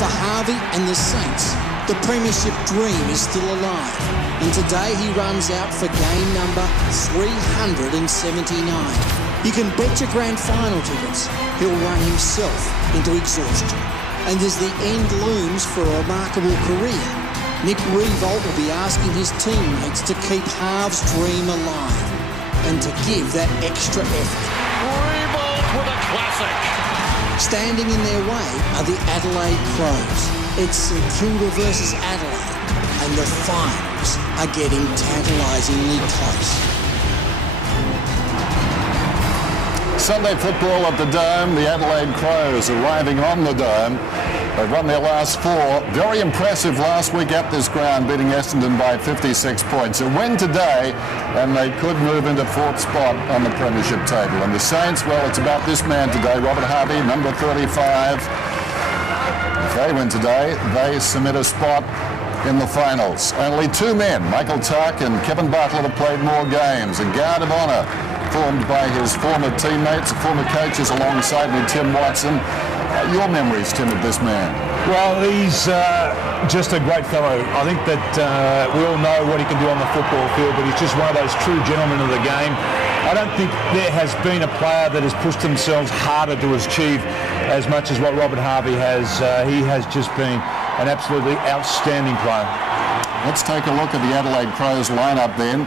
For Harvey and the Saints, the premiership dream is still alive, and today he runs out for game number 379. You can bet your grand final tickets he'll run himself into exhaustion. And as the end looms for a remarkable career, Nick Riewoldt will be asking his teammates to keep Harv's dream alive and to give that extra effort. Riewoldt with a classic. Standing in their way are the Adelaide Crows. It's St.Kilda versus Adelaide, and the finals are getting tantalisingly close. Sunday football at the Dome. The Adelaide Crows arriving on the Dome. They've won their last 4. Very impressive last week at this ground, beating Essendon by 56 points. A win today, and they could move into 4th spot on the premiership table. And the Saints, well, it's about this man today, Robert Harvey, number 35. If they win today, they cement a spot in the finals. Only 2 men, Michael Tuck and Kevin Bartlett, have played more games. A guard of honour formed by his former teammates, former coaches alongside me, Tim Watson. Your memories, Tim, of this man? Well, he's just a great fellow. I think that we all know what he can do on the football field, but he's just one of those true gentlemen of the game. I don't think there has been a player that has pushed themselves harder to achieve as much as what Robert Harvey has. He has just been an absolutely outstanding player. Let's take a look at the Adelaide Crows lineup then.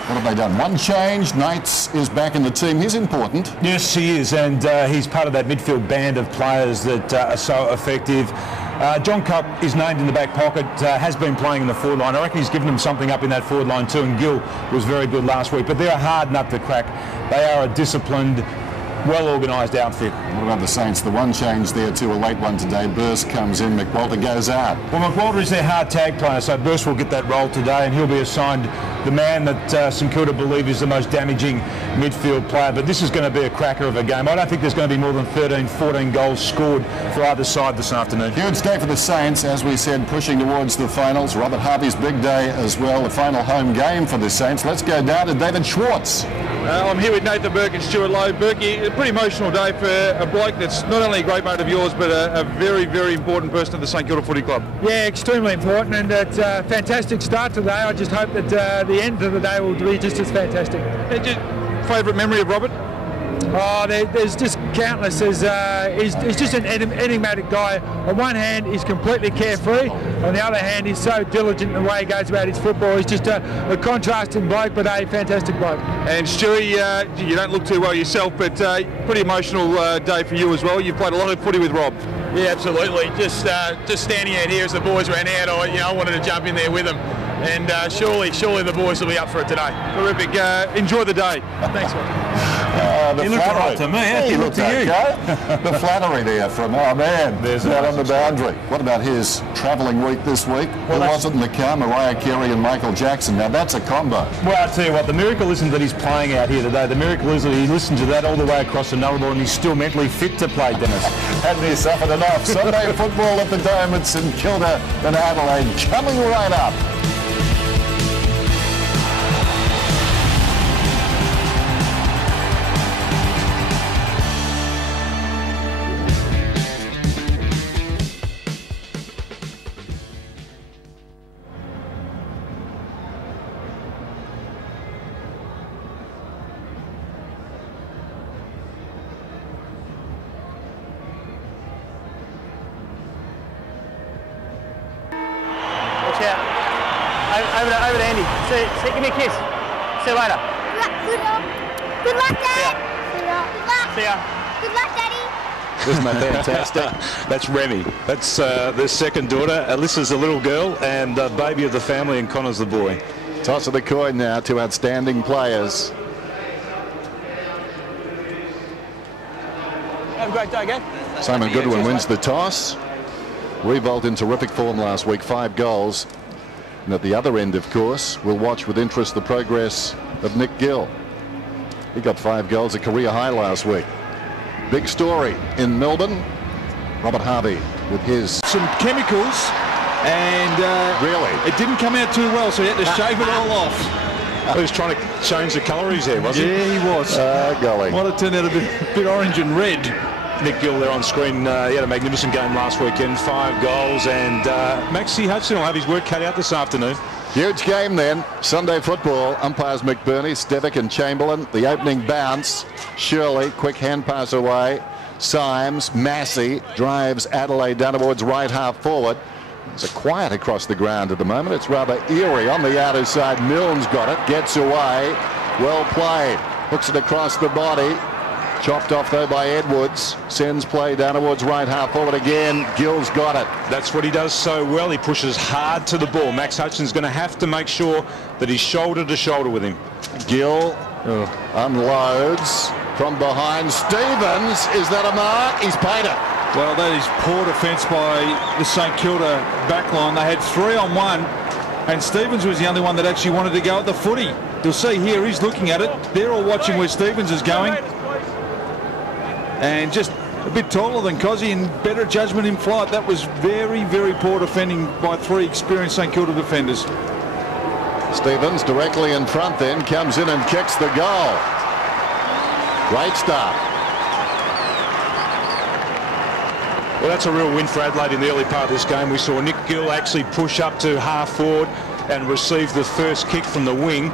What have they done? One change. Knights is back in the team. He's important. Yes, he is, and he's part of that midfield band of players that are so effective. John Cup is named in the back pocket, has been playing in the forward line. I reckon he's given them something up in that forward line too, and Gill was very good last week. But they're a hard nut to crack. They are a disciplined, well-organised outfit. What about the Saints? The one change there too, a late one today. Burst comes in, McWalter goes out. Well, McWalter is their hard tag player, so Burst will get that role today, and he'll be assigned the man that St Kilda believe is the most damaging midfield player. But this is going to be a cracker of a game. I don't think there's going to be more than 13, 14 goals scored for either side this afternoon. Huge day for the Saints, as we said, pushing towards the finals. Robert Harvey's big day as well, the final home game for the Saints. Let's go down to David Schwartz. I'm here with Nathan Burke and Stuart Lowe. Burkey, a pretty emotional day for a bloke that's not only a great mate of yours, but a very, very important person at the St Kilda Footy Club. Yeah, extremely important, and it's a fantastic start today. I just hope that the end of the day will be just as fantastic. Favourite memory of Robert? Oh, there's just countless. He's just an enigmatic guy. On one hand, he's completely carefree. On the other hand, he's so diligent in the way he goes about his football. He's just a contrasting bloke, but a fantastic bloke. And Stewie, you don't look too well yourself, but pretty emotional day for you as well. You've played a lot of footy with Rob. Yeah, absolutely. Just standing out here as the boys ran out, I wanted to jump in there with them. And surely the boys will be up for it today. Terrific. Enjoy the day. Thanks, mate. He looked all right to me. How He he looked looked to you? okay. The flattery there from, oh man, There's out nice on the boundary. What about his travelling week this week? Well, Who wasn't in the car? Mariah Carey and Michael Jackson. Now that's a combo. Well, I'll tell you what, the miracle isn't that he's playing out here today. The miracle is that he listened to that all the way across the Nullarbor and he's still mentally fit to play, Dennis. Hadn't he suffered enough? Sunday football at the Dome at St Kilda and Adelaide coming right up. Over to Andy. Give me a kiss. See you later. Good luck, Dad. Good luck. See ya. Good luck, Daddy. Isn't that fantastic? That's Remy. That's their second daughter. Alyssa's the little girl and baby of the family, and Connor's the boy. Toss of the coin now to outstanding players. Have a great day, again. Simon Goodwin wins the toss. Riewoldt in terrific form last week, 5 goals. And at the other end, of course, we'll watch with interest the progress of Nick Gill. He got 5 goals, a career high last week. Big story in Melbourne. Robert Harvey with his... Some chemicals, and really? It didn't come out too well, so he had to shave it all off. He was trying to change the colour of his hair, wasn't he? Yeah, he was. Golly. Might have turned out a bit orange and red. Nick Gill there on screen. He had a magnificent game last weekend, 5 goals, and Maxie Hudson will have his work cut out this afternoon. Huge game then. Sunday football. Umpires McBurney, Stevick and Chamberlain. The opening bounce. Shirley, quick hand pass away. Symes, Massey drives Adelaide down towards right half forward. It's a quiet across the ground at the moment. It's rather eerie on the outer side. Milne's got it, gets away. Well played. Hooks it across the body. Chopped off though by Edwards. Sends play down towards right half forward again. Gill's got it. That's what he does so well. He pushes hard to the ball. Max Hutchins going to have to make sure that he's shoulder to shoulder with him. Gill unloads from behind. Stevens, is that a mark? He's paid it. Well, that is poor defence by the St Kilda backline. They had 3-on-1, and Stevens was the only one that actually wanted to go at the footy. You'll see here, he's looking at it. They're all watching where Stevens is going. And just a bit taller than Cozzy and better judgment in flight. That was very, very poor defending by 3 experienced St Kilda defenders. Stevens directly in front then, comes in and kicks the goal. Great start. Well, that's a real win for Adelaide in the early part of this game. We saw Nick Gill actually push up to half forward and receive the first kick from the wing.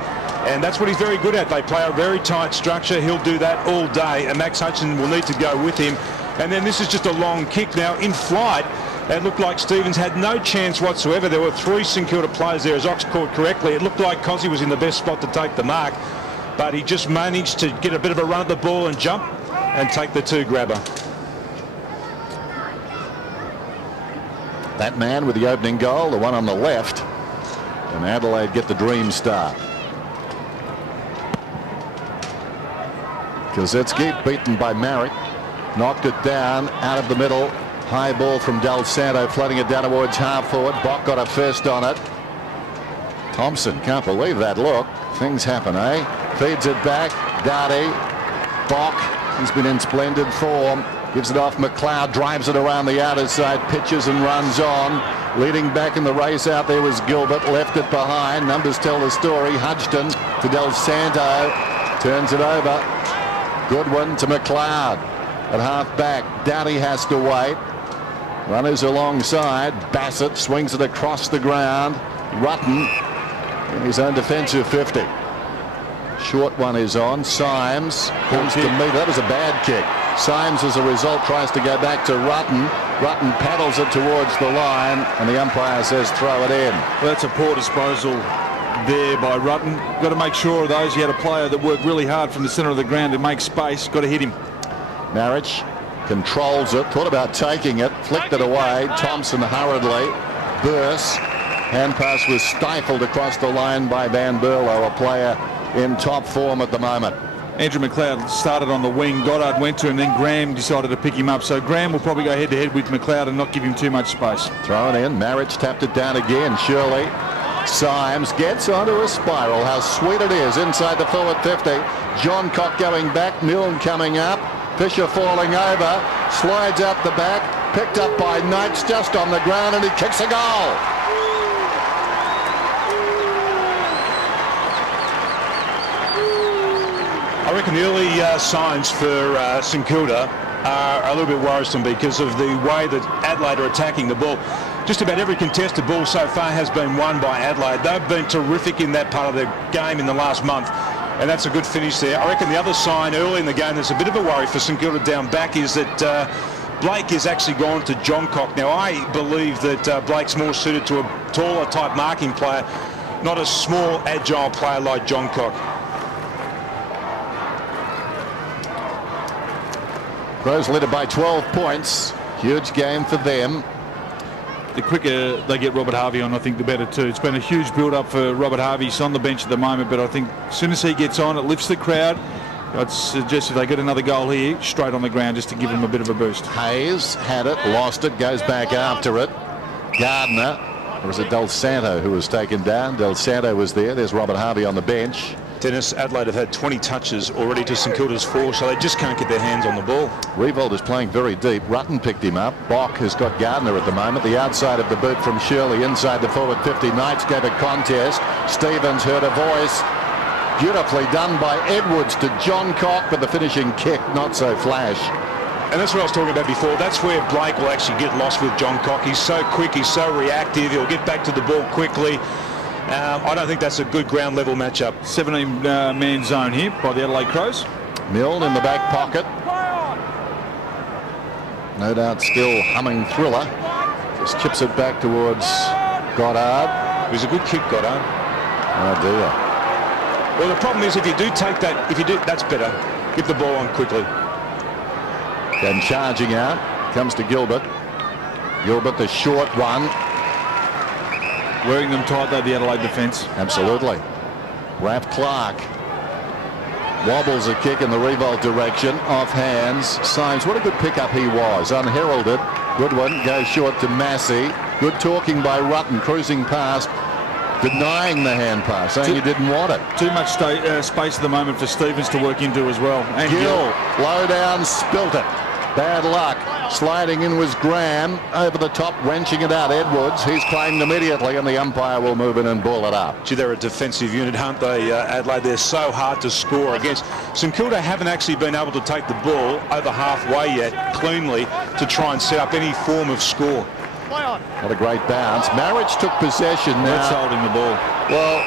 And that's what he's very good at. They play a very tight structure. He'll do that all day, and Max Hutchins will need to go with him. And then this is just a long kick. Now, in flight, it looked like Stevens had no chance whatsoever. There were 3 St Kilda players there, as Ox caught correctly. It looked like Cozzy was in the best spot to take the mark, but he just managed to get a bit of a run at the ball and jump and take the 2 grabber. That man with the opening goal, the one on the left, and Adelaide get the dream start. Kosetsky beaten by Marek, knocked it down out of the middle. High ball from Del Santo, floating it down towards half forward. Bock got a first on it. Thompson, can't believe that look. Things happen, eh? Feeds it back. Darty. Bock, he's been in splendid form. Gives it off McLeod, drives it around the outer side, pitches and runs on. Leading back in the race out there was Gilbert, left it behind. Numbers tell the story. Hudgton to Del Santo, turns it over. Goodwin to McLeod at half back. Doughty has to wait. Runners alongside. Bassett swings it across the ground. Rutten in his own defensive 50. Short one is on. Symes comes to meet. That was a bad kick. Symes, as a result, tries to go back to Rutten. Rutten paddles it towards the line, and the umpire says throw it in. Well, that's a poor disposal there by Rutten. Got to make sure of those. He had a player that worked really hard from the centre of the ground to make space. Got to hit him. Marek controls it, thought about taking it, flicked it away. Thompson hurriedly. Burse. Hand pass was stifled across the line by Van Berlo, a player in top form at the moment. Andrew McLeod started on the wing. Goddard went to him, then Graham decided to pick him up. So Graham will probably go head-to-head with McLeod and not give him too much space. Thrown in. Marek tapped it down again. Shirley. Symes gets onto a spiral. How sweet it is inside the forward 50. John Cock going back. Milne coming up. Fisher falling over. Slides out the back. Picked up by Knights just on the ground, and he kicks a goal. I reckon the early signs for St Kilda are a little bit worrisome because of the way that Adelaide are attacking the ball. Just about every contested ball so far has been won by Adelaide. They've been terrific in that part of the game in the last month, and that's a good finish there. I reckon the other sign early in the game that's a bit of a worry for St Kilda down back is that Blake has actually gone to John Cock. Now, I believe that Blake's more suited to a taller type marking player, not a small, agile player like John Cock. Crows led it by 12 points. Huge game for them. The quicker they get Robert Harvey on, I think the better too. It's been a huge build-up for Robert Harvey. He's on the bench at the moment, but I think as soon as he gets on, it lifts the crowd. I'd suggest if they get another goal here, straight on the ground just to give him a bit of a boost. Hayes had it, lost it, goes back after it. Gardner, or was it Del Santo who was taken down? Del Santo was there. There's Robert Harvey on the bench. Dennis, Adelaide have had 20 touches already to St Kilda's 4, so they just can't get their hands on the ball. Revolt is playing very deep. Rutten picked him up. Bock has got Gardner at the moment. The outside of the boot from Shirley inside the forward 50. Knights gave a contest. Stevens heard a voice. Beautifully done by Edwards to John Cock, but the finishing kick not so flash. And that's what I was talking about before. That's where Blake will actually get lost with John Cock. He's so quick, he's so reactive, he'll get back to the ball quickly. I don't think that's a good ground level matchup. 17-man zone here by the Adelaide Crows. Milne in the back pocket. No doubt still humming Thriller. Just chips it back towards Goddard. It was a good kick, Goddard. Oh dear. Well, the problem is if you do take that, that's better. Get the ball on quickly. Then charging out, comes to Gilbert. Gilbert, the short one. Wearing them tight, though, the Adelaide defence. Absolutely. Raph Clark wobbles a kick in the revolt direction, off hands. Symes, what a good pickup he was, unheralded. Good one, goes short to Massey. Good talking by Rutten, cruising past, denying the hand pass, saying he didn't want it. Too much space at the moment for Stevens to work into as well. And Gill, low down, spilt it. Bad luck. Sliding in was Graham. Over the top, wrenching it out. Edwards, he's claimed immediately, and the umpire will move in and ball it up. Gee, they're a defensive unit, aren't they, Adelaide? They're so hard to score against. St Kilda haven't actually been able to take the ball over halfway yet, cleanly, to try and set up any form of score. What a great bounce. Marriage took possession now. That's holding the ball. Well,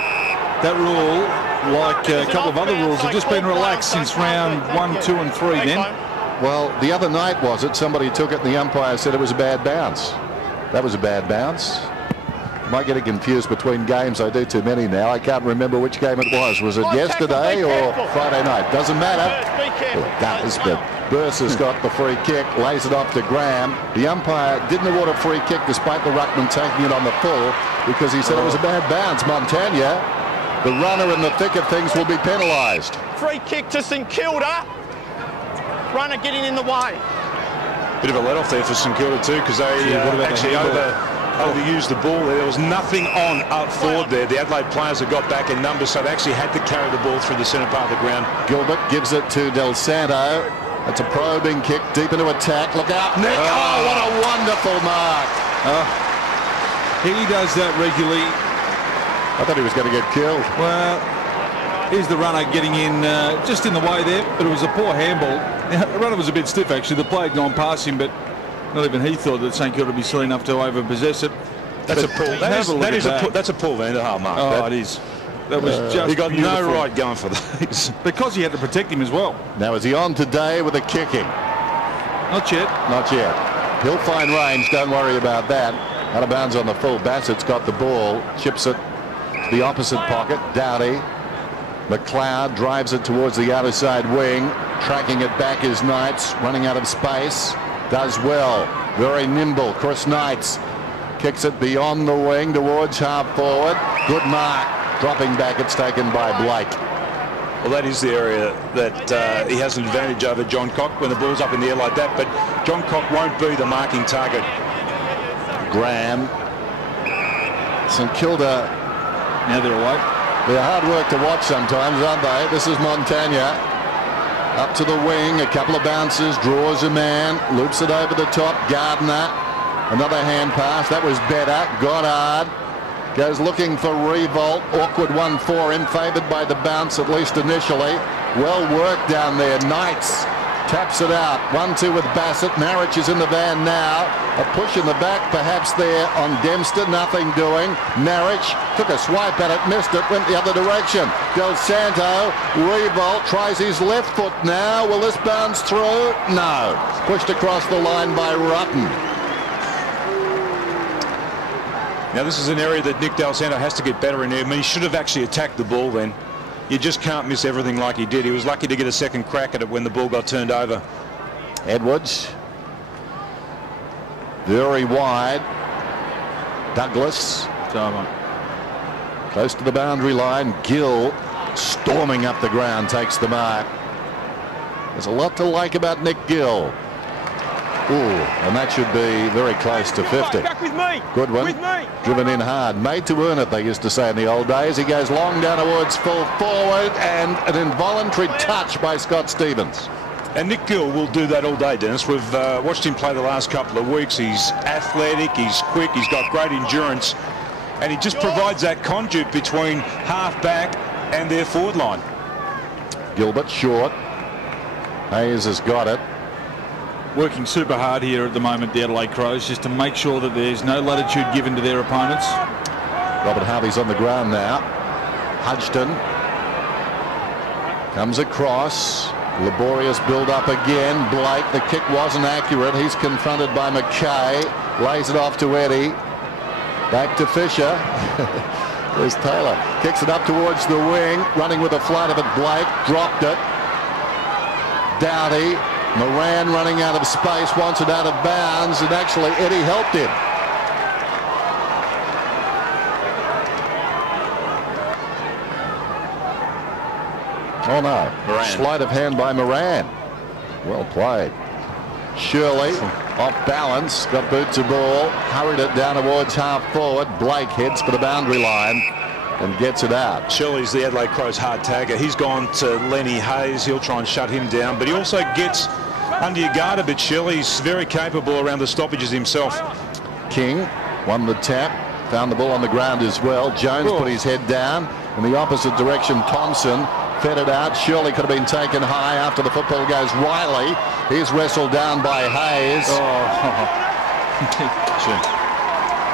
that rule, like a couple of other rules, have just been relaxed since round 1, 2 and 3 then. Well, the other night, was it? Somebody took it and the umpire said it was a bad bounce. That was a bad bounce. Am I getting confused between games? I do too many now. I can't remember which game it was. Was it yesterday or Friday night? Doesn't matter. Well, it does, but Burse has got the free kick, lays it off to Graham. The umpire didn't award a free kick despite the ruckman taking it on the full because he said it was a bad bounce. Montagna, the runner in the thick of things, will be penalised. Free kick to St Kilda. Runner getting in the way. Bit of a let-off there for St Kilda too, because they actually overused the ball there. There was nothing on up forward there. The Adelaide players have got back in numbers, so they actually had to carry the ball through the centre part of the ground. Gilbert gives it to Del Santo. That's a probing kick deep into attack. Look out, Nick. Oh, what a wonderful mark. He does that regularly. I thought he was going to get killed. Well, here's the runner getting in just in the way there, but it was a poor handball. The runner was a bit stiff, actually. The play had gone past him, but not even he thought that St Kilda would be silly enough to over-possess it. That's a Paul. That's a Paul van der Haar mark. Oh, it is. That was just he got beautiful. no right going for these. Because he had to protect him as well. Now, is he on today with a kicking? Not yet. Not yet. He'll find range. Don't worry about that. Out of bounds on the full. Bassett's got the ball. Chips it to the opposite pocket. Dowdy. McLeod drives it towards the outer side wing. Tracking it back is Knights. Running out of space. Does well. Very nimble. Chris Knights kicks it beyond the wing towards half forward. Good mark. Dropping back, it's taken by Blake. Well, that is the area that he has an advantage over John Cock when the ball's up in the air like that, but John Cock won't be the marking target. Graham. St Kilda. Now they're away. They're hard work to watch sometimes, aren't they? This is Montagna. Up to the wing, a couple of bounces, draws a man, loops it over the top. Gardner. Another hand pass. That was better. Goddard. Goes looking for revolt. Awkward one for him. Favoured by the bounce, at least initially. Well worked down there. Knights taps it out. 1-2 with Bassett. Marriage is in the van now. A push in the back, perhaps there on Dempster. Nothing doing. Marriage took a swipe at it, missed it, went the other direction. Del Santo, revolt, tries his left foot now. Will this bounce through? No. Pushed across the line by Rutten. Now this is an area that Nick Del Santo has to get better in there. I mean, he should have actually attacked the ball then. You just can't miss everything like he did. He was lucky to get a second crack at it when the ball got turned over. Edwards. Very wide. Douglas. Close to the boundary line. Gill storming up the ground takes the mark. There's a lot to like about Nick Gill. Ooh, and that should be very close to 50. Back with me. Good one. With me. Driven in hard. Made to earn it, they used to say in the old days. He goes long down towards full forward, and an involuntary touch by Scott Stevens. And Nick Gill will do that all day, Dennis. We've watched him play the last couple of weeks. He's athletic, he's quick, he's got great endurance, and he just provides that conduit between half-back and their forward line. Gilbert short. Hayes has got it. working super hard here at the moment, the Adelaide Crows, just to make sure that there's no latitude given to their opponents. Robert Harvey's on the ground now. Hudgton comes across. Laborious build-up again. Blake, the kick wasn't accurate. He's confronted by McKay. Lays it off to Eddie. Back to Fisher. There's Taylor. Kicks it up towards the wing. Running with a flight of it. Blake dropped it. Doughty. Moran running out of space. Wants it out of bounds. And actually Eddie helped him. Oh no. Moran. Sleight of hand by Moran. Well played. Shirley off balance, got boot to ball, hurried it down towards half forward. Blake heads for the boundary line and gets it out. Shirley's the Adelaide Crows hard tagger. He's gone to Lenny Hayes. He'll try and shut him down, but he also gets under your guard a bit. Shirley's very capable around the stoppages himself. King won the tap, found the ball on the ground as well. Jones put his head down in the opposite direction. Thompson fed it out. Shirley could have been taken high after the football goes. Riley, he's wrestled down by Hayes.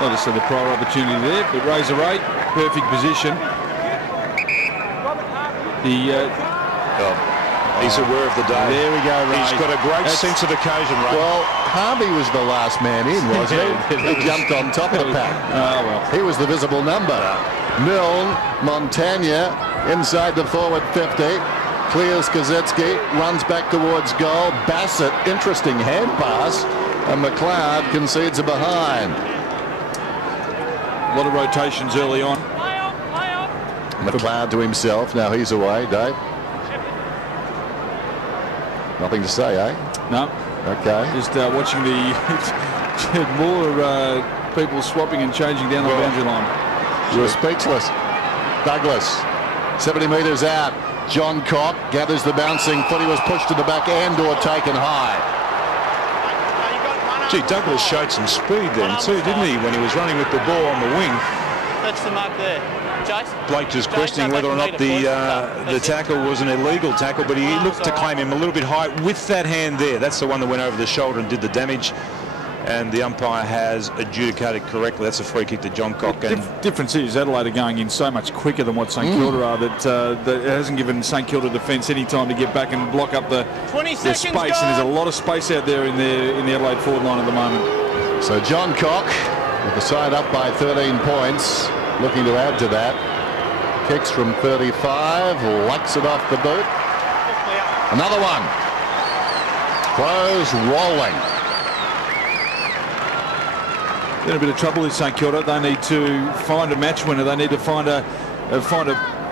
Not just the prior opportunity there, but Razor 8, perfect position. He's aware of the day. There we go, Ray. He's got a great sense of occasion, Ray. Well, Harvey was the last man in, wasn't he? He jumped on top of the pack. Oh, well. He was the visible number. Milne, Montagna inside the forward 50. Clears Kazetsky, runs back towards goal. Bassett, interesting hand pass. And McLeod concedes a behind. A lot of rotations early on. McLeod to himself. Now he's away, Dave. Nothing to say, eh? No. Okay. Just watching the more people swapping and changing down the boundary line. You were speechless. Douglas, 70 metres out. John Cock gathers the bouncing foot. He was pushed to the back end or taken high. Gee, Douglas showed some speed then too, didn't he, when he was running with the ball on the wing? That's the mark there. Jace? Blake just questioning whether or not the tackle was an illegal tackle, but he looked to claim him a little bit high with that hand there. That's the one that went over the shoulder and did the damage. And the umpire has adjudicated correctly. That's a free kick to John Cock. The difference is Adelaide are going in so much quicker than what St Kilda are that it hasn't given St Kilda defence any time to get back and block up their space. And there's a lot of space out there in the Adelaide forward line at the moment. So John Cock with the side up by 13 points, looking to add to that. Kicks from 35, lucks it off the boot. Another one. Crows rolling. They're in a bit of trouble with St Kilda. They need to find a match winner. They need to find a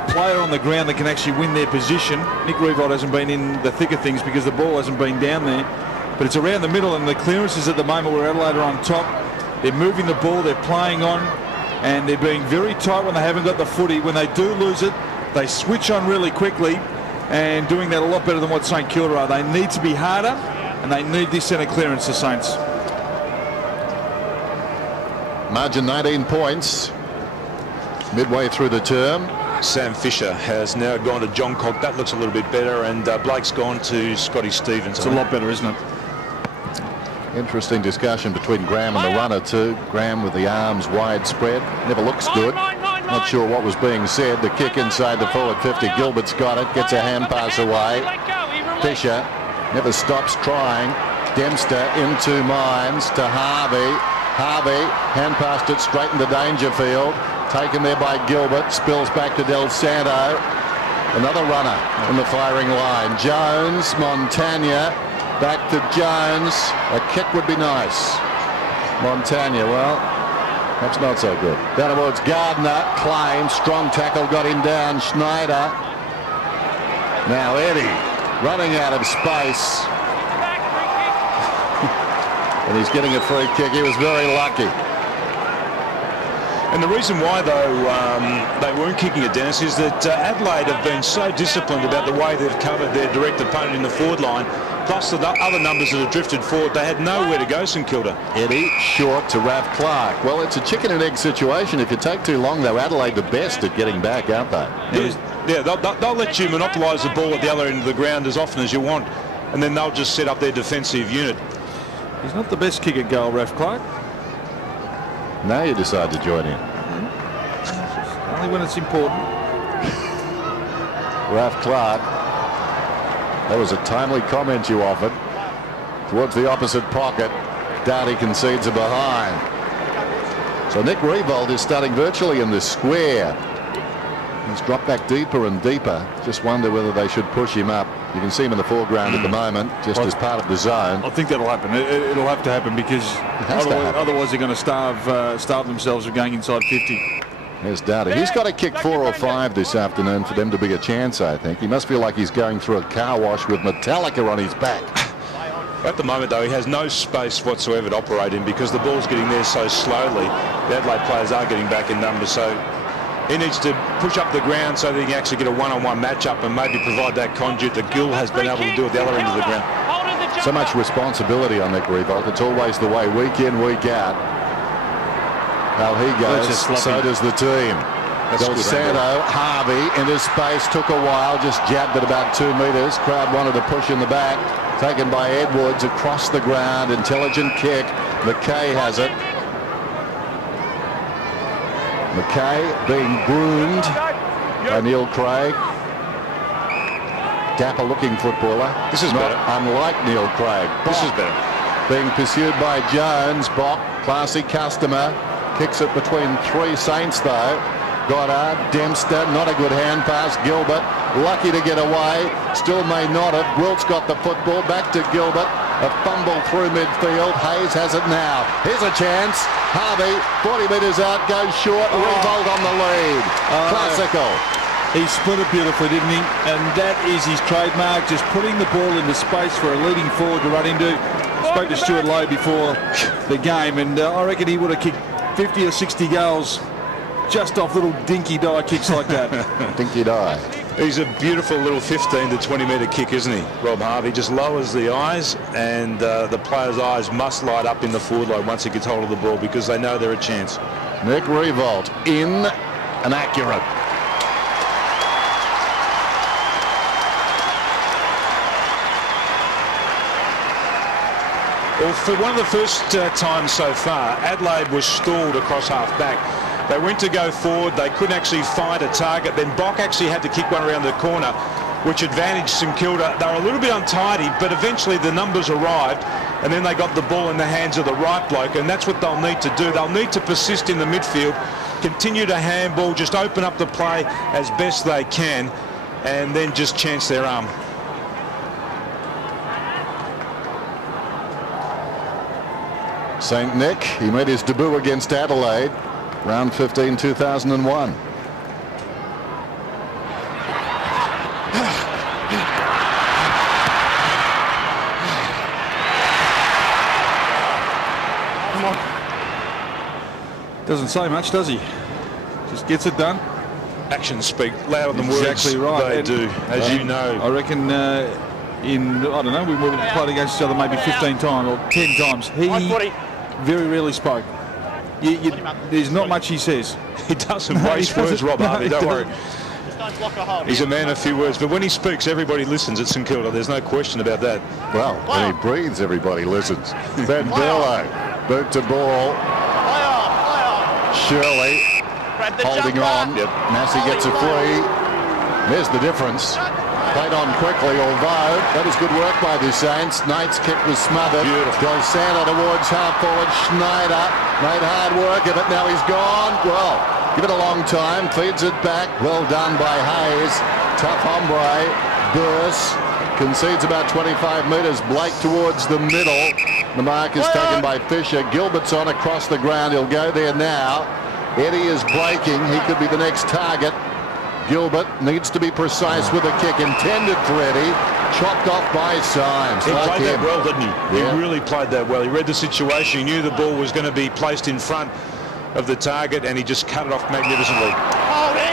player on the ground that can actually win their position. Nick Revolt hasn't been in the thick of things because the ball hasn't been down there. But it's around the middle, and the clearances at the moment where Adelaide are on top. They're moving the ball, they're playing on, and they're being very tight when they haven't got the footy. When they do lose it, they switch on really quickly, and doing that a lot better than what St Kilda are. They need to be harder, and they need this centre clearance, the Saints. Margin 19 points midway through the term. Sam Fisher has now gone to John Cock. That looks a little bit better, and Blake's gone to Scotty Stevens. It's a lot better, isn't it? Interesting discussion between Graham and the runner too. Graham with the arms wide spread. Never looks good. Not sure what was being said. The kick inside the forward 50. Gilbert's got it. Gets a hand pass away. Fisher never stops trying. Dempster into Mines to Harvey. Harvey hand passed it straight into Dangerfield. Taken there by Gilbert. Spills back to Del Santo. Another runner in the firing line. Jones, Montagna. Back to Jones. A kick would be nice. Montagna, well, that's not so good. Down towards Gardner. Claim. Strong tackle. Got him down. Schneider. Now Eddie running out of space. And he's getting a free kick. He was very lucky. And the reason why, though, they weren't kicking it, Dennis, is that Adelaide have been so disciplined about the way they've covered their direct opponent in the forward line, plus the other numbers that have drifted forward. They had nowhere to go, St Kilda. Eddie short to Raph Clark. Well, it's a chicken and egg situation. If you take too long, though, Adelaide the best at getting back, aren't they? Yeah, they'll let you monopolise the ball at the other end of the ground as often as you want, and then they'll just set up their defensive unit. He's not the best kick at goal, Raf Clark. Now you decide to join in. Only when it's important. Raf Clark. That was a timely comment you offered. Towards the opposite pocket. Doughty concedes a behind. So Nick Revolt is starting virtually in this square. He's dropped back deeper and deeper. Just wonder whether they should push him up. You can see him in the foreground at the moment, just as part of the zone. I think that'll happen. It'll have to happen because otherwise they're going to starve themselves of going inside 50. There's Doughty. He's got to kick 4 or 5 this afternoon for them to be a chance, I think. He must feel like he's going through a car wash with Metallica on his back. At the moment, though, he has no space whatsoever to operate in because the ball's getting there so slowly. The Adelaide players are getting back in numbers, so he needs to push up the ground so that he can actually get a one-on-one matchup and maybe provide that conduit that Gill has been able to do at the other end of the ground. So much responsibility on Nick Revolt. It's always the way, week in, week out. How he goes, so does the team. Del Santo, Harvey into space, took a while, just jabbed it about 2 metres. Crowd wanted to push in the back. Taken by Edwards across the ground. Intelligent kick. McKay has it. McKay being groomed by Neil Craig. Dapper looking footballer. This is better. Unlike Neil Craig. This is better. Being pursued by Jones. Bock, classy customer. Kicks it between 3 Saints though. Goddard, Dempster, not a good hand pass. Gilbert, lucky to get away. Still may not have. Wilt's got the football. Back to Gilbert. A fumble through midfield. Hayes has it now. Here's a chance. Harvey, 40 metres out, goes short. Revolt on the lead. Classical. He split it beautifully, didn't he? And that is his trademark, just putting the ball into space for a leading forward to run into. Spoke to Stuart Lowe before the game, and I reckon he would have kicked 50 or 60 goals just off little dinky die kicks like that. Dinky die. He's a beautiful little 15 to 20 metre kick, isn't he? Rob Harvey just lowers the eyes, and the players' eyes must light up in the forward line once he gets hold of the ball because they know they're a chance. Nick Revolt in and accurate. Well, for one of the first times so far, Adelaide was stalled across half-back. They went to go forward. They couldn't actually find a target. Then Bock actually had to kick one around the corner, which advantaged St Kilda. They were a little bit untidy, but eventually the numbers arrived, and then they got the ball in the hands of the right bloke, and that's what they'll need to do. They'll need to persist in the midfield, continue to handball, just open up the play as best they can, and then just chance their arm. St Nick, he made his debut against Adelaide, round 15, 2001. Doesn't say much, does he? Just gets it done. Actions speak louder than words. Exactly right. They do, as you know. I reckon I don't know, we played against each other maybe 15 times or 10 times. He very rarely spoke. There's not much he says. He doesn't waste words, Rob Harvey, don't worry. He's a man of few words, but when he speaks, everybody listens at St Kilda. There's no question about that. Well, when he breathes, everybody listens. Ben Bello, boot to ball. Shirley holding on. Yep. Massey gets a free. There's the difference. Played on quickly, although that was good work by the Saints. Knight's kick was smothered. Del Santo towards half forward. Schneider made hard work of it. Now he's gone. Well, give it a long time. Feeds it back. Well done by Hayes. Tough hombre. Burse concedes about 25 metres. Blake towards the middle. The mark is taken by Fisher. Gilbert's on across the ground. He'll go there now. Eddie is breaking. He could be the next target. Gilbert needs to be precise with a kick intended for Eddie. Chopped off by Symes. He played that well, didn't he? Yeah. He really played that well. He read the situation. He knew the ball was going to be placed in front of the target, and he just cut it off magnificently.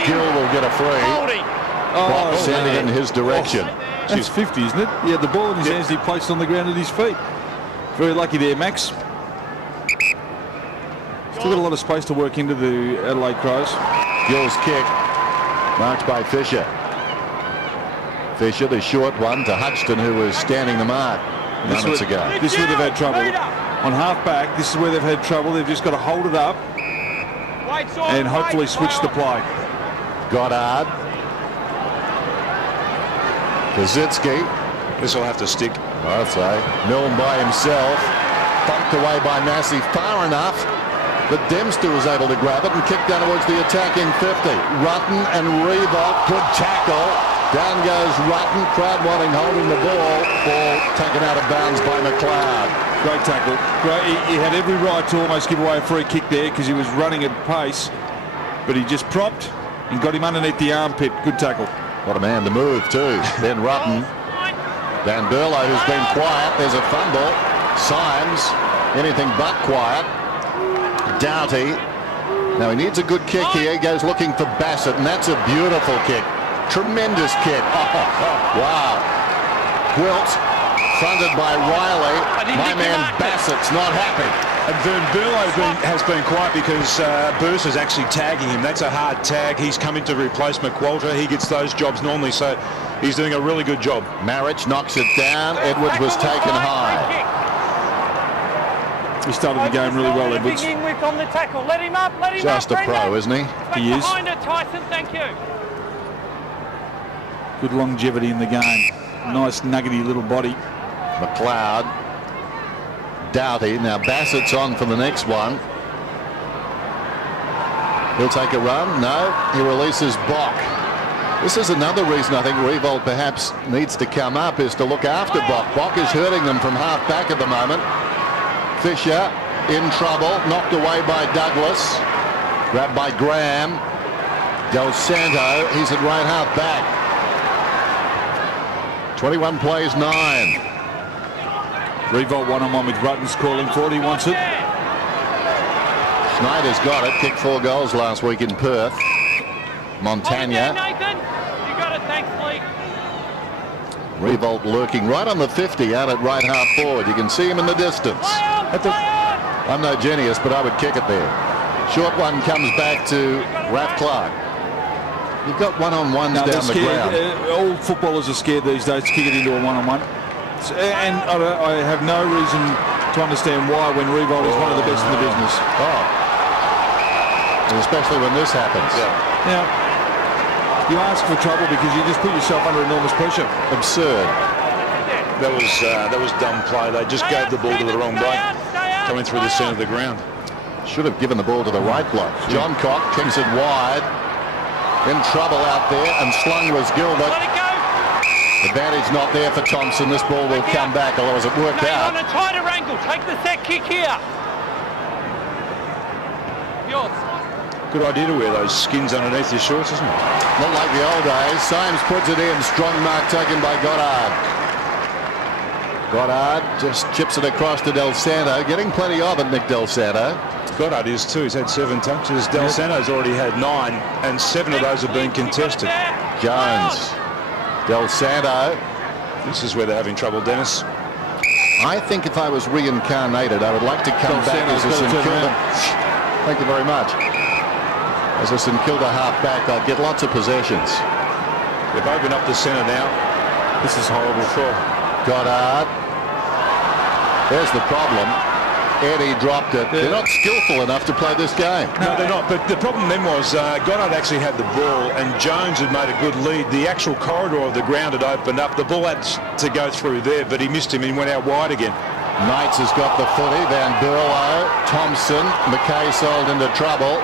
Gill will get a free. Sending it in his direction. That's 50, isn't it? Yeah, the ball in his hands he placed on the ground at his feet. Very lucky there, Max. Still got a lot of space to work into the Adelaide Crows. Gill's kick. Marked by Fisher. Fisher, the short one to Hudson, who was standing the mark. moments ago. This is where they've had trouble. On half-back, this is where they've had trouble. They've just got to hold it up and hopefully switch the play. Goddard. Kazitsky. This will have to stick. I'd say. Milne by himself. Bumped away by Massey far enough that Dempster was able to grab it and kick down towards the attacking 50. Rutten and Revolt, good tackle. Down goes Rutten. Crowd wanting holding the ball. Ball taken out of bounds by McLeod. Great tackle. Great. He had every right to almost give away a free kick there because he was running at pace, but he just propped and got him underneath the armpit. Good tackle. What a man to move too. Then Rutten. Van Berlo, who's been quiet. There's a fumble. Symes, anything but quiet. Doughty. Now he needs a good kick here. He goes looking for Bassett, and that's a beautiful kick. Tremendous kick. Wow. Quilt, fronted by Riley. My man Bassett's not happy. And Van Berlo has been quiet because Burse is actually tagging him. That's a hard tag. He's coming to replace McQualter. He gets those jobs normally, so he's doing a really good job. Marich knocks it down. Edwards was taken high. He started the game really well, Edwards. On the tackle. Let him up. Let him Just up, a pro, isn't he? He is. Behind it, Tyson. Thank you. Good longevity in the game. Nice nuggety little body. McLeod. Doughty. Now Bassett's on for the next one. He'll take a run. No, he releases Bock. This is another reason I think Revolt perhaps needs to come up, is to look after Bock. Bock is hurting them from half back at the moment. Fisher in trouble, knocked away by Douglas. Grabbed by Graham. Del Santo, he's at right half back. 21 plays 9. Revolt one-on-one with Rutten's calling for it. He wants it. Schneider's got it. Kicked 4 goals last week in Perth. Montagna. Nathan. You got it. Thanks, Lee. Revolt lurking right on the 50 out at right half forward. You can see him in the distance. I'm no genius, but I would kick it there. Short one comes back to Raph Clark. You've got one-on-ones down the ground. All footballers are scared these days to kick it into a one-on-one. And I have no reason to understand why when Revolt is one of the best in the business. And especially when this happens. Now, you ask for trouble because you just put yourself under enormous pressure. Absurd. That was dumb play. They just gave the ball to the wrong bloke coming through the centre of the ground. Should have given the ball to the right bloke. John Cock kicks it wide. In trouble out there, and slung was Gilbert. Advantage not there for Thompson. This ball will come back, although as it worked out. On a tighter angle. Take the set kick here. Yours. Good idea to wear those skins underneath your shorts, isn't it? Not like the old days. Symes puts it in. Strong mark taken by Goddard. Goddard just chips it across to Del Santo. Getting plenty of it, Nick Del Santo. Goddard is too. He's had 7 touches. Del Santo's already had 9, and 7 of those have been contested. Jones. Del Santo. This is where they're having trouble, Dennis. I think if I was reincarnated, I would like to come back as a St. Kilda. Thank you very much. As a St. Kilda half-back, I'd get lots of possessions. They've opened up the centre now. This is horrible for Goddard. There's the problem. Eddie dropped it. They're not skillful enough to play this game. No, they're not. But the problem then was Goddard actually had the ball and Jones had made a good lead. The actual corridor of the ground had opened up. The ball had to go through there, but he missed him and went out wide again. Knights has got the footy. Van Berlo, Thompson, McKay sold into trouble.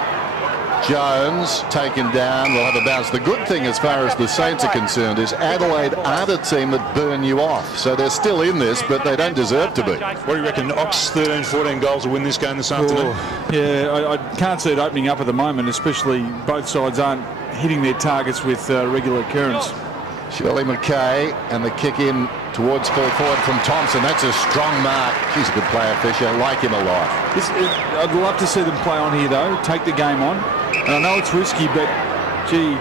Jones taken down, will have a bounce. The good thing as far as the Saints are concerned is Adelaide aren't a team that burn you off. So they're still in this, but they don't deserve to be. What do you reckon? Ox 13, 14 goals to win this game this afternoon? Yeah, I can't see it opening up at the moment, especially both sides aren't hitting their targets with regular occurrence. Shirley McKay and the kick in towards full forward from Thompson. That's a strong mark. He's a good player, Fisher. Like him a lot. I'd love to see them play on here, though. Take the game on. And I know it's risky, but, gee,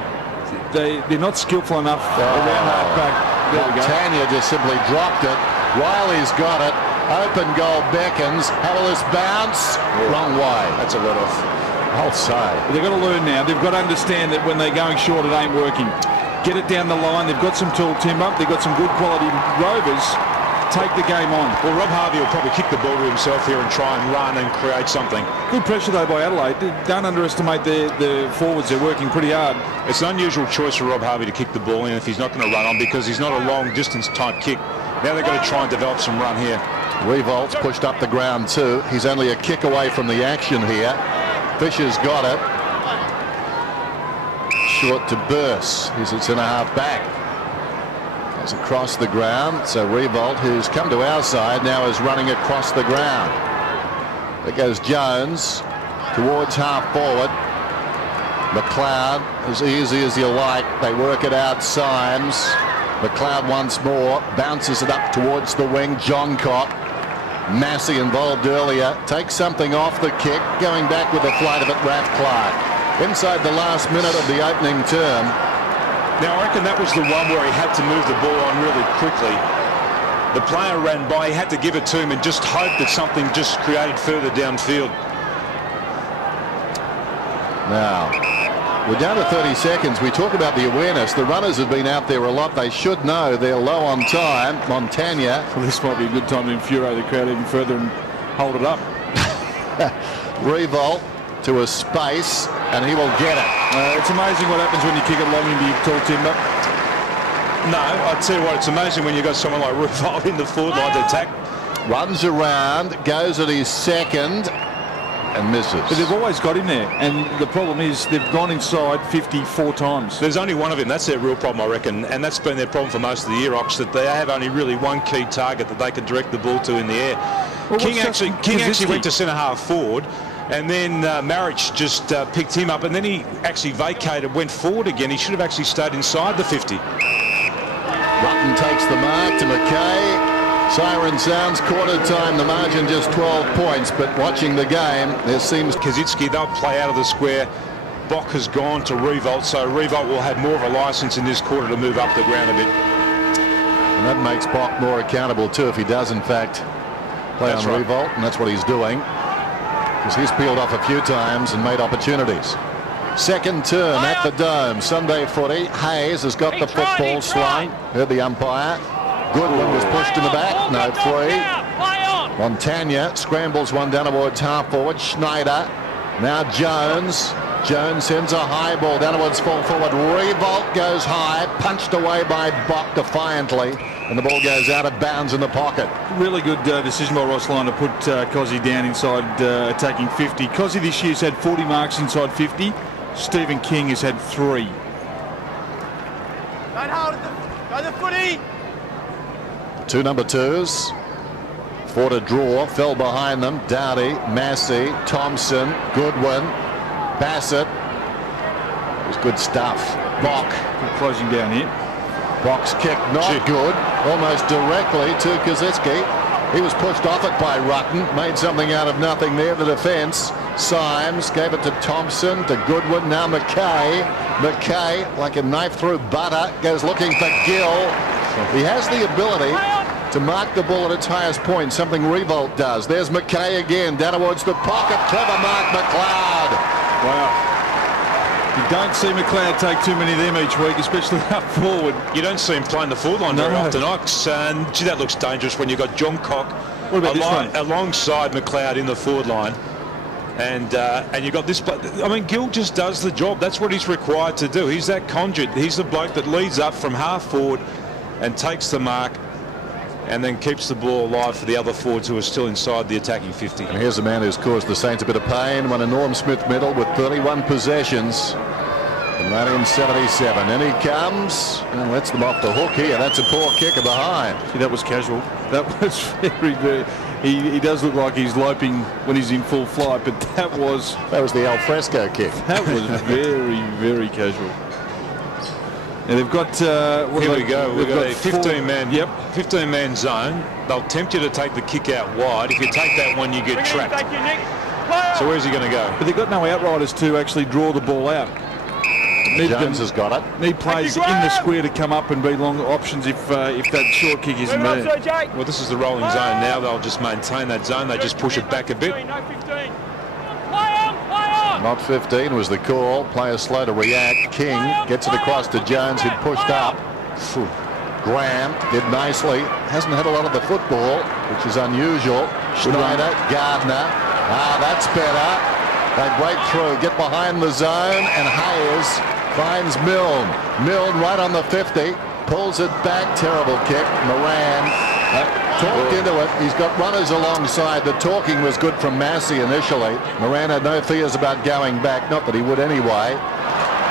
they're not skillful enough around half-back. There we go. Tanya just simply dropped it. Riley's got it. Open goal beckons. How will this bounce? Wrong way. That's a let-off. I'll say. They've got to learn now. They've got to understand that when they're going short, it ain't working. Get it down the line. They've got some tall timber. They've got some good quality rovers. take the game on. Well, Rob Harvey will probably kick the ball to himself here and try and run and create something. Good pressure, though, by Adelaide. Don't underestimate the forwards. They're working pretty hard. It's an unusual choice for Rob Harvey to kick the ball in if he's not going to run on, because he's not a long-distance type kick. Now they've got to try and develop some run here. Revolt's pushed up the ground too. He's only a kick away from the action here. Fisher's got it. Short to Burse. He's at centre-half back. Goes across the ground. So Revolt, who's come to our side, now is running across the ground. There goes Jones towards half-forward. McLeod, as easy as you like. They work it out. Symes. McLeod once more. Bounces it up towards the wing. John Cock. Massey involved earlier. Takes something off the kick. Going back with a flight of it, Raph Clark. Inside the last minute of the opening term. Now, I reckon that was the one where he had to move the ball on really quickly. The player ran by. He had to give it to him and just hope that something just created further downfield. Now, we're down to 30 seconds. We talk about the awareness. The runners have been out there a lot. They should know they're low on time. Montagna. Well, this might be a good time to infuriate the crowd even further and hold it up. Revolt to a space, and he will get it. It's amazing what happens when you kick it long into your tall timber. No, I'll tell you what, it's amazing when you've got someone like Revolt in the forward line to attack. Runs around, goes at his second, and misses. But they've always got him there, and the problem is they've gone inside 54 times. There's only one of him. That's their real problem, I reckon, and that's been their problem for most of the year, Ox, that they have only really one key target that they can direct the ball to in the air. Well, King actually went to centre-half forward, and then Marich just picked him up, and then he actually vacated, went forward again. He should have actually stayed inside the 50. Rutten takes the mark to McKay. Siren sounds, quarter time, the margin just 12 points, but watching the game, there seems... Kazitsky, they'll play out of the square. Bock has gone to Revolt, so Revolt will have more of a licence in this quarter to move up the ground a bit. And that makes Bock more accountable too if he does in fact play on Revolt, and that's what he's doing. Because he's peeled off a few times and made opportunities. Second term at the Dome. Sunday footy. Hayes has got the football slung. Heard the umpire. Goodwin was pushed in the back. No free. Montagna scrambles one down towards half forward. Schneider. Now Jones. Jones sends a high ball down towards full forward. Revolt goes high. Punched away by Bock defiantly. And the ball goes out of bounds in the pocket. Really good decision by Ross Lyon to put Cozzy down inside attacking 50. Cozzy this year's had 40 marks inside 50. Stephen King has had 3. Don't hold it. Go the footy. Two number twos. For to draw. Fell behind them. Dowdy, Massey, Thompson, Goodwin, Bassett. It was good stuff. Bock. Good closing down here. Bock's kick not good. Almost directly to Kazitsky. He was pushed off it by Rutten. Made something out of nothing there. The defence. Symes gave it to Thompson, to Goodwin. Now McKay. McKay, like a knife through butter, goes looking for Gill. He has the ability to mark the ball at its highest point, something Revolt does. There's McKay again, down towards the pocket. Clever mark, McLeod. Wow. You don't see McLeod take too many of them each week, especially up forward. You don't see him playing the forward line very often, Ox. And gee, that looks dangerous when you've got John Cock alongside McLeod in the forward line. And you've got this. I mean, Gill just does the job. That's what he's required to do. He's that conduit. He's the bloke that leads up from half forward and takes the mark and then keeps the ball alive for the other forwards who are still inside the attacking 50. And here's a man who's caused the Saints a bit of pain. Won a Norm Smith medal with 31 possessions in 1977. And he comes and lets them off the hook here. That's a poor kicker behind. See, that was casual. That was very... He does look like he's loping when he's in full flight, but that was the al fresco kick. That was very, very casual. And they've got here we go. We've got a 15-man. Yep, 15-man zone. They'll tempt you to take the kick out wide. If you take that one, you get trapped. So where's he going to go? But they've got no outriders to actually draw the ball out. Jones has got it. Need players in the square to come up and be long options if that short kick isn't there. Well, this is the rolling zone now. They'll just maintain that zone. They just push it back a bit. Not 15 was the call. Players slow to react. King gets it across to Jones, who'd pushed up. Graham did nicely. Hasn't had a lot of the football, which is unusual. Schneider, Gardner. That's better. They break through, get behind the zone, and Hayes finds Milne. Milne right on the 50. Pulls it back. Terrible kick. Moran talked into it. He's got runners alongside. The talking was good from Massey initially. Moran had no fears about going back. Not that he would anyway.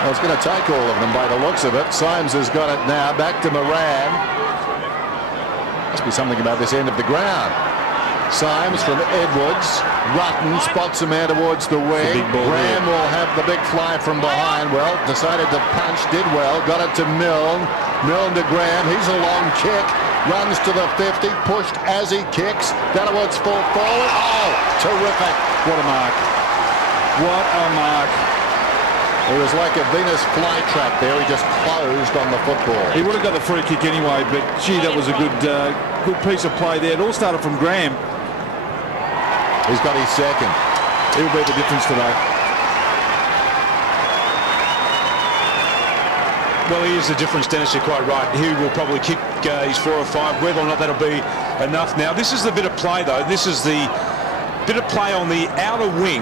Well, it's going to take all of them by the looks of it. Symes has got it now. Back to Moran. Must be something about this end of the ground. Symes from Edwards. Rutten spots a man towards the wing. Graham will have the big fly from behind. Well, decided to punch. Did well. Got it to Milne. Milne to Graham. He's a long kick. Runs to the 50. Pushed as he kicks. Down towards full forward. Oh, terrific. What a mark. What a mark. It was like a Venus flytrap there. He just closed on the football. He would have got the free kick anyway, but gee, that was a good piece of play there. It all started from Graham. He's got his second. He'll be the difference today. Well, he is the difference, Dennis. You're quite right. He will probably kick his 4 or 5. Whether or not that'll be enough now. This is the bit of play, though. This is the bit of play on the outer wing.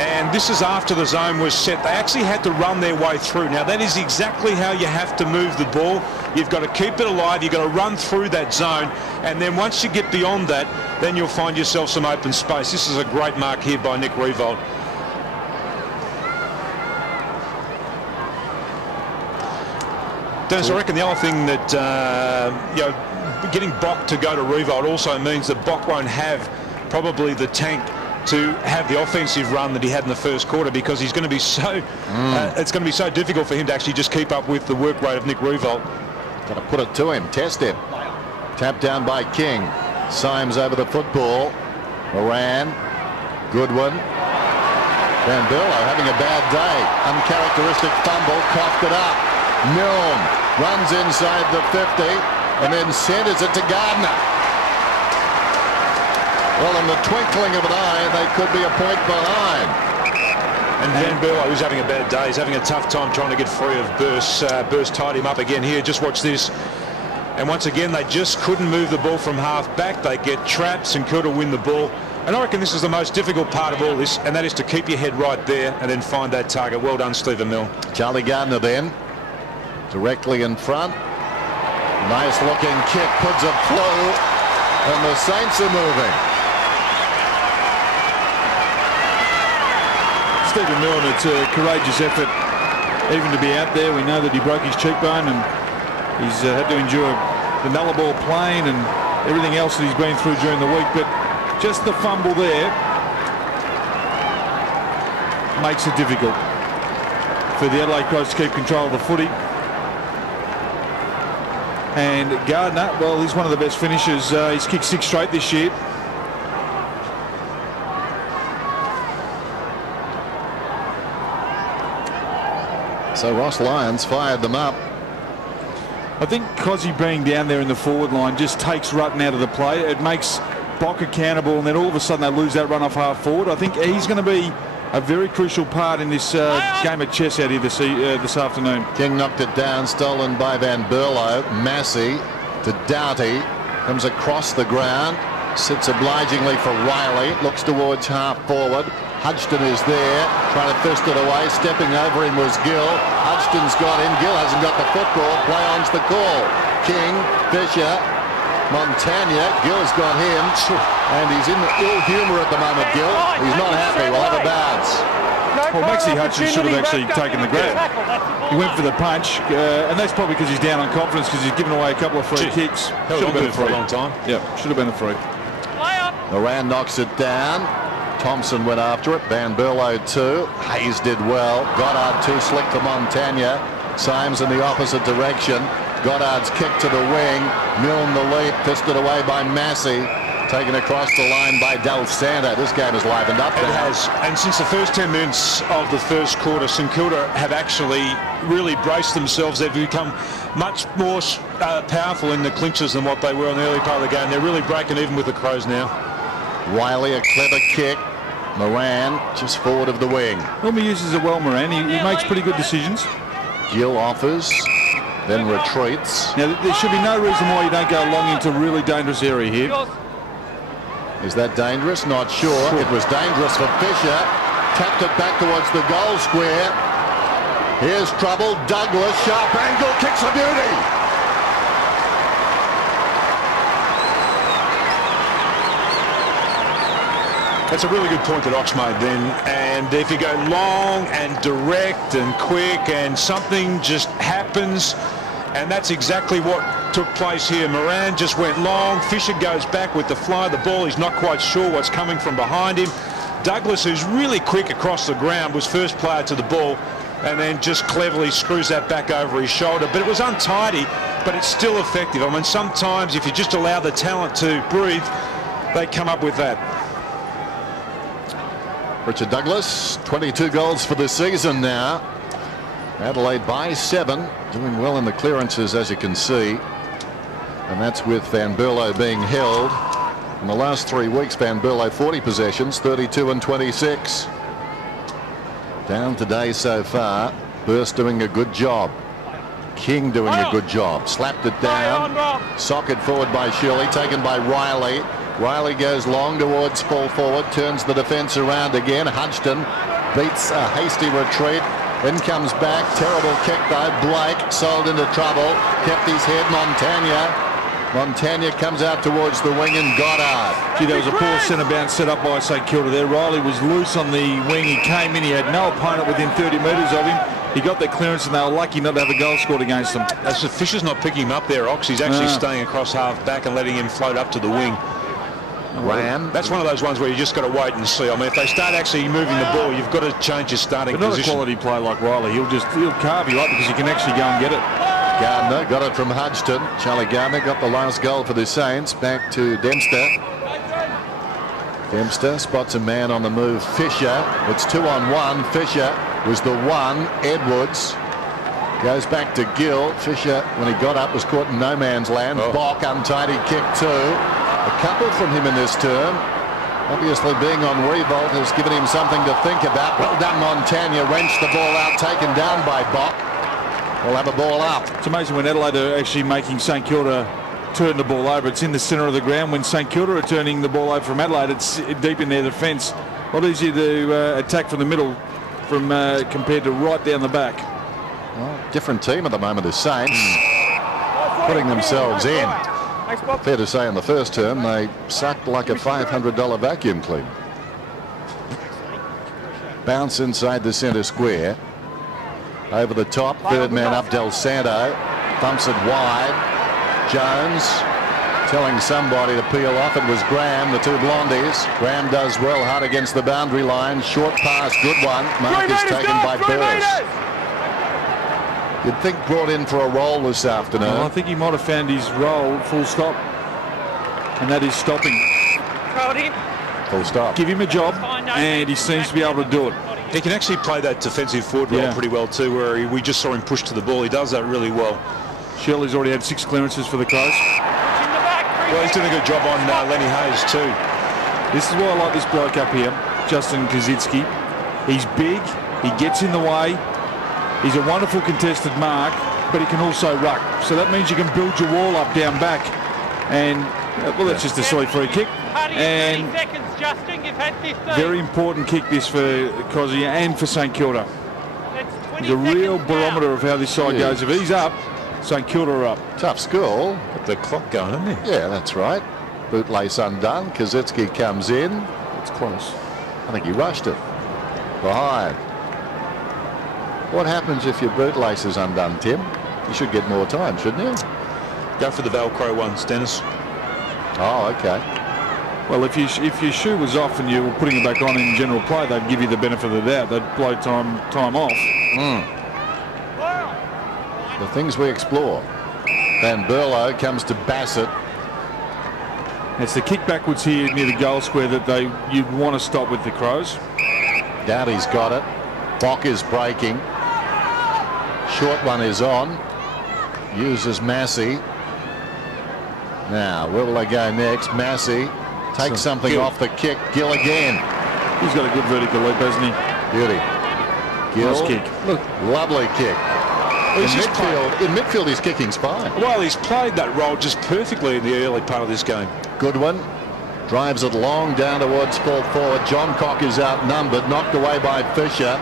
And this is after the zone was set. They actually had to run their way through. Now, that is exactly how you have to move the ball. You've got to keep it alive. You've got to run through that zone. And then once you get beyond that, then you'll find yourself some open space. This is a great mark here by Nick Riewoldt. Dennis, I reckon the other thing that, getting Bock to go to Riewoldt also means that Bock won't have probably the tank to have the offensive run that he had in the first quarter, because he's going to be so it's going to be so difficult for him to actually just keep up with the work rate of Nick Riewoldt. Got to put it to him, test him. Tapped down by King. Symes over the football. Moran, Goodwin. Van Berlo having a bad day. Uncharacteristic fumble, coughed it up. Milne runs inside the 50 and then centers it to Gardner. Well, in the twinkling of an eye, they could be a point behind. And Van Berlo, who's having a bad day, he's having a tough time trying to get free of Burst. Burst tied him up again here. Just watch this. And once again, they just couldn't move the ball from half back. They get trapped. St Kilda win the ball. And I reckon this is the most difficult part of all this, and that is to keep your head right there and then find that target. Well done, Stephen Milne. Charlie Gardner then, directly in front. Nice looking kick, puts it through, and the Saints are moving. Stephen Milne, it's a courageous effort even to be out there. We know that he broke his cheekbone and he's had to endure the Nullarbor plane and everything else that he's been through during the week, but just the fumble there makes it difficult for the Adelaide Crows to keep control of the footy. And Gardner, well, he's one of the best finishers. He's kicked 6 straight this year. So Ross Lyons fired them up. I think Cozzy being down there in the forward line just takes Rutten out of the play. It makes Bock accountable, and then all of a sudden they lose that run off half forward. I think he's going to be a very crucial part in this game of chess out here this afternoon. King knocked it down, stolen by Van Berlo. Massey to Doughty, comes across the ground, sits obligingly for Riley, looks towards half forward. Hudson is there, trying to fist it away. Stepping over him was Gill. Hudson's got him. Gill hasn't got the football. Play on's the call. King, Fisher, Montagna. Gill's got him, and he's in ill humour at the moment. Gill, he's not happy. We'll have a bounce. Well, Maxie Hutchins should have actually taken the grab. He went for the punch, and that's probably because he's down on confidence, because he's given away a couple of free kicks. Should have been a free for a long time. Yeah, should have been a free. Moran knocks it down. Thompson went after it. Van Berlo too. Hayes did well. Goddard too slick for Montagna. Symes in the opposite direction. Goddard's kick to the wing. Milne the lead, fisted away by Massey. Taken across the line by Del Santa. This game has livened up. It has. And since the first 10 minutes of the first quarter, St Kilda have actually really braced themselves. They've become much more powerful in the clinches than what they were in the early part of the game. They're really breaking even with the Crows now. Riley, a clever kick. Moran just forward of the wing. Normally uses it well, Moran. He makes pretty good decisions. Gill offers. then retreats. Now, there should be no reason why you don't go long into a really dangerous area here. Is that dangerous? Not sure. It was dangerous for Fisher. Tapped it back towards the goal square. Here's trouble. Douglas, sharp angle, kicks a beauty. That's a really good point that Ox made then. And if you go long and direct and quick and something just happens, and that's exactly what took place here. Moran just went long. Fisher goes back with the fly of the ball. He's not quite sure what's coming from behind him. Douglas, who's really quick across the ground, was first player to the ball and then just cleverly screws that back over his shoulder. But it was untidy, but it's still effective. I mean, sometimes if you just allow the talent to breathe, they come up with that. Richard Douglas, 22 goals for the season now. Adelaide by 7, doing well in the clearances, as you can see. And that's with Van Berlo being held. In the last 3 weeks, Van Berlo 40 possessions, 32 and 26. Down today so far. Burst doing a good job. King doing a good job. Slapped it down. Socket forward by Shirley, taken by Riley. Riley goes long towards full forward, turns the defence around again. Hodgson beats a hasty retreat. Then comes back. Terrible kick though. Blake sold into trouble. Kept his head. Montagna comes out towards the wing and Goddard. Gee, there was a poor centre bounce set up by St Kilda there. Riley was loose on the wing. He came in. He had no opponent within 30 metres of him. He got that clearance and they were lucky not to have a goal scored against them. That's the Fisher's not picking him up there, Ox. He's actually staying across half back and letting him float up to the wing. Ram. That's one of those ones where you just got to wait and see. I mean, if they start actually moving the ball, you've got to change your starting but not position. a quality player like Riley. He'll carve you up because he can actually go and get it. Gardner got it from Hodgson. Charlie Gardner got the last goal for the Saints. Back to Dempster. Dempster spots a man on the move. Fisher. It's 2-on-1. Fisher was the one. Edwards goes back to Gill. Fisher, when he got up, was caught in no man's land. Bock, untidy kick too. A couple from him in this term. Obviously being on revolt has given him something to think about. Well done, Montagna. Wrenched the ball out, taken down by Bock. We'll have a ball up. It's amazing when Adelaide are actually making St Kilda turn the ball over. It's in the centre of the ground. When St Kilda are turning the ball over from Adelaide, it's deep in their defence. A lot easier to attack from the middle compared to right down the back. Well, different team at the moment, the Saints. Putting themselves in. Fair to say in the first term they sucked like a $500 vacuum cleaner. Bounce inside the centre square. Over the top, third man up, Del Santo. Thumps it wide. Jones telling somebody to peel off. It was Graham, the two blondies. Graham does well, hard against the boundary line. Short pass, good one. Mark is taken by Burris. You'd think brought in for a roll this afternoon. Well, I think he might have found his role, full stop. And that is stopping. Full stop. Give him a job, and he seems to be able to do it. He can actually play that defensive forward role pretty well too, where we just saw him push to the ball. He does that really well. Shirley's already had 6 clearances for the Crows. Well, he's doing a good job on Lenny Hayes too. This is why I like this bloke up here, Justin Kazitsky. He's big, he gets in the way, he's a wonderful contested mark, but he can also ruck. So that means you can build your wall up down back. And, well, that's just a silly free kick. And very important kick this for Cozzy and for St Kilda. He's a real barometer of how this side goes. If he's up, St Kilda are up. Tough school. Got the clock going, isn't he? Yeah, that's right. Bootlace undone. Kazitsky comes in. It's close. I think he rushed it. Behind. What happens if your bootlace is undone, Tim? You should get more time, shouldn't you? Go for the Velcro ones, Dennis. Oh, okay. Well, if your shoe was off and you were putting it back on in general play, they'd give you the benefit of the doubt. They'd blow time off. The things we explore. Van Berlo comes to Bassett. It's the kick backwards here near the goal square that you'd want to stop with the Crows. Dowdy's got it. Bock is breaking. Short one is on. Uses Massey. Now, where will they go next? Massey takes something off the kick. Gill again. He's got a good vertical leap, hasn't he? Beauty. Gill. Nice kick. Look, lovely kick. In midfield, his kicking's fine. Well, he's played that role just perfectly in the early part of this game. Goodwin drives it long down towards full forward. John Cock is outnumbered, knocked away by Fisher.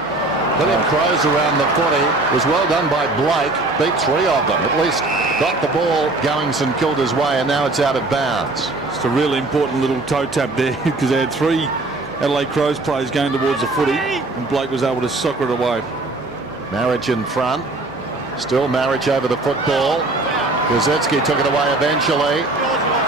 William Crowe's around the footy. It was well done by Blake. Beat 3 of them. At least got the ball going St Kilda's way, and now it's out of bounds. It's a really important little toe tap there because they had 3 Adelaide Crows players going towards the footy, and Blake was able to soccer it away. Marriage in front. Still Marriage over the football. Kozetzky took it away eventually.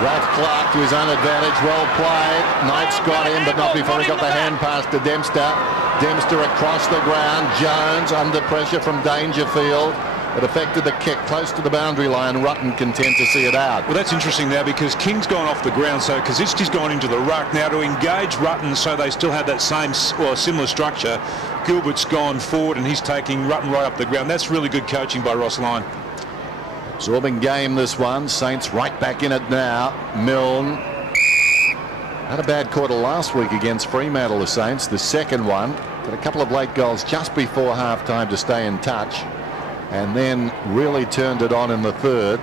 Ralph Clark to his own advantage. Well played. Knight's got him, but not before he got the hand pass to Dempster. Dempster across the ground. Jones under pressure from Dangerfield. It affected the kick close to the boundary line. Rutten content to see it out. Well, that's interesting now because King's gone off the ground, so Kozetzky's gone into the ruck. Now to engage Rutten so they still have that same or similar structure, Gilbert's gone forward and he's taking Rutten right up the ground. That's really good coaching by Ross Lyon. Absorbing game this one. Saints right back in it now. Milne had a bad quarter last week against Fremantle, the Saints. The second one. Got a couple of late goals just before half-time to stay in touch. And then really turned it on in the third.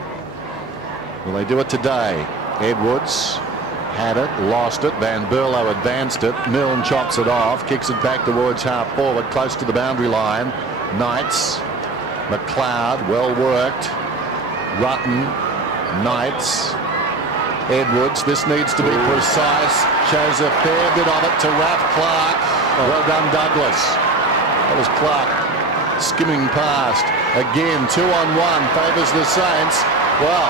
Will they do it today? Edwards had it, lost it. Van Berlo advanced it. Milne chops it off, kicks it back towards half forward, close to the boundary line. Knights, McLeod, well worked. Rutten, Knights, Edwards. This needs to be precise. Shows a fair bit of it to Ralph Clark. Well done, Douglas. That was Clark skimming past. Again, 2-on-1 favours the Saints. Well,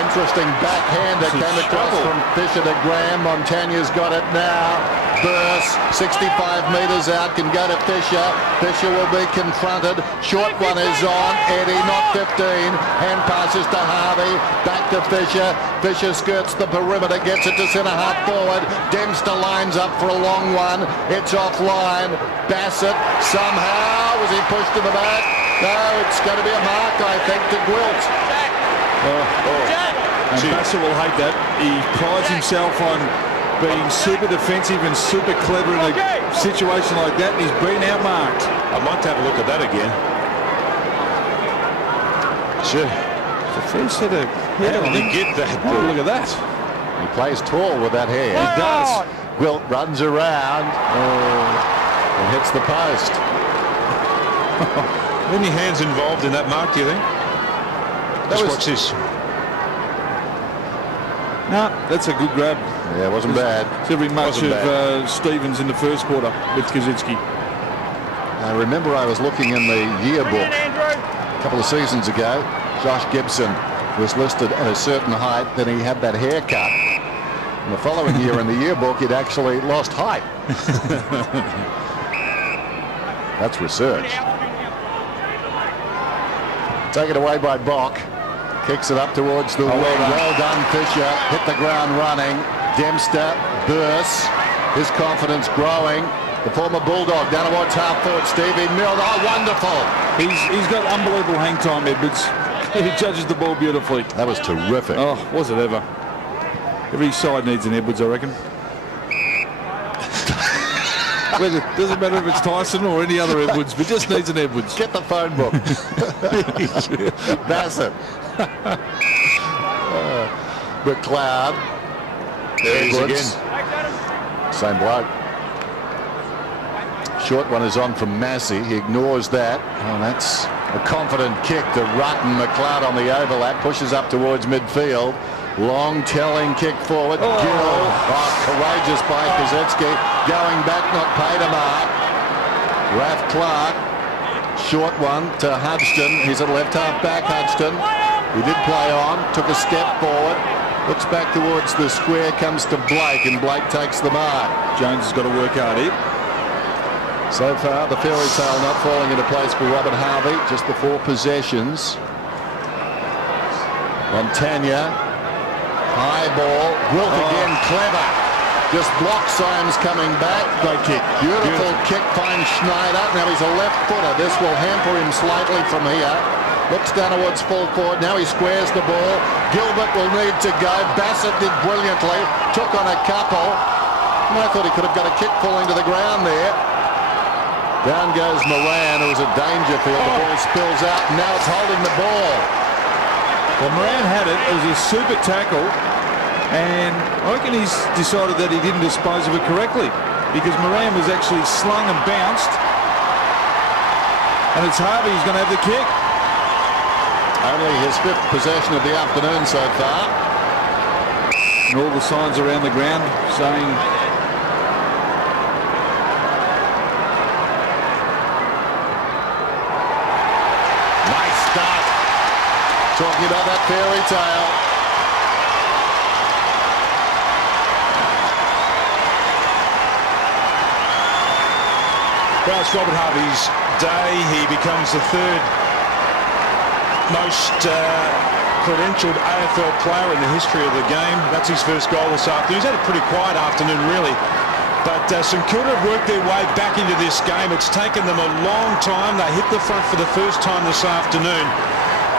interesting backhander came across from Fisher to Graham. Montagne's got it now. Burse, 65 metres out, can go to Fisher. Fisher will be confronted. Short one is on. Eddie, not 15. Hand passes to Harvey. Back to Fisher. Fisher skirts the perimeter, gets it to centre half forward. Dempster lines up for a long one. It's offline. Bassett somehow, was he pushed to the back? No, it's going to be a mark, I think, to Gwilt. And Bassett will hate that. He prides himself on being super defensive and super clever in a situation like that, and he's been outmarked. I'd like to have a look at that again. Sure. It's a fair set of hair. How did he get that? Oh, look at that. He plays tall with that hair. He does. Gwilt runs around and hits the post. Any hands involved in that mark, do you think? Just watch this. No, that's a good grab. Yeah, it wasn't bad. It's every much of Stevens in the first quarter with Kozetzky. I remember I was looking in the yearbook a couple of seasons ago. Josh Gibson was listed at a certain height, then he had that haircut. And the following year in the yearbook, he'd actually lost height. That's research. Taken away by Bock. Kicks it up towards the wing. Well done, Fisher. Hit the ground running. Dempster, Burse. His confidence growing. The former Bulldog down towards half forward. Stevie Milne. Oh, wonderful. He's got unbelievable hang time, Edwards. He judges the ball beautifully. That was terrific. Oh, was it ever. Every side needs an Edwards, I reckon. Doesn't matter if it's Tyson or any other Edwards, but just needs an Edwards. Get the phone book. Bassett. McLeod. There he is again. Same bloke. Short one is on from Massey. He ignores that. Oh, that's a confident kick to Rutten. McLeod on the overlap. Pushes up towards midfield. Long telling kick forward. Gill. Oh, courageous by Kozetzky. Going back, not paid a mark. Ralph Clark. Short one to Hudson. He's at left half back, Hudson. He did play on. Took a step forward. Looks back towards the square. Comes to Blake, and Blake takes the mark. Jones has got to work hard here. So far, the fairy tale not falling into place for Robert Harvey. Just the 4 possessions. Montagna. High ball. Gwilt again, clever. Just blocks Symes coming back. Great kick. Beautiful kick, finds Schneider. Now he's a left footer. This will hamper him slightly from here. Looks down towards full forward. Now he squares the ball. Gilbert will need to go. Bassett did brilliantly. Took on a couple. And I thought he could have got a kick falling to the ground there. Down goes Moran, who was at Dangerfield. The ball spills out, and now it's holding the ball. Well, Moran had it. It was a super tackle, and I reckon he's decided that he didn't dispose of it correctly, because Moran was actually slung and bounced, and it's Harvey who's going to have the kick. Only his 5th possession of the afternoon so far. And all the signs around the ground saying nice start. Talking about that fairy tale. Well, it's Robert Harvey's day. He becomes the 3rd most credentialed AFL player in the history of the game. That's his first goal this afternoon. He's had a pretty quiet afternoon, really. But St Kilda have worked their way back into this game. It's taken them a long time. They hit the front for the first time this afternoon.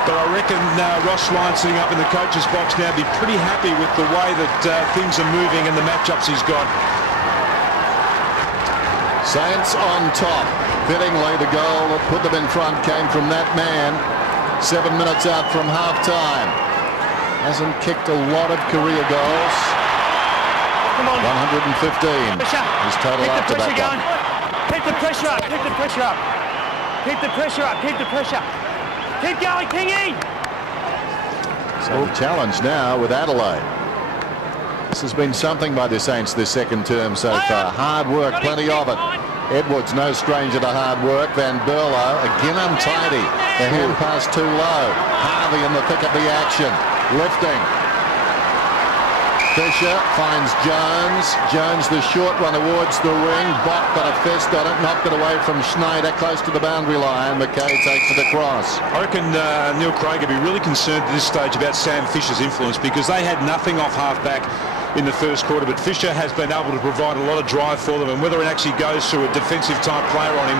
But I reckon Ross Lyon sitting up in the coach's box now be pretty happy with the way that things are moving and the matchups he's got. Saints on top. Fittingly, the goal that put them in front came from that man. 7 minutes out from half-time. Hasn't kicked a lot of career goals. Come on. 115. His total Keep after the pressure that going. Keep the pressure up. Keep the pressure up. Keep the pressure up. Keep the pressure. Keep going, Kingy. So the challenge now with Adelaide. This has been something by the Saints this second term so far. Hard work, plenty of it. Edwards, no stranger to hard work. Van Berlo, again untidy. The hand pass too low. Harvey in the thick of the action. Lifting. Fisher finds Jones. Jones, the short one towards the ring. Bott got a fist on it, knocked it away from Schneider, close to the boundary line. McKay takes it across. I reckon Neil Craig would be really concerned at this stage about Sam Fisher's influence, because they had nothing off half-back in the first quarter, but Fisher has been able to provide a lot of drive for them, and whether it actually goes through a defensive type player on him,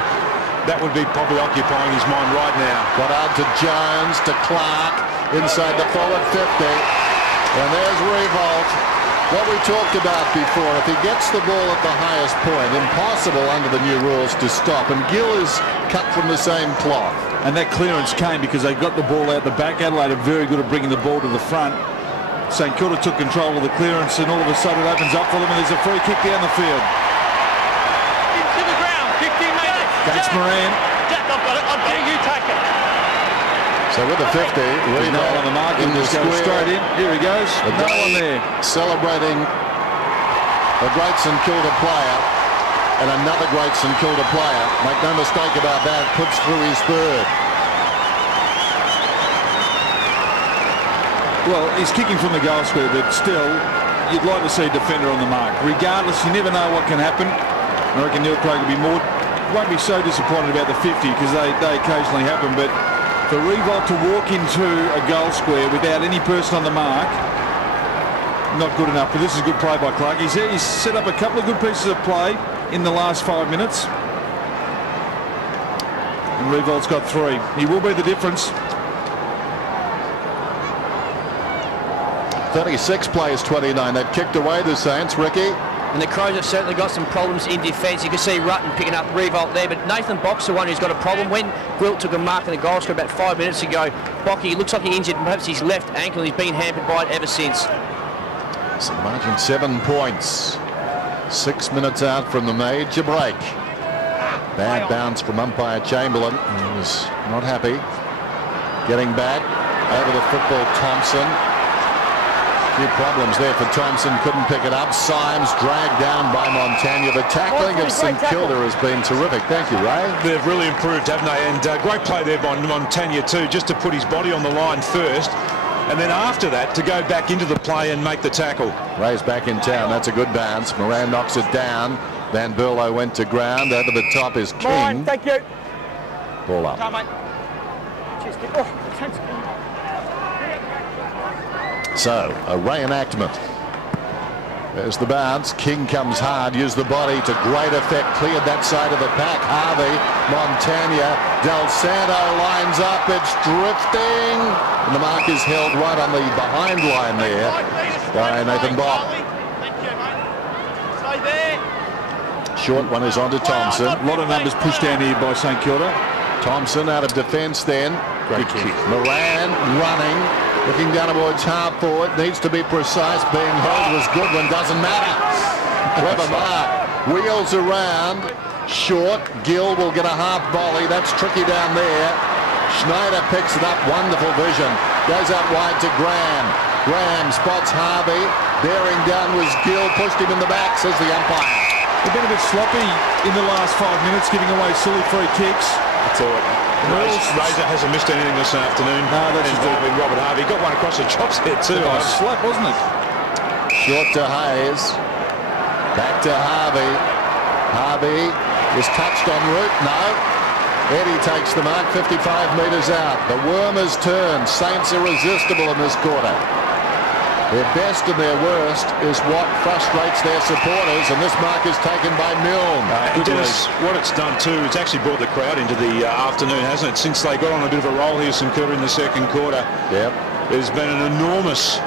that would be probably occupying his mind right now. Got out to Jones, to Clark, inside the forward 50. And there's Revolt. What we talked about before, if he gets the ball at the highest point, impossible under the new rules to stop. And Gill is cut from the same cloth. And that clearance came because they got the ball out the back. Adelaide are very good at bringing the ball to the front. St Kilda took control of the clearance, and all of a sudden it opens up for them, and there's a free kick down the field. Into the ground. 15 metres. Against Moran. Jack, I've got it. I've got it. You take it. So with the 50, There's no one on the mark. in the Just goes square. straight in. Here he goes. No one there. Celebrating a great St Kilda player and another great St Kilda player. Make no mistake about that. Puts through his 3rd. Well, he's kicking from the goal square, but still, you'd like to see a defender on the mark. Regardless, you never know what can happen. I reckon Neil Craig won't be so disappointed about the 50, because they occasionally happen, but for Revolt to walk into a goal square without any person on the mark, not good enough. But this is good play by Clark. He's set up a couple of good pieces of play in the last 5 minutes. And Revolt's got 3. He will be the difference. 36 plays 29. They've kicked away the Saints, Ricky. And the Crows have certainly got some problems in defence. You can see Rutten picking up Revolt there, but Nathan Bock's the one who's got a problem. When Gwilt took a mark in the goal score about 5 minutes ago, Bocky looks like he injured perhaps his left ankle. He's been hampered by it ever since. So margin 7 points. 6 minutes out from the major break. Bad bounce from umpire Chamberlain. He was not happy. Getting back over the football, Thompson. A few problems there for Thompson, couldn't pick it up. Symes dragged down by Montagna. The tackling of St Kilda has been terrific. Thank you, Ray. They've really improved, haven't they? And great play there by Montagna too, just to put his body on the line first, and then after that to go back into the play and make the tackle. Ray's back in town. That's a good bounce. Moran knocks it down. Van Berlo went to ground. Over the top is King. Thank you. Ball up. Come on, mate. Cheers. Oh, thanks. So, a reenactment. There's the bounce. King comes hard, used the body to great effect, cleared that side of the pack. Harvey, Montagna, Del Santo lines up, it's drifting. And the mark is held right on the behind line there by Nathan Bock. Thank you, mate. Stay there. short one is onto Thompson. A lot of numbers pushed down here by St Kilda. Thompson out of defence then. Great kick. Moran running, looking down towards half forward. Needs to be precise. Being held was Goodwin. Doesn't matter. Clever mark. Wheels around. Short. Gill will get a half volley. That's tricky down there. Schneider picks it up. Wonderful vision. Goes out wide to Graham. Graham spots Harvey. Bearing down was Gill. Pushed him in the back, says the umpire. They've been a bit sloppy in the last 5 minutes, giving away silly free kicks. That's all. Razor hasn't missed anything this afternoon. No, that's involving Robert Harvey. Got one across the chops there too. Nice slap, wasn't it? Short to Hayes. Back to Harvey. Harvey is touched en route. No. Eddie takes the mark 55 metres out. The Wormers turn. Saints irresistible in this quarter. Their best and their worst is what frustrates their supporters, and this mark is taken by Milne. Dennis, what it's done too, it's actually brought the crowd into the afternoon, hasn't it? Since they got on a bit of a roll here, St Kilda, in the second quarter. Yep. There's been an enormous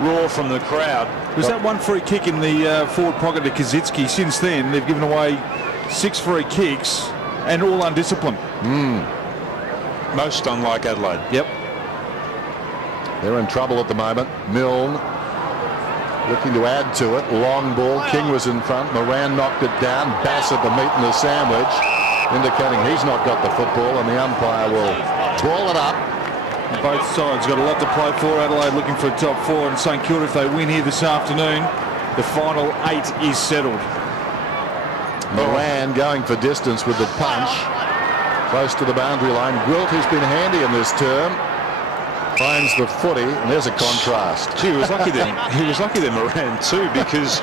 roar from the crowd. Was that one free kick in the forward pocket to Kaczynski? Since then, they've given away 6 free kicks and all undisciplined. Most unlike Adelaide. Yep. They're in trouble at the moment. Milne looking to add to it. Long ball. King was in front. Moran knocked it down. Bassett the meat in the sandwich, indicating he's not got the football, and the umpire will ball it up. Both sides got a lot to play for. Adelaide looking for a top 4, and St Kilda, if they win here this afternoon, the final 8 is settled. Moran going for distance with the punch. Close to the boundary line. Gwilt, who's been handy in this term, finds the footy, and there's a contrast. Gee, he was lucky then, Moran too, because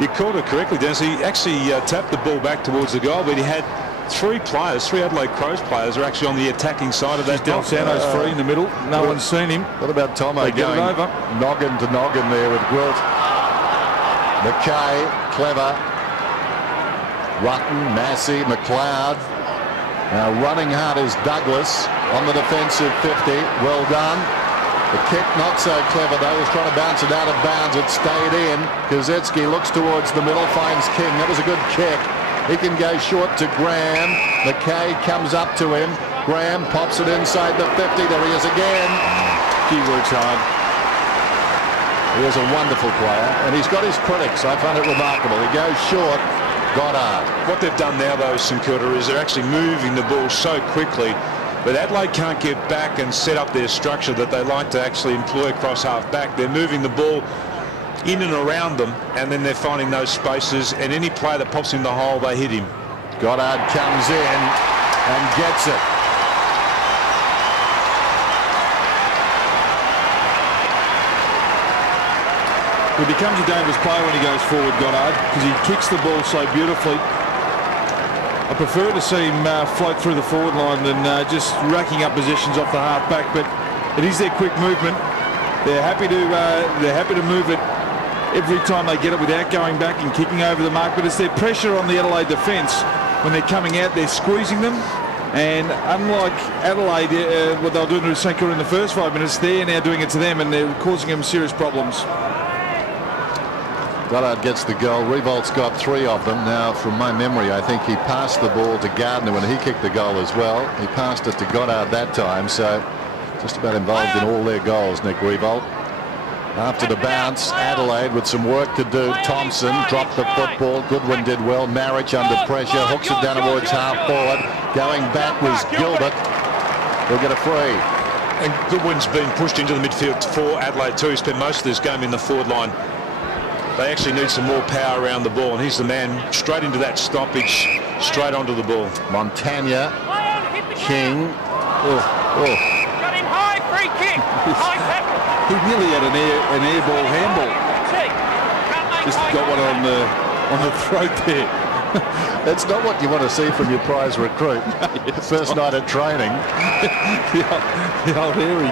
you called it correctly, Dennis. He actually tapped the ball back towards the goal, but he had 3 Adelaide Crows players are actually on the attacking side of that. Del Santo's free in the middle. No one's seen him. What about Tomo going over noggin to noggin there with Gwilt? McKay, clever. Rutten, Massey, McLeod. Now running hard is Douglas on the defensive 50. Well done. The kick not so clever though. He was trying to bounce it out of bounds. It stayed in. Kaczynski looks towards the middle, finds King. That was a good kick. He can go short to Graham. McKay comes up to him. Graham pops it inside the 50. There he is again. He works hard. He is a wonderful player, and he's got his critics. I find it remarkable. He goes short. Goddard. What they've done now, though, St Kilda, is they're actually moving the ball so quickly, but Adelaide can't get back and set up their structure that they like to actually employ across half back. They're moving the ball in and around them, and then they're finding those spaces, and any player that pops in the hole, they hit him. Goddard comes in and gets it. He becomes a dangerous player when he goes forward, Goddard, because he kicks the ball so beautifully. I prefer to see him float through the forward line than just racking up positions off the half back, but it is their quick movement. They're happy to move it every time they get it without going back and kicking over the mark, but it's their pressure on the Adelaide defence. When they're coming out, they're squeezing them, and unlike Adelaide, what they were doing to St Kilda in the first 5 minutes, they're now doing it to them, and they're causing them serious problems. Goddard gets the goal. Revolt's got 3 of them. Now, from my memory, I think he passed the ball to Gardner when he kicked the goal as well. He passed it to Goddard that time, so just about involved in all their goals, Nick Revolt. After the bounce, Adelaide with some work to do. Thompson dropped the football. Goodwin did well. Marich under pressure. Hooks it down towards half forward. Going back was Gilbert. He'll get a free. And Goodwin's been pushed into the midfield for Adelaide too. He spent most of this game in the forward line. They actually need some more power around the ball, and he's the man straight into that stoppage, straight onto the ball. Montagna, King. Got him high, free kick, high tackle. He nearly had an air ball handball. Just got one on the throat there. That's not what you want to see from your prize recruit. First night at training. the old Harry.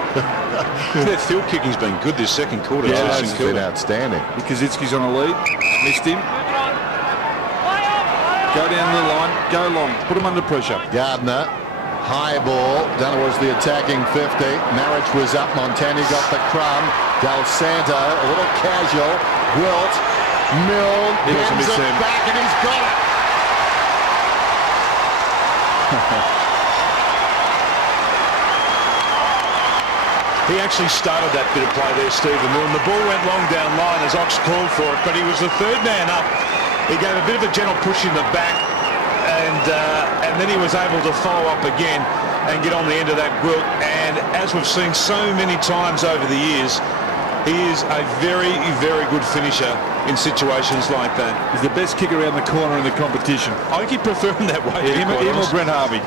Their field kicking's been good this second quarter. Yeah, it's been outstanding. Kaczynski's on a lead. Missed him. Go down the line. Go long. Put him under pressure. Gardner. High ball. Down towards the attacking 50. Marich was up. Montagna got the crumb. Del Santo. A little casual. Wilt. Milne. Pins it back, and he's got it. He actually started that bit of play there, Stephen Milne. The ball went long down line as Ox called for it, but he was the third man up. He gave a bit of a gentle push in the back, and then he was able to follow up again and get on the end of that Gwilt. And as we've seen so many times over the years, he is a very, very good finisher in situations like that. He's the best kicker around the corner in the competition. I think he'd prefer him that way. Yeah, him or Brent Harvey.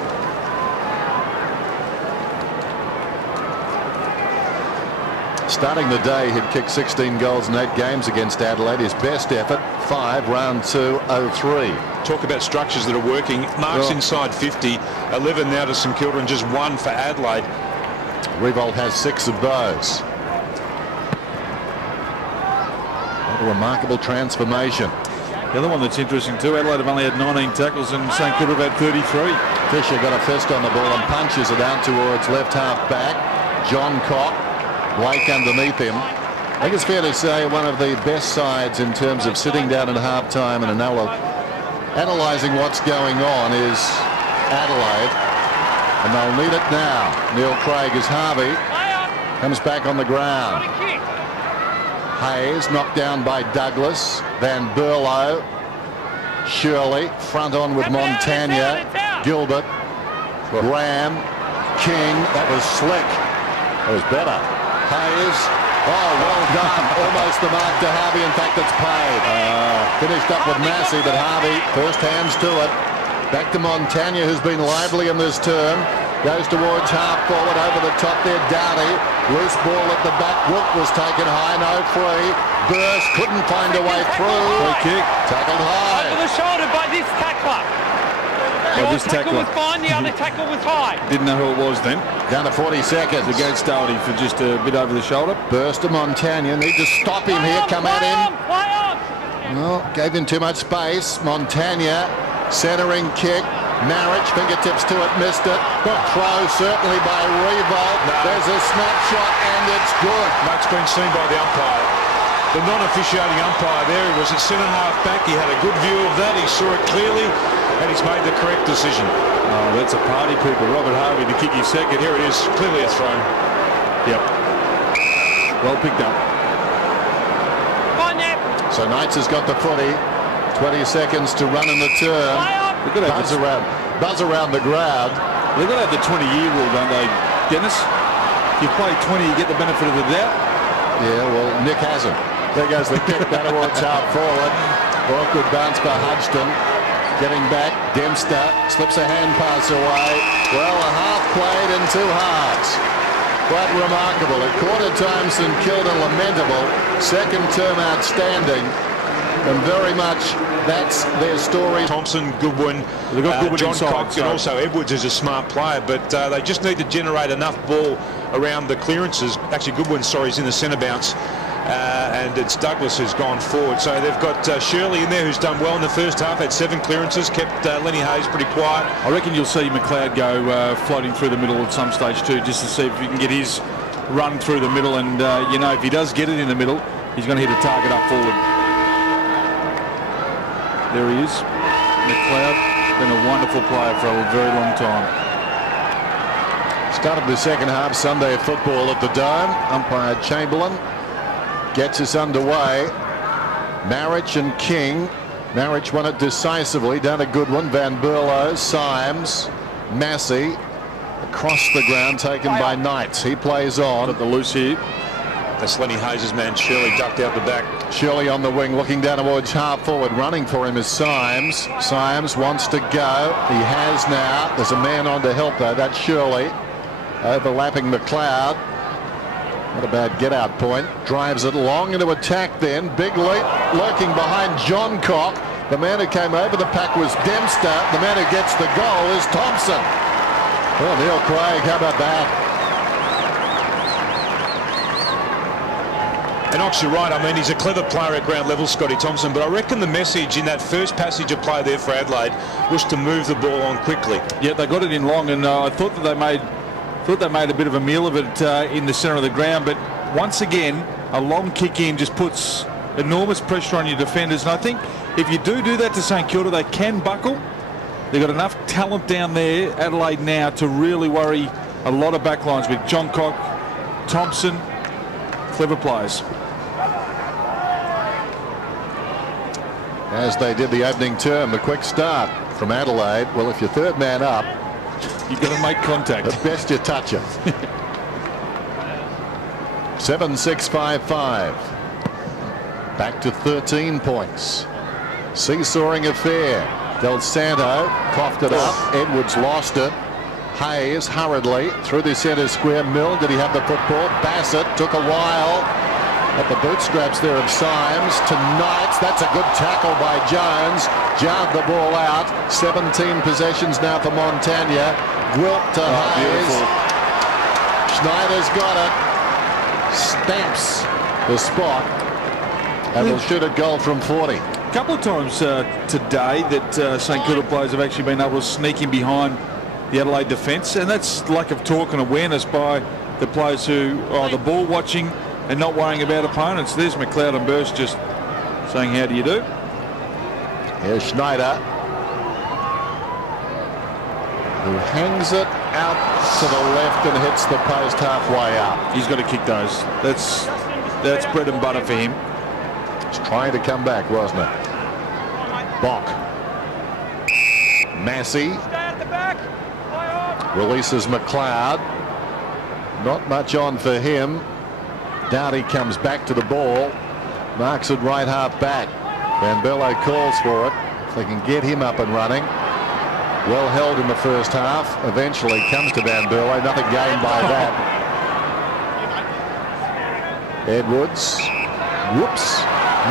Starting the day, he'd kicked 16 goals in 8 games against Adelaide. His best effort, 5, round 2, 0-3. Talk about structures that are working. Mark's inside 50, 11 now to St Kilda and just 1 for Adelaide. Revolt has 6 of those. What a remarkable transformation. The other one that's interesting too, Adelaide have only had 19 tackles and St Kilda have had 33. Fisher got a fist on the ball and punches it out towards left half back. John Cock, Blake underneath him. I think it's fair to say one of the best sides in terms of sitting down at half time and analysing what's going on is Adelaide, and they'll need it now. Neil Craig is Harvey, comes back on the ground. Hayes knocked down by Douglas. Van Berlo, Shirley, front on with Montagna, Gilbert, Graham, King. That was slick. That was better. Hayes, oh, well done. Almost the mark to Harvey. In fact, it's paid. Finished up with Massey, but Harvey, first hands to it. Back to Montagna, who's been lively in this term. Goes towards half forward, over the top there, Dowdy. Loose ball at the back. Wilk was taken high, no free. Burst, couldn't find a way through. Free kick. Tackled high. Over the shoulder by this tackler. Your tackle was fine, the other tackle was high. Didn't know who it was then. Down to 40 seconds. Against Dowdy for just a bit over the shoulder. Burst to Montagna. Need to stop him here. Come at him. Well, gave him too much space. Montagna, centering kick. Marriage, fingertips to it, missed it. Throw certainly by Revolt. No. There's a snapshot and it's good. That's been seen by the umpire. The non-officiating umpire there, he was at centre half back. He had a good view of that. He saw it clearly and he's made the correct decision. Oh, that's a party pooper. Robert Harvey to kick his second. Here it is, clearly a throw. Yep. Well picked up. So Knights has got the footy. 20 seconds to run in the turn. Buzz around the ground. They've got to have the 20-year rule, don't they, Dennis? If you play 20, you get the benefit of the doubt. Yeah, well, Nick hasn't. There goes the kick down towards half forward. Awkward bounce by Hudson. Getting back, Dempster slips a hand pass away. Well, a half played in 2 halves. Quite remarkable. At quarter time, St Kilda lamentable. Second term outstanding. And very much that's their story. Thompson, Goodwin, John Cox, and also Edwards is a smart player, but they just need to generate enough ball around the clearances. Actually, Goodwin, sorry, is in the centre bounce, and it's Douglas who's gone forward. So they've got Shirley in there who's done well in the first half, had 7 clearances, kept Lenny Hayes pretty quiet. I reckon you'll see McLeod go floating through the middle at some stage too, just to see if he can get his run through the middle, and you know, if he does get it in the middle, he's going to hit a target up forward. There he is. McLeod, been a wonderful player for a very long time. Started the second half Sunday football at the Dome. Umpire Chamberlain gets us underway. Marriage and King. Marriage won it decisively. Down a good one. Van Berlo, Symes, Massey. Across the ground, taken by Knights. He plays on. At the loose here. That's Lenny Hayes' man. Shirley ducked out the back. Shirley on the wing, looking down towards half forward. Running for him is Symes. Symes wants to go. He has now. There's a man on to help though. That's Shirley. Overlapping McLeod. Not a bad get-out point. Drives it long into attack then. Big leap. Lurking behind John Cock. The man who came over the pack was Dempster. The man who gets the goal is Thompson. Oh, Neil Craig, how about that? And Ox, you're right. I mean, he's a clever player at ground level, Scotty Thompson, but I reckon the message in that first passage of play there for Adelaide was to move the ball on quickly. Yeah, they got it in long, and I thought that they made a bit of a meal of it in the centre of the ground, but once again, a long kick in just puts enormous pressure on your defenders, and I think if you do that to St Kilda, they can buckle. They've got enough talent down there, Adelaide now, to really worry a lot of backlines with John Cock, Thompson, clever players. As they did the opening term, the quick start from Adelaide. Well, if you're third man up, you've got to make contact. At best you touch it. 7-6-5-5. Back to 13 points. Seesawing affair. Del Santo coughed it up. Edwards lost it. Hayes hurriedly through the centre square. Milne, did he have the football? Bassett took a while at the bootstraps there of Symes. To Knights, that's a good tackle by Jones. Jarred the ball out. 17 possessions now for Montagna. Gwilt to Hayes. Beautiful. Schneider's got it. Stamps the spot and will shoot a goal from 40. A couple of times today that St Kilda players have actually been able to sneak in behind the Adelaide defence, and that's lack of talk and awareness by the players who are the ball watching and not worrying about opponents. There's McLeod and Burst just saying, how do you do? Here's Schneider, who hangs it out to the left and hits the post halfway up. He's got to kick those. That's bread and butter for him. He's trying to come back, wasn't it? Bock. Massey releases McLeod. Not much on for him. Downey comes back to the ball. Marks it right half back. Van Berlo calls for it. If they can get him up and running. Well held in the first half. Eventually comes to Van Berlo. Nothing gained by that. Edwards. Whoops.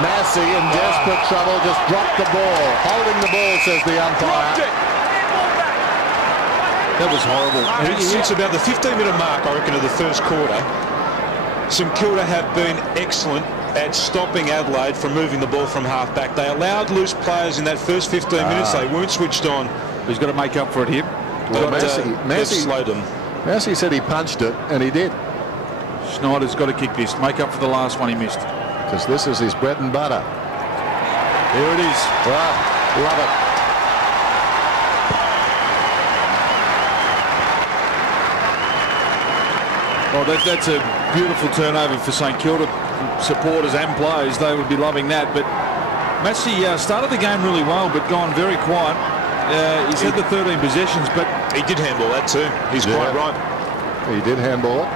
Massey in desperate trouble. Just dropped the ball. Holding the ball, says the umpire. That was horrible. Since about the 15-minute mark, I reckon, of the first quarter, St Kilda have been excellent at stopping Adelaide from moving the ball from half back. They allowed loose players in that first 15 minutes. They weren't switched on. He's got to make up for it here. Well, Massey slowed them. Massey said he punched it, and he did. Schneider's got to kick this. Make up for the last one he missed. Because this is his bread and butter. Here it is. Wow, love it. Oh, that's a beautiful turnover for St Kilda supporters and players. They would be loving that. But Massey started the game really well, but gone very quiet. He's had the 13 possessions, but he did handball that too. He's quite right. He did handball it.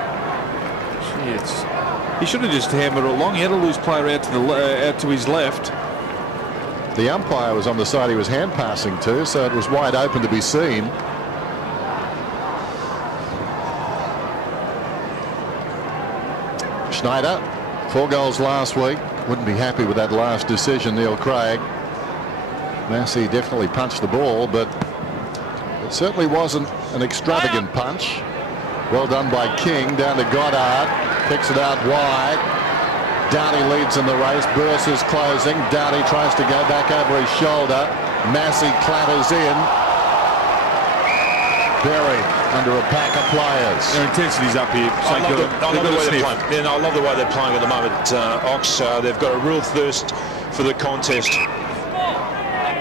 He should have just hammered it along. He had a loose player out to his left. The umpire was on the side he was hand passing to, so it was wide open to be seen. Schneider, 4 goals last week. Wouldn't be happy with that last decision, Neil Craig. Massey definitely punched the ball, but it certainly wasn't an extravagant punch. Well done by King. Down to Goddard. Kicks it out wide. Downey leads in the race. Burse is closing. Downey tries to go back over his shoulder. Massey clatters in. Buried under a pack of players. Their intensity's up here. I love the way they're playing. Yeah, no, I love the way they're playing at the moment. Ox, they've got a real thirst for the contest.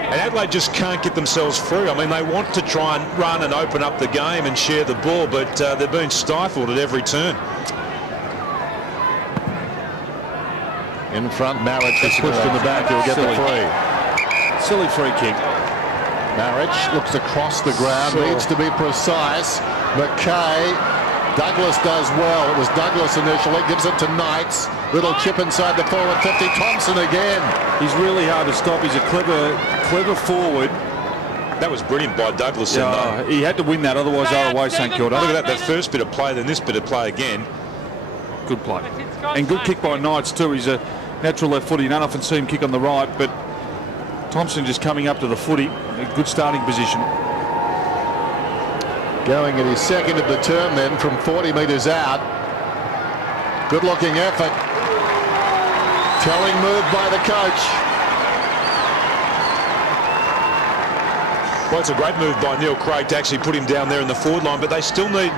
And Adelaide just can't get themselves through. I mean, they want to try and run and open up the game and share the ball, but they're being stifled at every turn. In front, Marriage is pushed in the back. He'll get the free. Silly free kick. Marriage looks across the ground, needs to be precise. McKay, Douglas does well. It was Douglas initially, gives it to Knights. Little chip inside the forward 50. Thompson again. He's really hard to stop. He's a clever forward. That was brilliant by Douglas. He had to win that, otherwise they're away, St Kilda. Look at that first bit of play, then this bit of play again. Good play. And good kick by Knights too. He's a natural left footy. You don't often see him kick on the right, but Thompson just coming up to the footy. A good starting position. Going at his second of the term then from 40 metres out. Good looking effort. Telling move by the coach. Well, it's a great move by Neil Craig to actually put him down there in the forward line, but they still need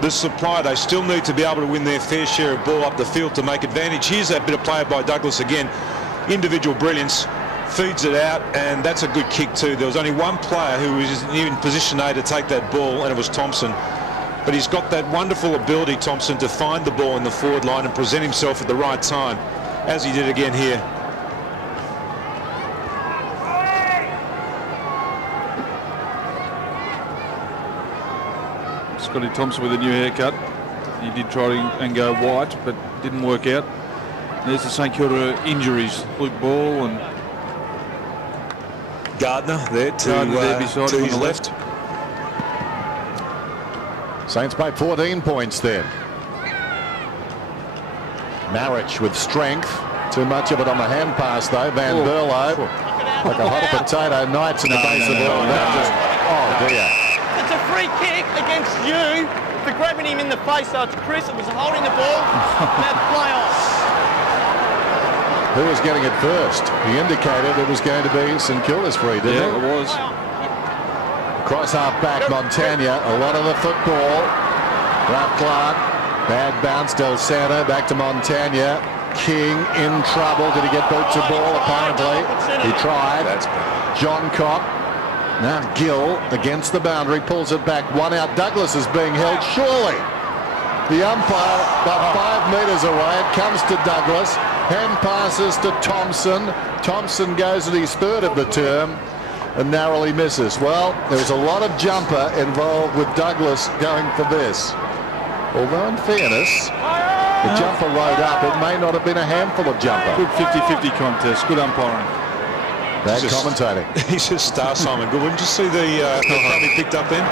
the supply. They still need to be able to win their fair share of ball up the field to make advantage. Here's that bit of play by Douglas again. Individual brilliance. Feeds it out, and that's a good kick too. There was only one player who was in position A to take that ball, and it was Thompson. but he's got that wonderful ability, Thompson, to find the ball in the forward line and present himself at the right time, as he did again here. Scotty Thompson with a new haircut. He did try and go white, but didn't work out. There's the St Kilda injuries. Luke Ball and Gardner there beside to him his on the left. Saints by 14 points then. Marich with strength. Too much of it on the hand pass though. Van Berlo, like a hot potato, Knights in the base of the ball. Oh dear. It's a free kick against you for grabbing him in the face. So it's Chris that was holding the ball. That's play off. Who was getting it first? He indicated it was going to be St Kilda's free, didn't he? Yeah, it was. Cross half back, Montagna. A lot of the football. Ralph Clark. Bad bounce. Del Santo back to Montagna. King in trouble. Did he get boots of ball? Apparently. He tried. John Cock. Now Gill against the boundary. Pulls it back. One out. Douglas is being held. Surely. The umpire about 5 metres away. It comes to Douglas. Hand passes to Thompson. Thompson goes at his third of the term and narrowly misses. Well, there was a lot of jumper involved with Douglas going for this. Although in fairness, the jumper rode up. It may not have been a handful of jumper. Good 50-50 contest. Good umpiring. Bad commentating. He's a star, Simon Goodwin. Just see the run he picked up then.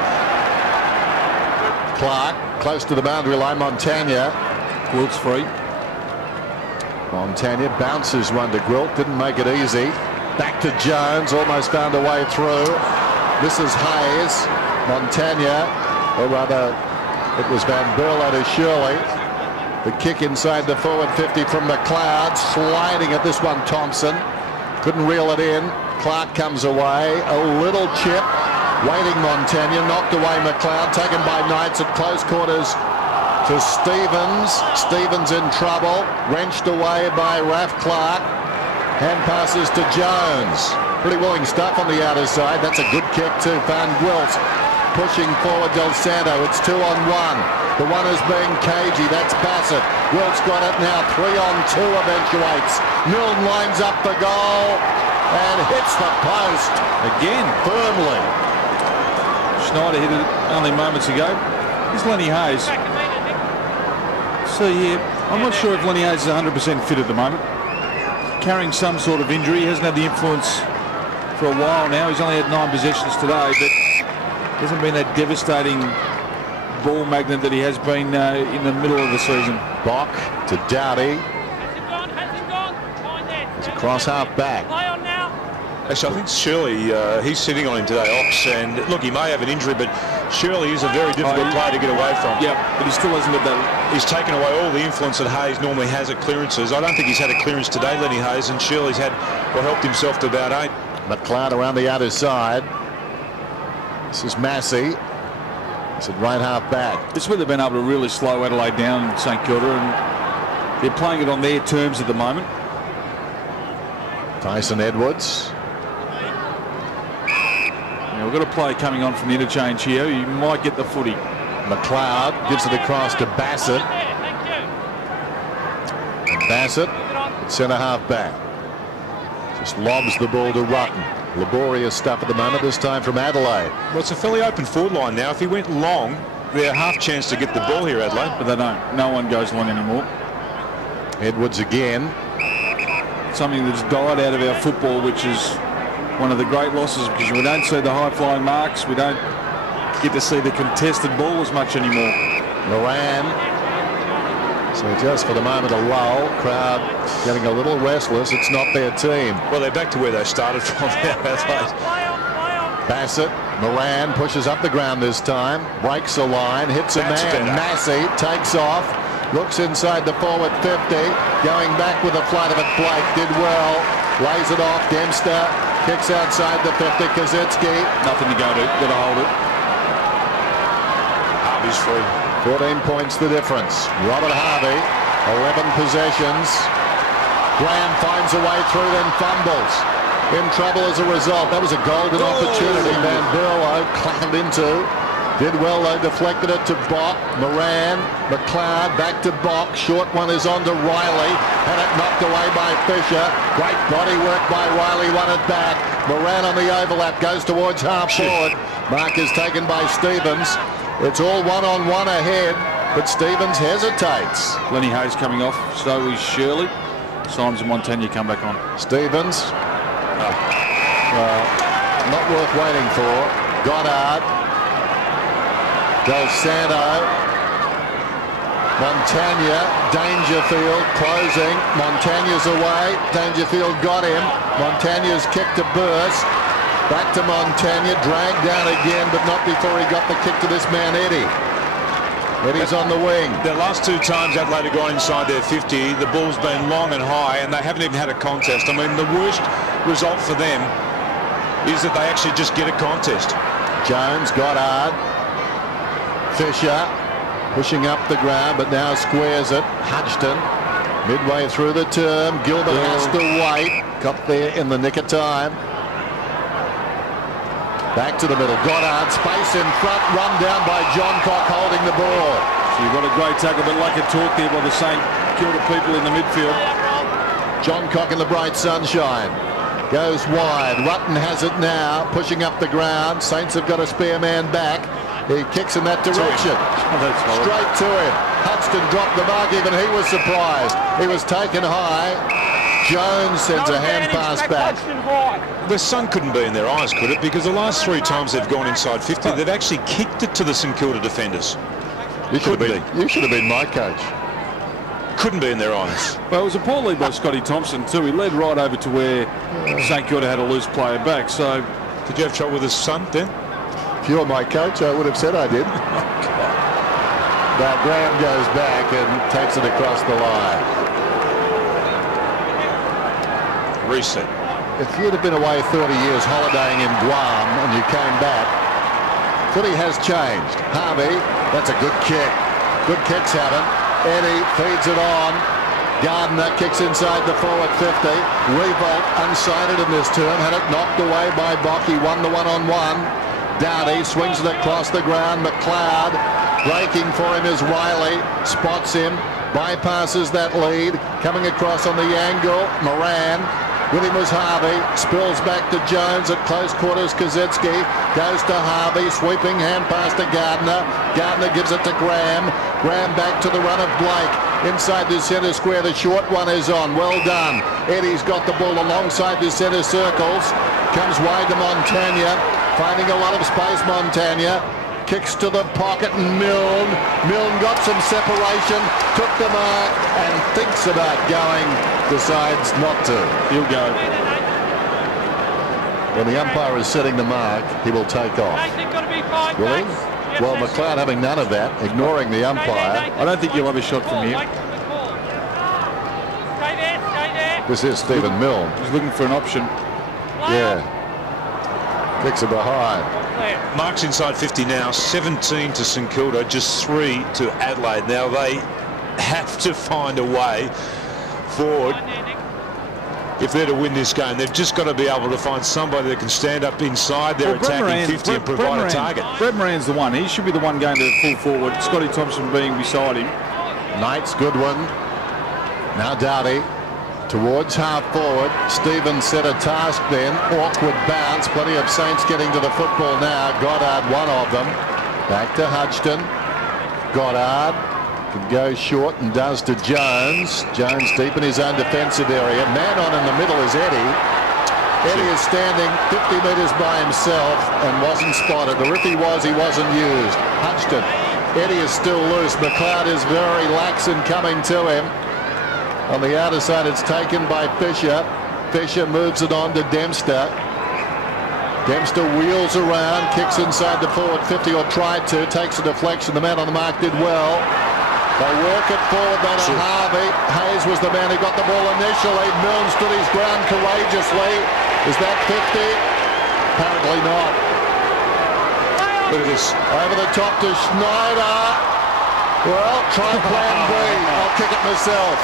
Clark close to the boundary line. Montagna. Wilt's free. Montagna bounces one to Gwilt. Didn't make it easy. Back to Jones. Almost found a way through. This is Hayes. Montagna, or rather it was Van Berlo to Shirley. The kick inside the forward 50 from McLeod. Sliding at this one, Thompson. Couldn't reel it in. Clark comes away. A little chip. Waiting Montagna. Knocked away McLeod. Taken by Knights at close quarters to Stevens. Stevens in trouble. Wrenched away by Ralph Clark. Hand passes to Jones. Pretty willing stuff on the outer side. That's a good kick too. Van Gwilt pushing forward Del Santo. It's 2-on-1. The one is being cagey. That's Bassett. Gwilt's got it now. 3-on-2 eventuates. Milne lines up the goal and hits the post. Again. Firmly. Schneider hit it only moments ago. Here's Lenny Hayes. So yeah, I'm not sure if Lenny Hayes is 100% fit at the moment. Carrying some sort of injury. He hasn't had the influence for a while now. He's only had 9 possessions today, but hasn't been that devastating ball magnet that he has been in the middle of the season. Bock to Doughty. It's a cross half back. Actually, I think Shirley, he's sitting on him today, Ox, and look, he may have an injury, but Shirley is a very difficult player to get away from. Yeah, but he still hasn't got that. He's taken away all the influence that Hayes normally has at clearances. I don't think he's had a clearance today, Lenny Hayes, and Shirley's had, or helped himself to about 8. McLeod around the outer side. This is Massey. It's at right half back. This is where they've been able to really slow Adelaide down, St Kilda, and they're playing it on their terms at the moment. Tyson Edwards. We've got a player coming on from the interchange here. You might get the footy. McLeod gives it across to Bassett. Bassett at centre half back. Just lobs the ball to Rutten. Laborious stuff at the moment, this time from Adelaide. Well, it's a fairly open forward line now. If he went long, they're half chance to get the ball here, Adelaide. But they don't. No one goes long anymore. Edwards again. Something that's died out of our football, which is one of the great losses, because we don't see the high-flying marks. We don't get to see the contested ball as much anymore. Moran. So just for the moment a lull. Crowd getting a little restless. It's not their team. Well, they're back to where they started from now, Adelaide. Bassett. Moran pushes up the ground this time. Breaks a line. Hits a man. Massey takes off. Looks inside the forward 50. Going back with a flight of it. Blake did well. Lays it off. Dempster kicks outside the 50. Kaczynski. Nothing to go to. Got to hold it. Harvey's free. 14 points the difference. Robert Harvey, 11 possessions. Graham finds a way through, then fumbles. In trouble as a result. That was a golden opportunity Van Berlo clammed into. Did well though, deflected it to Bock. Moran, McLeod, back to Bock. Short one is on to Riley. Had it knocked away by Fisher. Great body work by Riley, won it back. Moran on the overlap, goes towards half forward. Mark is taken by Stevens. It's all one-on-one ahead, but Stevens hesitates. Lenny Hayes coming off, so is Shirley. Symes and Montagna come back on. Stevens. Well, not worth waiting for. Goddard. Goes Santo. Montagna. Dangerfield closing. Montagna's away. Dangerfield got him. Montagna's kicked to Burst. Back to Montagna. Dragged down again, but not before he got the kick to this man, Eddie. Eddie's on the wing. The last 2 times Adelaide have gone inside their 50, the ball's been long and high, and they haven't even had a contest. I mean, the worst result for them is that they actually just get a contest. Jones, Goddard, Fisher pushing up the ground, but now squares it. Hudgton midway through the term. Gilbert has to wait. Got there in the nick of time. Back to the middle. Goddard, space in front, run down by John Cock holding the ball. So you've got a great tackle, but like a talk there by the St. Kilda people in the midfield. John Cock in the bright sunshine. Goes wide. Rutten has it now, pushing up the ground. Saints have got a spare man back. He kicks in that direction. Straight to him. Hudson dropped the mark, even he was surprised. He was taken high. Jones sends a hand pass back. The sun couldn't be in their eyes, could it? Because the last 3 times they've gone inside 50, they've actually kicked it to the St Kilda defenders. You should have been my coach. Couldn't be in their eyes. Well, it was a poor lead by Scotty Thompson too. He led right over to where St Kilda had a loose player back. So, did you have trouble with the sun then? If you were my coach, I would have said I did. But Graham goes back and takes it across the line. Reset. If you'd have been away 30 years holidaying in Guam and you came back, footy has changed. Harvey, that's a good kick. Good kicks haven't. Eddie feeds it on. Gardner kicks inside the forward 50. Revolt unsighted in this term. Had it knocked away by Bock. He won the one-on-one. Dowdy swings it across the ground. McLeod breaking for him is Riley. Spots him. Bypasses that lead. Coming across on the angle. Moran. With him was Harvey. Spills back to Jones at close quarters. Kazitsky goes to Harvey. Sweeping hand pass to Gardner. Gardner gives it to Graham. Graham back to the run of Blake. Inside the centre square. The short one is on. Well done. Eddie's got the ball alongside the centre circles. Comes wide to Montagna. Finding a lot of space, Montagna. Kicks to the pocket and Milne. Milne got some separation, took the mark and thinks about going, decides not to. He'll go. When the umpire is setting the mark, he will take off. Will he? Well, McLeod having none of that, ignoring the umpire. I don't think you'll have a shot from here. This is Stephen Milne. He's looking for an option. Yeah. Kicks are behind. Mark's inside 50 now, 17 to St Kilda, just 3 to Adelaide. Now they have to find a way forward if they're to win this game. They've just got to be able to find somebody that can stand up inside their attacking 50 and provide a target. Brett Moran's the one. He should be the one going to full forward. Scotty Thompson being beside him. Knight's good one. Now Dowdy. Towards half forward. Stevens set a task then. Awkward bounce. Plenty of Saints getting to the football now. Goddard, one of them. Back to Hudgton. Goddard can go short and does to Jones. Jones deep in his own defensive area. Man on in the middle is Eddie. Eddie is standing 50 metres by himself and wasn't spotted. Or if he was, he wasn't used. Hudgton. Eddie is still loose. McLeod is very lax in coming to him. On the outer side, it's taken by Fisher. Fisher moves it on to Dempster. Dempster wheels around, kicks inside the forward 50, or tried to, takes a deflection. The man on the mark did well. They work it forward, though, to Harvey. Hayes was the man who got the ball initially. Milne stood his ground courageously. Is that 50? Apparently not. Look at this. Over the top to Schneider. Well, try plan B. I'll kick it myself.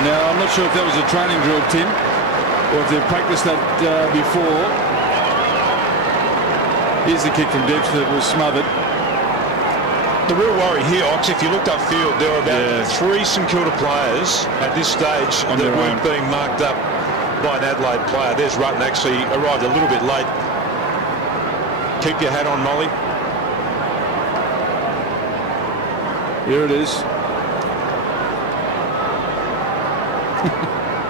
Now, I'm not sure if that was a training drill, Tim. or if they've practiced that before. Here's the kick from Debs that was smothered. The real worry here, Ox, if you looked upfield, there were about 3 St Kilda players at this stage that weren't being marked up by an Adelaide player. There's Rutten, actually arrived a little bit late. Keep your hat on, Molly. Here it is.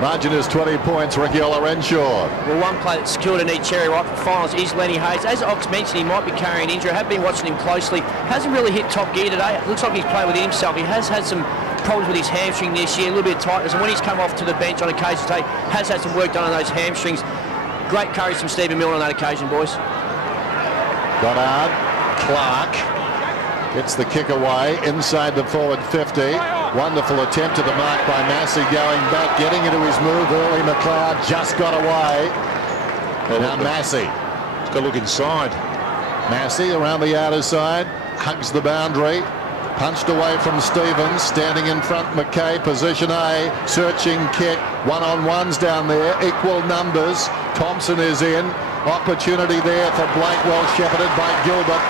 Margin is 20 points, Ricky Olorenshaw. Well, one player that St Kilda need cherry right for finals is Lenny Hayes. As Ox mentioned, he might be carrying injury. I have been watching him closely. Hasn't really hit top gear today. It looks like he's playing within himself. He has had some problems with his hamstring this year, a little bit of tightness, and when he's come off to the bench on occasion today, has had some work done on those hamstrings. Great courage from Stephen Milner on that occasion, boys. Goddard, Clark gets the kick away inside the forward 50. Wonderful attempt to the mark by Massey, going back, getting into his move early. McLeod just got away. And now Massey. He's got to look inside. Massey around the outer side, hugs the boundary. Punched away from Stevens, standing in front McKay, position A, searching kick, one-on-ones down there, equal numbers. Thompson is in, opportunity there for Blakewell, shepherded by Gilbert.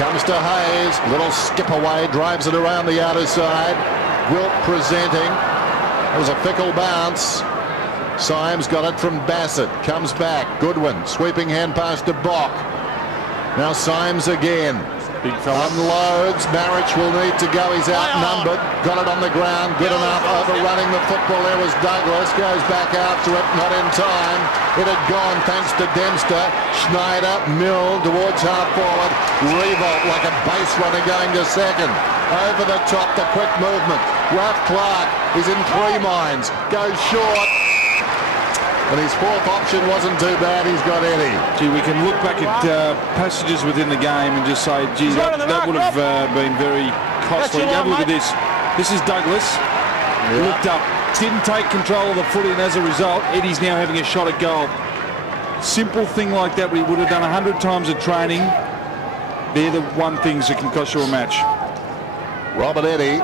Comes to Hayes, little skip away, drives it around the outer side. Wilt presenting, it was a fickle bounce. Symes got it from Bassett, comes back, Goodwin, sweeping hand pass to Bock. Now Symes again. Big fella. Unloads, Marich will need to go, he's outnumbered, got it on the ground, good enough, overrunning the football, there was Douglas, goes back after it, not in time, it had gone thanks to Dempster, Schneider, Mill towards half forward, Revolt like a base runner going to second, over the top, the quick movement, Ralph Clark is in 3 minds, goes short, and his fourth option wasn't too bad. He's got Eddie. Gee, we can look back at passages within the game and just say, gee, that would have been very costly. Have a look at this. This is Douglas. Looked up, didn't take control of the footy, and as a result, Eddie's now having a shot at goal. Simple thing like that we would have done 100 times at training. They're the one things that can cost you a match. Robert Eddie,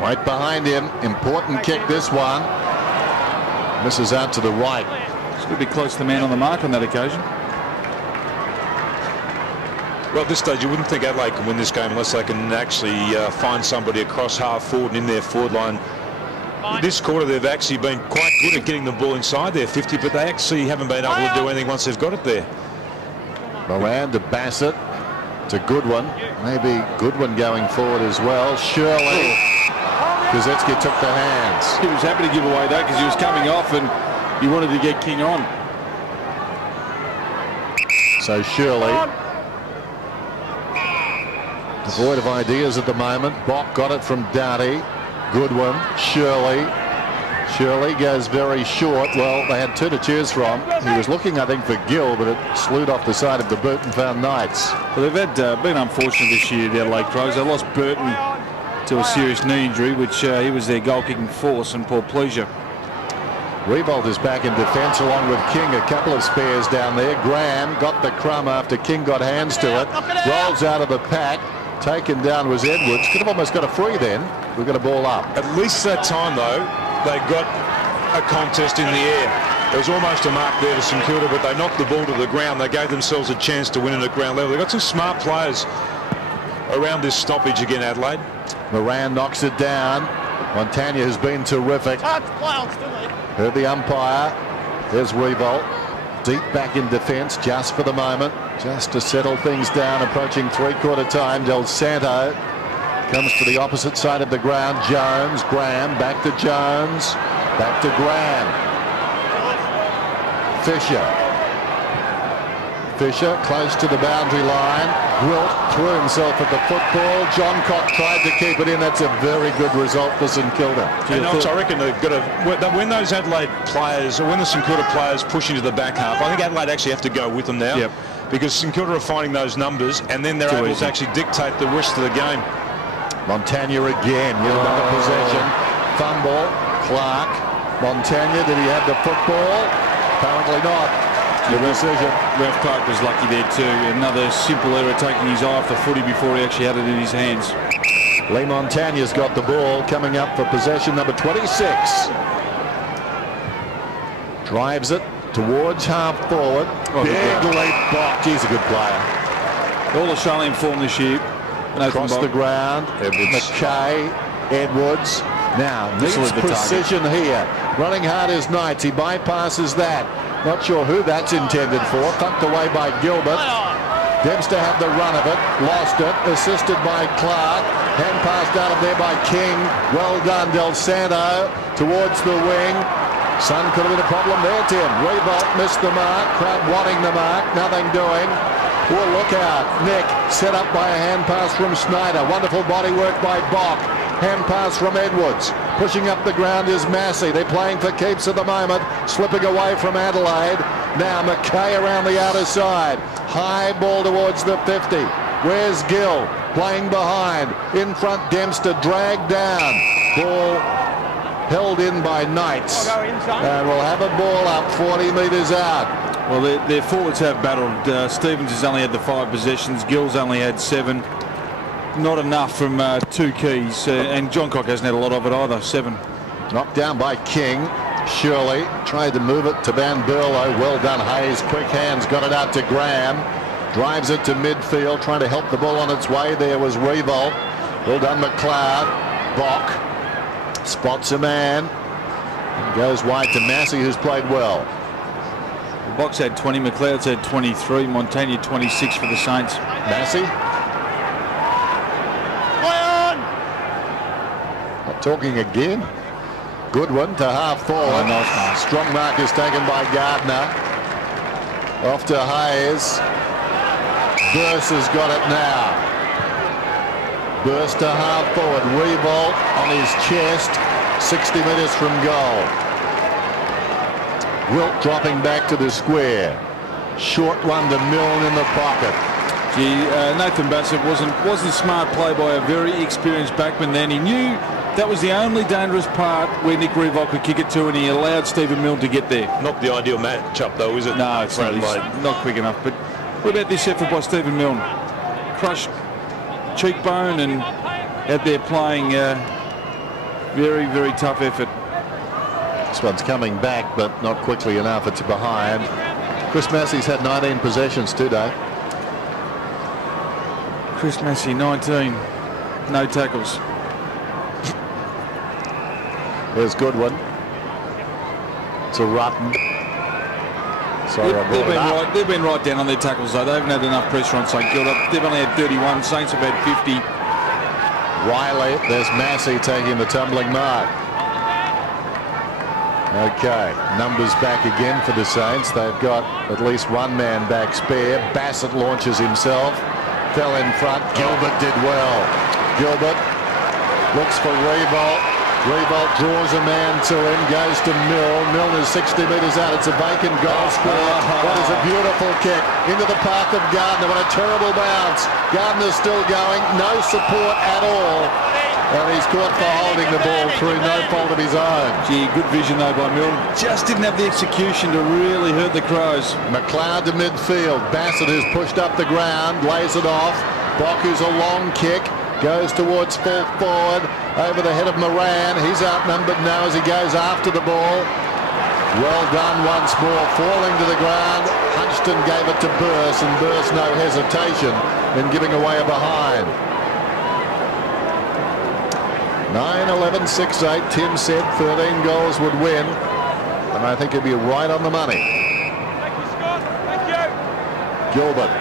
right behind him. Important kick, this one. Misses out to the right. It's a bit close to the man on the mark on that occasion. Well, at this stage, you wouldn't think Adelaide can win this game unless they can actually find somebody across half forward and in their forward line. This quarter, they've actually been quite good at getting the ball inside their 50, but they actually haven't been able to do anything once they've got it there. Moran to Bassett, to Goodwin. Maybe Goodwin going forward as well. Shirley. Kozetzky took the hands. He was happy to give away that because he was coming off and he wanted to get King on. So Shirley, devoid of ideas at the moment. Bock got it from Doughty. Goodwin, Shirley. Shirley goes very short. Well, they had 2 to choose from. He was looking, I think, for Gill, but it slewed off the side of the boot and found Knights. Well, they've had been unfortunate this year, the Adelaide Crows. They lost Burton to a serious knee injury, which he was their goal-kicking force, and poor pleasure. Revolt is back in defence along with King. A couple of spares down there. Graham got the crumb after King got hands to it. Rolls out of the pack. Taken down was Edwards. Could have almost got a free then. We've got a ball up. At least that time, though, they got a contest in the air. There was almost a mark there to St Kilda, but they knocked the ball to the ground. They gave themselves a chance to win it at ground level. They've got some smart players around this stoppage again, Adelaide. Moran knocks it down. Montagna has been terrific. Heard the umpire. There's Revolt. Deep back in defence just for the moment. Just to settle things down. Approaching 3/4 time. Del Santo comes to the opposite side of the ground. Jones. Graham. Back to Jones. Back to Graham. Fisher close to the boundary line. Wilt threw himself at the football. John Cock tried to keep it in. That's a very good result for St Kilda. And I reckon they've got to, when those Adelaide players, or when the St Kilda players push into the back half, I think Adelaide actually have to go with them now. Yep. Because St Kilda are finding those numbers, and then they're able to actually dictate the rest of the game. Montagna again. Another possession. Fumble. Clark. Montagna, did he have the football? Apparently not. Ralph Clark was lucky there too. Another simple error, taking his eye off the footy before he actually had it in his hands. Lee Montagna's got the ball, coming up for possession number 26. Drives it towards half forward. Big leap block. He's a good player. All Australian form this year. Across the ground. McKay, Edwards. Now needs precision here. Running hard is Knights. He bypasses that. Not sure who that's intended for. Tucked away by Gilbert. Dempster had the run of it. Lost it. Assisted by Clark. Hand passed out of there by King. Well done, Del Santo. Towards the wing. Sun could have been a problem there, Tim. Revolt missed the mark. Crowd wanting the mark. Nothing doing. Poor look out. Nick set up by a hand pass from Snyder. Wonderful body work by Bock. Hand pass from Edwards. Pushing up the ground is Massey. They're playing for keeps at the moment. Slipping away from Adelaide. Now McKay around the outer side. High ball towards the 50. Where's Gill? Playing behind. In front Dempster dragged down. Ball held in by Knights. And we'll have a ball up 40 metres out. Well, their forwards have battled. Stevens has only had the 5 possessions. Gill's only had 7. Not enough from 2 keys. And John Cock hasn't had a lot of it either. 7. Knocked down by King. Shirley tried to move it to Van Berlo. Well done, Hayes. Quick hands. Got it out to Graham. Drives it to midfield. Trying to help the ball on its way. There was Revolt. Well done, McLeod. Bock. Spots a man. And goes wide to Massey, who's played well. The Box had 20. McLeod's had 23. Montagna 26 for the Saints. Massey. Not talking again. Good one to half forward. Nice. Strong mark is taken by Gardner. Off to Hayes. Burse has got it now. Burst to half forward. Revolt on his chest. 60 metres from goal. Wilt dropping back to the square. Short one to Milne in the pocket. Gee, Nathan Bassett wasn't a smart play by a very experienced backman then. He knew that was the only dangerous part where Nick Revolt could kick it to, and he allowed Stephen Milne to get there. Not the ideal matchup though, is it? No, it's not quick enough. But what about this effort by Stephen Milne? Crushed cheekbone and out there playing very, very tough effort. This one's coming back, but not quickly enough. It's behind. Chris Massey's had 19 possessions today. Chris Massey, 19. No tackles. There's Goodwin. To Rutten. Sorry, they've been right down on their tackles, though. They haven't had enough pressure on St Kilda. They've only had 31. Saints have had 50. Riley. There's Massey taking the tumbling mark. Okay, numbers back again for the Saints. They've got at least one man back spare. Bassett launches himself. Fell in front. Gilbert did well. Gilbert looks for Revolt. Revolt draws a man to him, goes to Milne. Milne is 60 metres out. It's a vacant goal square. That is a beautiful kick into the path of Gardner. What a terrible bounce. Gardner's still going. No support at all. And he's caught for holding the ball through no fault of his own. Gee, good vision though by Milne. Just didn't have the execution to really hurt the Crows. McLeod to midfield. Bassett, who's pushed up the ground, lays it off. Bock, who's a long kick, goes towards full forward over the head of Moran. He's outnumbered now as he goes after the ball. Well done once more. Falling to the ground. Hunston gave it to Burse, and Burse no hesitation in giving away a behind. 9-11-6-8. Tim said 13 goals would win, and I think he'd be right on the money. Thank you, Scott. Thank you. Gilbert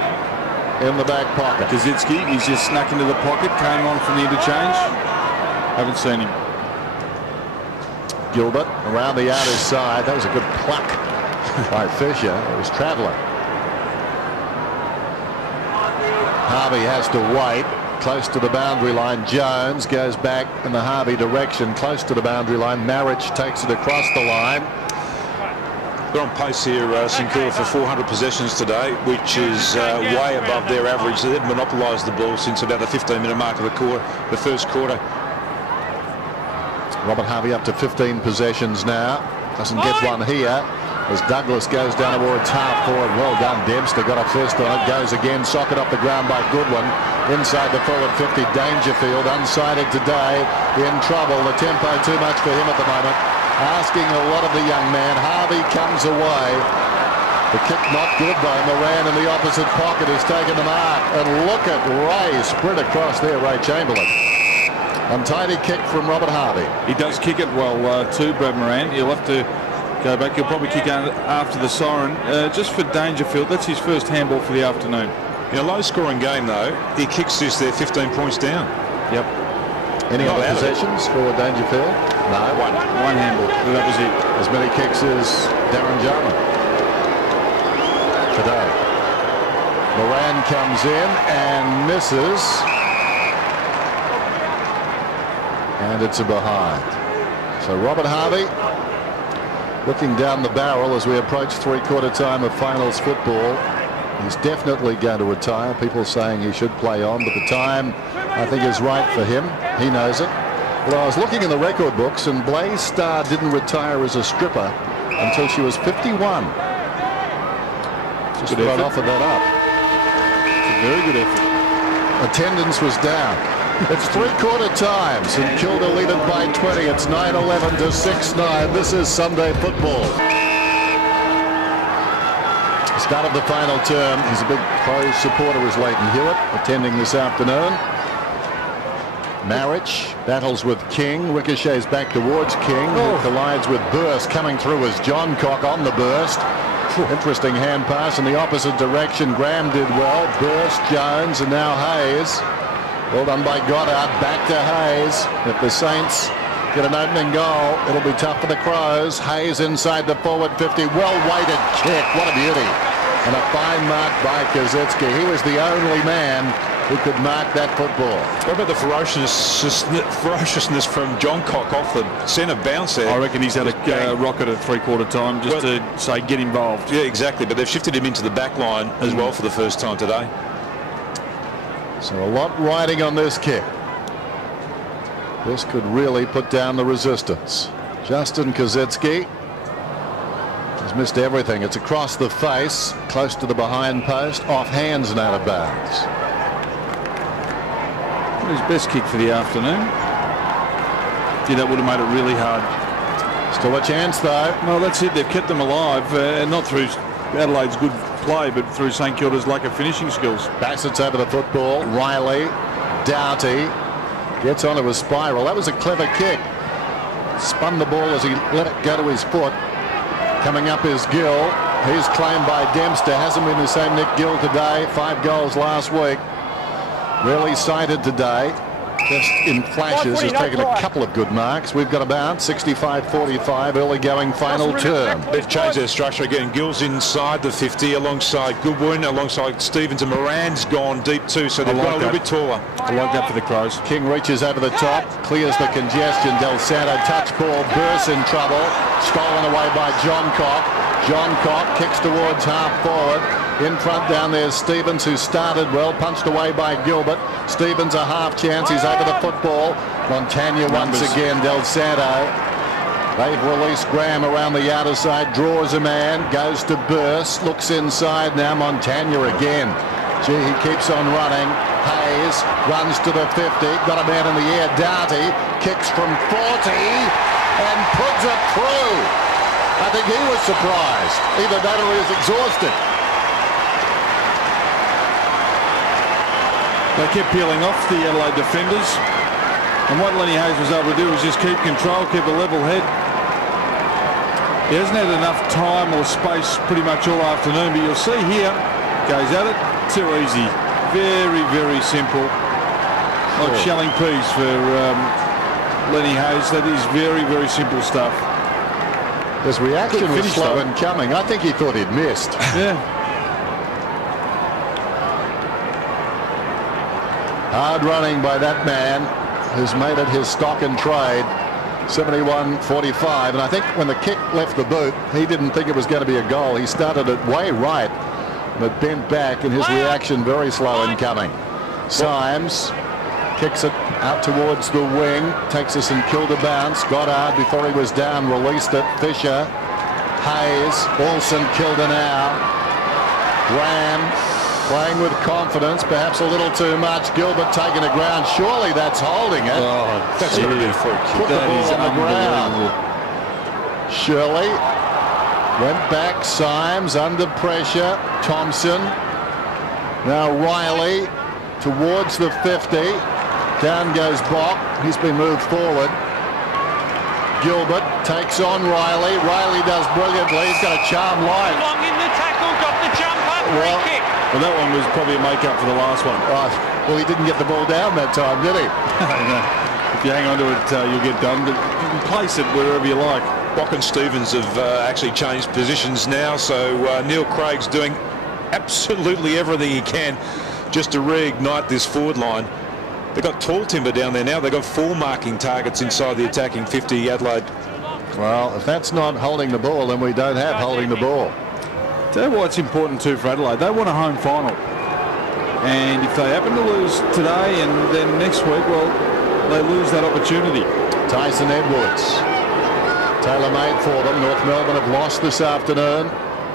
in the back pocket. Kazitsky, he's just snuck into the pocket, came on from the interchange. Haven't seen him. Gilbert around the outer side. That was a good pluck by Fisher. It was travelling. Harvey has to wait. Close to the boundary line. Jones goes back in the Harvey direction, close to the boundary line. Marich takes it across the line. They're on pace here, St Kilda, for 400 possessions today, which is way above their average. They've monopolised the ball since about the 15-minute mark of the first quarter. Robert Harvey up to 15 possessions now. Doesn't get one here as Douglas goes down towards half forward. Well done, Dempster. Got a fist on it. Goes again. Socket off the ground by Goodwin. Inside the forward 50. Dangerfield unsighted today. In trouble. The tempo too much for him at the moment. asking a lot of the young man. Harvey comes away. The kick not good though. Moran in the opposite pocket has taken the mark. And look at Ray sprint across there, Ray Chamberlain. Untidy kick from Robert Harvey. He does kick it well too, Brad Moran. He'll have to go back. He'll probably kick out after the siren. Just for Dangerfield, that's his first handball for the afternoon. In a low-scoring game, though, he kicks this there 15 points down. Yep. Any other possessions for Dangerfield? No. One handball. That was it. As many kicks as Darren Jarman today. Moran comes in and misses. And it's a behind. So Robert Harvey looking down the barrel as we approach three-quarter time of finals football. He's definitely going to retire. People saying he should play on, but the time I think is right for him. He knows it. Well, I was looking in the record books, and Blaze Starr didn't retire as a stripper until she was 51. Just thought I'd offer that up. It's a very good effort. Attendance was down. It's three-quarter time. St.Kilda lead it by 20. It's 9-11 to 6-9. This is Sunday football. Start of the final term. He's a big Crows supporter, is Leighton Hewitt, attending this afternoon. Marich battles with King. Ricochets back towards King. Who collides with Burst. Coming through as John Cock on the burst. Interesting hand pass in the opposite direction. Graham did well. Burst, Jones, and now Hayes. Well done by Goddard. Back to Hayes. If the Saints get an opening goal, it'll be tough for the Crows. Hayes inside the forward 50. Well-weighted kick. What a beauty. And a fine mark by Kazitsky. He was the only man who could mark that football. What about the ferociousness from John Cock off the centre bounce there? I reckon he's had a rocket at three-quarter time just to say get involved. Yeah, exactly. But they've shifted him into the back line as well for the first time today. So a lot riding on this kick. This could really put down the resistance. Justin Kazitsky has missed everything. It's across the face, close to the behind post, off hands and out of bounds. His best kick for the afternoon. Yeah, that would have made it really hard. Still a chance though. Well, that's it. They've kept them alive, not through Adelaide's good play, but through St Kilda's lack of finishing skills. Bassett's over the football. Riley, Doughty gets onto a spiral. That was a clever kick. Spun the ball as he let it go to his foot. Coming up is Gill. He's claimed by Dempster. Hasn't been the same Nick Gill today. 5 goals last week. Really sighted today. Just in flashes. Has taken a couple of good marks. We've got about 65-45 early going final term. They've changed their structure again. Gill's inside the 50 alongside Goodwin, alongside Stevens, and Moran's gone deep too, so they've gone a little bit taller. I like that for the Crows. King reaches over the top, clears the congestion. Del Santo touch ball, bursts in trouble. Stolen away by John Cock. John Cock kicks towards half forward. In front down there's Stevens, who started well, punched away by Gilbert. Stevens a half chance, he's over the football. Montagna once again, Del Santo. They've released Graham around the outer side, draws a man, goes to Burst, looks inside now, Montagna again. Gee, he keeps on running. Hayes runs to the 50, got a man in the air, Doughty, kicks from 40 and puts it through. I think he was surprised. Either that or he was exhausted. They kept peeling off the Adelaide defenders, and what Lenny Hayes was able to do was just keep control, keep a level head. He hasn't had enough time or space pretty much all afternoon, but you'll see here, goes at it, too easy. Very, very simple. Like shelling peas for Lenny Hayes. That is very, very simple stuff. His reaction was slow in coming. I think he thought he'd missed. Yeah. Hard running by that man who's made it his stock and trade. 71-45, and I think when the kick left the boot, he didn't think it was going to be a goal. He started it way right, but bent back, and his reaction very slow in coming. Symes kicks it out towards the wing, takes a St.Kilda bounce. Goddard, before he was down, released it. Fisher, Hayes, all St.Kilda now. Graham playing with confidence, perhaps a little too much. Gilbert taking the ground. Surely that's holding it. Oh, that's a beautiful kick. Put the ball on the ground. Shirley went back. Symes under pressure. Thompson. Now Riley towards the 50. Down goes Bock. He's been moved forward. Gilbert takes on Riley. Riley does brilliantly. He's got a charmed life. Long in the tackle, got the jump up, free kick. Well, that one was probably a make-up for the last one. Right. Well, he didn't get the ball down that time, did he? If you hang on to it, you'll get done. But you can place it wherever you like. Bock and Stevens have actually changed positions now, so Neil Craig's doing absolutely everything he can just to reignite this forward line. They've got tall timber down there now. They've got 4 marking targets inside the attacking 50, Adelaide. Well, if that's not holding the ball, then we don't have holding the ball. Tell you why it's important too for Adelaide. They want a home final. And if they happen to lose today and then next week, well, they lose that opportunity. Tyson Edwards. Tailor-made for them. North Melbourne have lost this afternoon.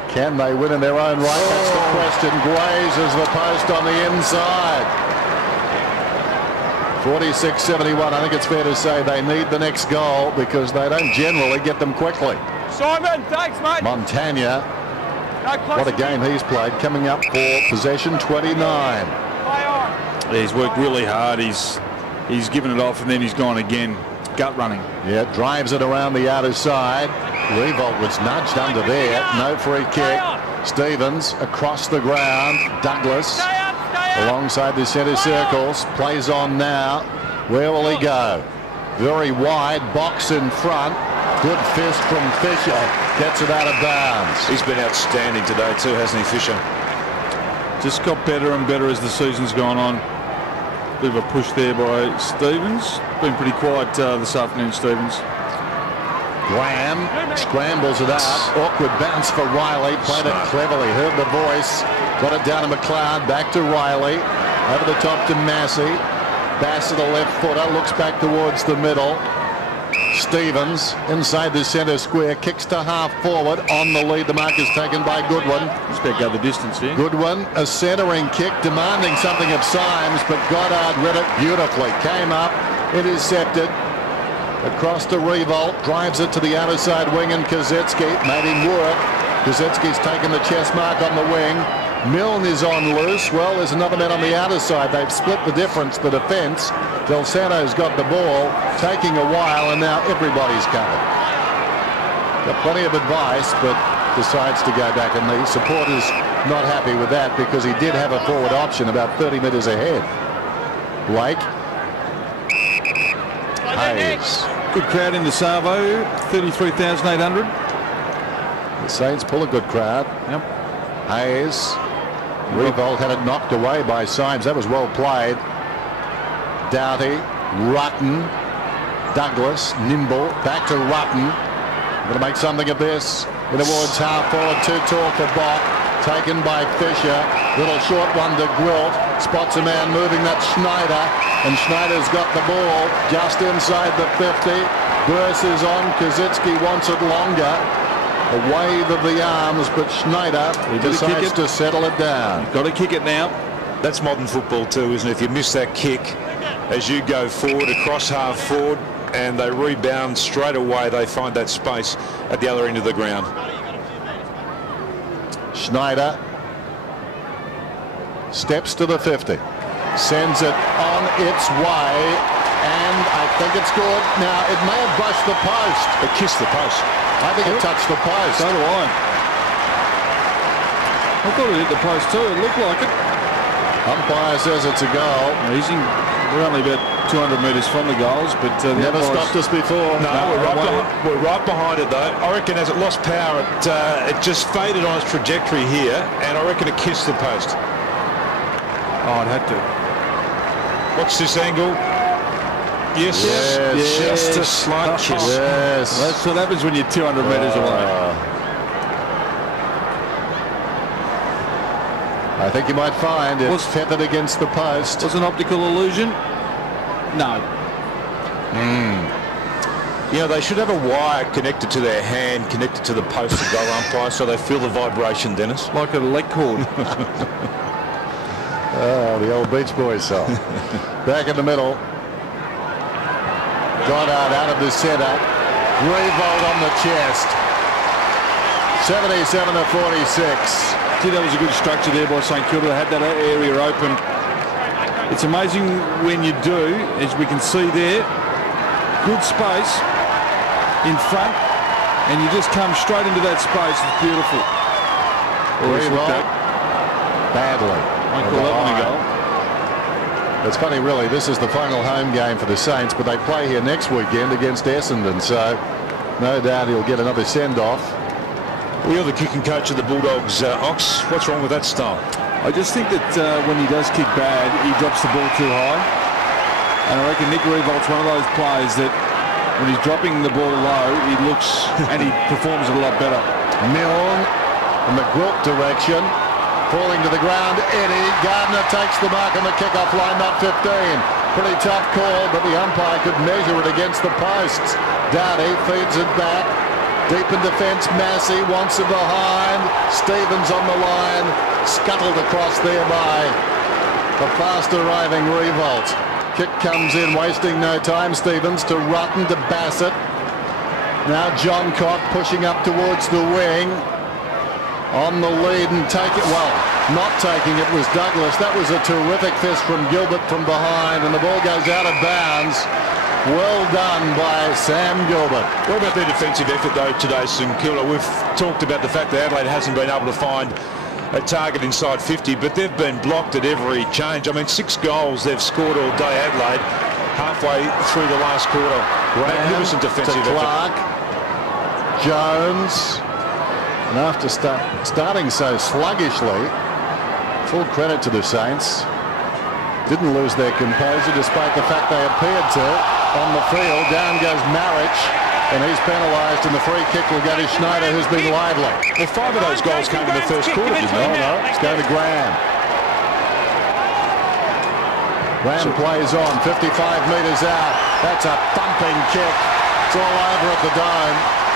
Can they win in their own right? That's the question. Grazes the post on the inside. 46-71. I think it's fair to say they need the next goal because they don't generally get them quickly. Simon, thanks, mate. Montagna. What a game he's played. Coming up for possession 29. He's worked really hard. He's given it off and then he's gone again. Gut running. Yeah, drives it around the outer side. Revolt was nudged under there. No free kick. Stevens across the ground. Douglas alongside the centre circles. Plays on now. Where will he go? Very wide. Box in front. Good fist from Fisher. Gets it out of bounds. He's been outstanding today too, hasn't he, Fisher? Just got better and better as the season's gone on. Bit of a push there by Stevens. Been pretty quiet this afternoon, Stevens. Graham scrambles it out. Awkward bounce for Riley. Played it cleverly. Heard the voice. Got it down to McLeod. Back to Riley. Over the top to Massey. Bassett, a left footer. Looks back towards the middle. Stevens inside the centre square. Kicks to half forward. On the lead. The mark is taken by Goodwin. Just about go the distance here. Goodwin, a centering kick. Demanding something of Symes. But Goddard read it beautifully. Came up. Intercepted. Across to Revolt, drives it to the outer side wing, and Kazetsky made him work. Kazetsky's taken the chest mark on the wing. Milne is on loose. Well, there's another man on the outer side. They've split the difference, the defence. Del Santo's got the ball, taking a while, and now everybody's covered. Got plenty of advice, but decides to go back, and the supporters not happy with that because he did have a forward option about 30 metres ahead. Blake. Hayes. Good crowd in the Savo, 33,800. The Saints pull a good crowd. Yep. Hayes. Revolt had it knocked away by Symes. That was well played. Doughty. Rutten. Douglas. Nimble. Back to Rutten. Going to make something of this. In towards half forward. Too tall for Bock. Taken by Fisher. Little short one to Gwilt. Spots a man moving. That's Schneider. And Schneider's got the ball just inside the 50. Burse is on. Kazitsky wants it longer. A wave of the arms, but Schneider decides to settle it down. You've got to kick it now. That's modern football too, isn't it? If you miss that kick as you go forward, across half forward, and they rebound straight away, they find that space at the other end of the ground. Schneider steps to the 50. Sends it on its way, and I think it's good. Now, it may have brushed the post. It kissed the post. I think it touched the post. So do I. I thought it hit the post too. It looked like it. Umpire says it's a goal. We're only about 200 metres from the goals, but never stopped us before. No, we're right behind it though. I reckon as it lost power, it just faded on its trajectory here, and I reckon it kissed the post. Oh, it had to. Watch this angle. Yes. Just a slight kiss. Yes. That's what happens when you're 200 metres away. I think you might find it's feathered against the post. Was an optical illusion? No. You know, they should have a wire connected to their hand, connected to the post of goal umpire, so they feel the vibration, Dennis. Like a leg cord. Oh, the old Beach Boys song. Back in the middle. Goddard out of the centre. Revolt on the chest. 77-46. Gee, that was a good structure there by St Kilda. They had that area open. It's amazing when you do, as we can see there, good space in front, and you just come straight into that space. It's beautiful. Revolt badly. I call that one a goal. It's funny, really, this is the final home game for the Saints, but they play here next weekend against Essendon, so no doubt he'll get another send-off. Well, you're the kicking coach of the Bulldogs, Ox. What's wrong with that style? I just think that when he does kick bad, he drops the ball too high. And I reckon Nick Revolt's one of those players that when he's dropping the ball low, he looks and he performs a lot better. Milne in the Gwilt direction. Falling to the ground, Eddie. Gardner takes the mark on the kickoff line, not 15. Pretty tough call, but the umpire could measure it against the posts. Dowdy feeds it back. Deep in defence, Massey wants it behind. Stevens on the line, scuttled across there by the fast arriving Revolt. Kick comes in, wasting no time. Stevens to Rutten, to Bassett. Now John Cott pushing up towards the wing. On the lead and take it, well, not taking it was Douglas. That was a terrific fist from Gilbert from behind, and the ball goes out of bounds. Well done by Sam Gilbert. What about their defensive effort, though, today, St Kilda? We've talked about the fact that Adelaide hasn't been able to find a target inside 50, but they've been blocked at every change. I mean, 6 goals they've scored all day, Adelaide, halfway through the last quarter. Magnificent defensive Clark. effort. Jones. And after starting so sluggishly, full credit to the Saints. Didn't lose their composure despite the fact they appeared to. On the field, down goes Marich, and he's penalised, and the free kick will go to Schneider, who's been lively. Well, 5 of those goals came in the first quarter, didn't they? No, it's going to Graham. Graham plays on, 55 metres out. That's a thumping kick. It's all over at the Dome.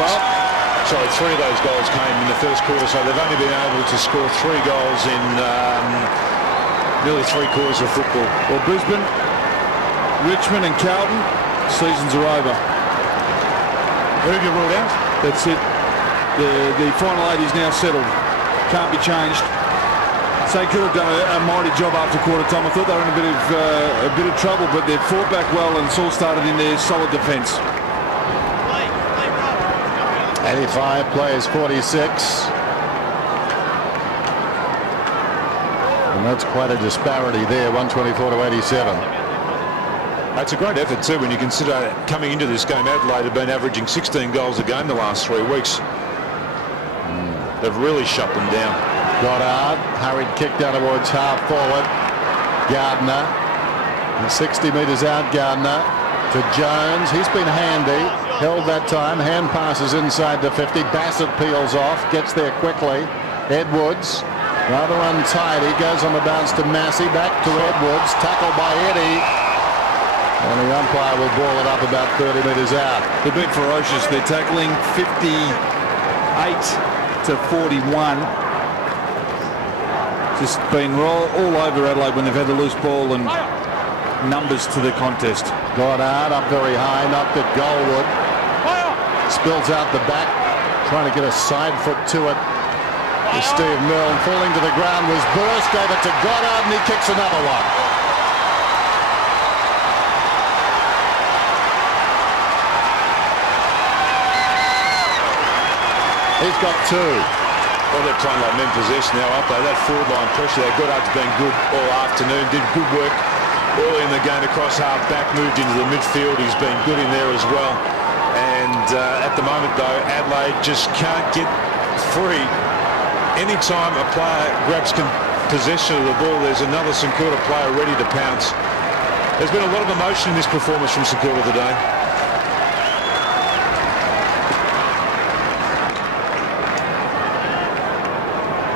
Well, sorry, 3 of those goals came in the first quarter, so they've only been able to score 3 goals in nearly 3 quarters of football. Well, Brisbane, Richmond and Carlton, seasons are over. Who have you ruled out? That's it. The final 8 is now settled. Can't be changed. St Kilda have done a mighty job after quarter time. I thought they were in a bit of trouble, but they've fought back well, and it's all started in their solid defence. 85 plays 46. And that's quite a disparity there, 124 to 87. It's a great effort too when you consider coming into this game Adelaide have been averaging 16 goals a game the last 3 weeks. They've really shut them down. Goddard, hurried kick down towards half forward. Gardner, and 60 metres out, Gardner to Jones. He's been handy. Held that time. Hand passes inside the 50. Bassett peels off. Gets there quickly. Edwards. Rather untidy. Goes on the bounce to Massey. Back to Edwards. Tackled by Eddie. And the umpire will ball it up about 30 metres out. They've been ferocious. They're tackling 58 to 41. Just been all over Adelaide when they've had the loose ball and numbers to the contest. Goddard up very high. Knocked at Goldwood. Spills out the back, trying to get a side foot to it. Steve Milne falling to the ground was Burst, gave it to Goddard, and he kicks another one. He's got 2. Well, they're playing like men possessed now, aren't they? That forward line pressure there. Goddard's been good all afternoon, did good work early in the game across half back, moved into the midfield. He's been good in there as well. And at the moment, though, Adelaide just can't get free. Anytime a player grabs possession of the ball, there's another St Kilda player ready to pounce. There's been a lot of emotion in this performance from St Kilda today.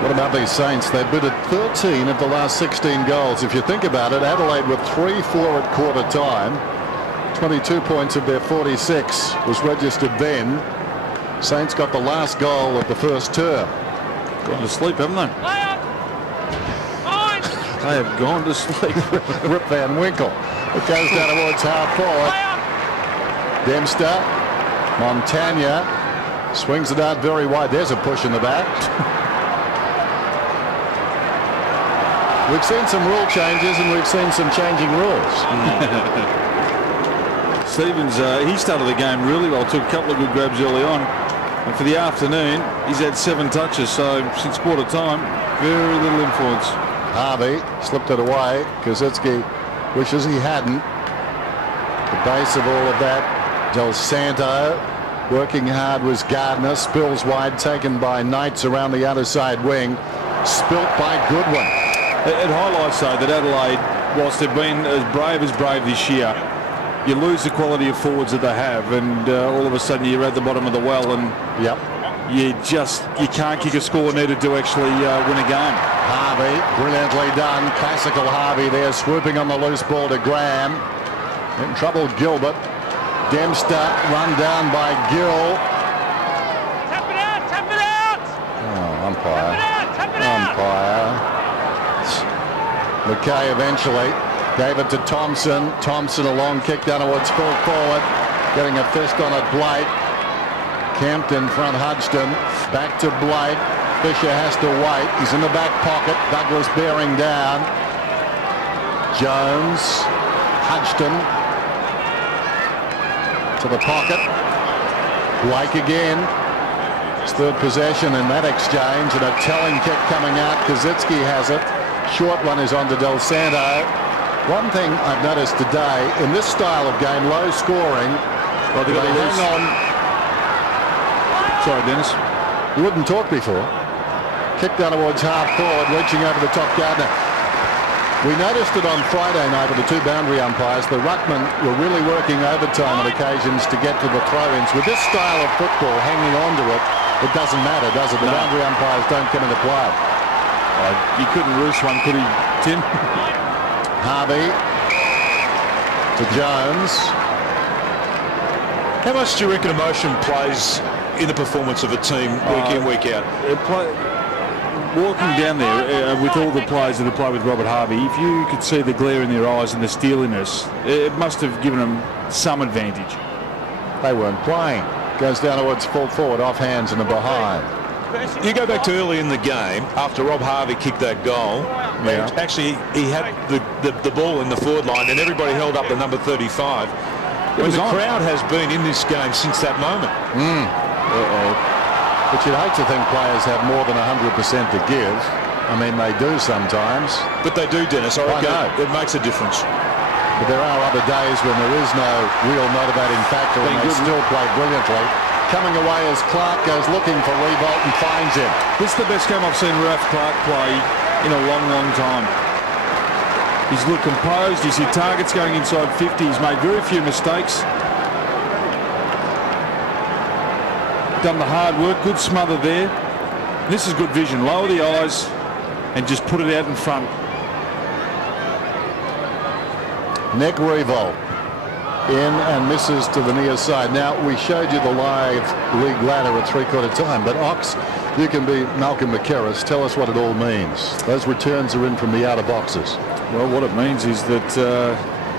What about these Saints? They've been at 13 of the last 16 goals. If you think about it, Adelaide were 3-4 at quarter time. 22 points of their 46 was registered then. Saints got the last goal of the first term. Gone to sleep, haven't they? They have gone to sleep. Rip Van Winkle. It goes down towards half forward. Dempster. Montagna swings it out very wide. There's a push in the back. We've seen some rule changes and we've seen some changing rules. Stevens, he started the game really well. Took a couple of good grabs early on. And for the afternoon, he's had 7 touches. So since quarter time, very little influence. Harvey slipped it away. Kosicki wishes he hadn't. The base of all of that, Del Santo working hard was Gardner. Spills wide, taken by Knights around the other side wing. Spilt by Goodwin. It highlights, though, that Adelaide, whilst they've been as brave this year, you lose the quality of forwards that they have, and all of a sudden you're at the bottom of the well, and you can't kick a score needed to actually win a game. Harvey, brilliantly done. Classical Harvey there, swooping on the loose ball to Graham. In trouble, Gilbert. Dempster run down by Gill. Tap it out, tap it out! Oh, umpire. Tap it out, Umpire. McKay eventually gave it to Thompson. Thompson a long kick down towards full forward. Getting a fist on it, Blake. Kempt in front, Hodgson. Back to Blake. Fisher has to wait. He's in the back pocket. Douglas bearing down. Jones. Hodgson. To the pocket. Blake again. His third possession in that exchange, and a telling kick coming out. Kosicki has it. Short one is on to Del Santo. One thing I've noticed today in this style of game, low scoring, they hang on. Sorry, Dennis. You wouldn't talk before. Kick down towards half forward, reaching over the top. Gardner. We noticed it on Friday night with the 2 boundary umpires. The ruckmen were really working overtime on occasions to get to the throw-ins. With this style of football, hanging on to it, it doesn't matter, does it? The boundary umpires don't come into play. You couldn't roost one, could he, Tim? Harvey to Jones. How much do you reckon emotion plays in the performance of a team week in, week out? Walking down there with all the players that have played with Robert Harvey, if you could see the glare in their eyes and the steeliness, it must have given them some advantage. They weren't playing. Goes down towards full forward, off hands and a behind. You go back to early in the game after Rob Harvey kicked that goal. Yeah. Actually, he had the ball in the forward line and everybody held up the number 35. When the crowd has been in this game since that moment. But you'd hate to think players have more than 100% to give. I mean, they do sometimes. But they do, Dennis. I reckon it makes a difference. But there are other days when there is no real motivating factor and they still play brilliantly. Coming away as Clark goes looking for Revolt and finds him. This is the best game I've seen Ralph Clark play in a long, long time. He's looked composed. He's hit targets going inside 50. He's made very few mistakes. Done the hard work. Good smother there. This is good vision. Lower the eyes and just put it out in front. Nick Revolt in and misses to the near side. Now, we showed you the live league ladder at 3/4 time, but Ox, you can be Malcolm McKerris. Tell us what it all means. Those returns are in from the outer boxes. Well, what it means is that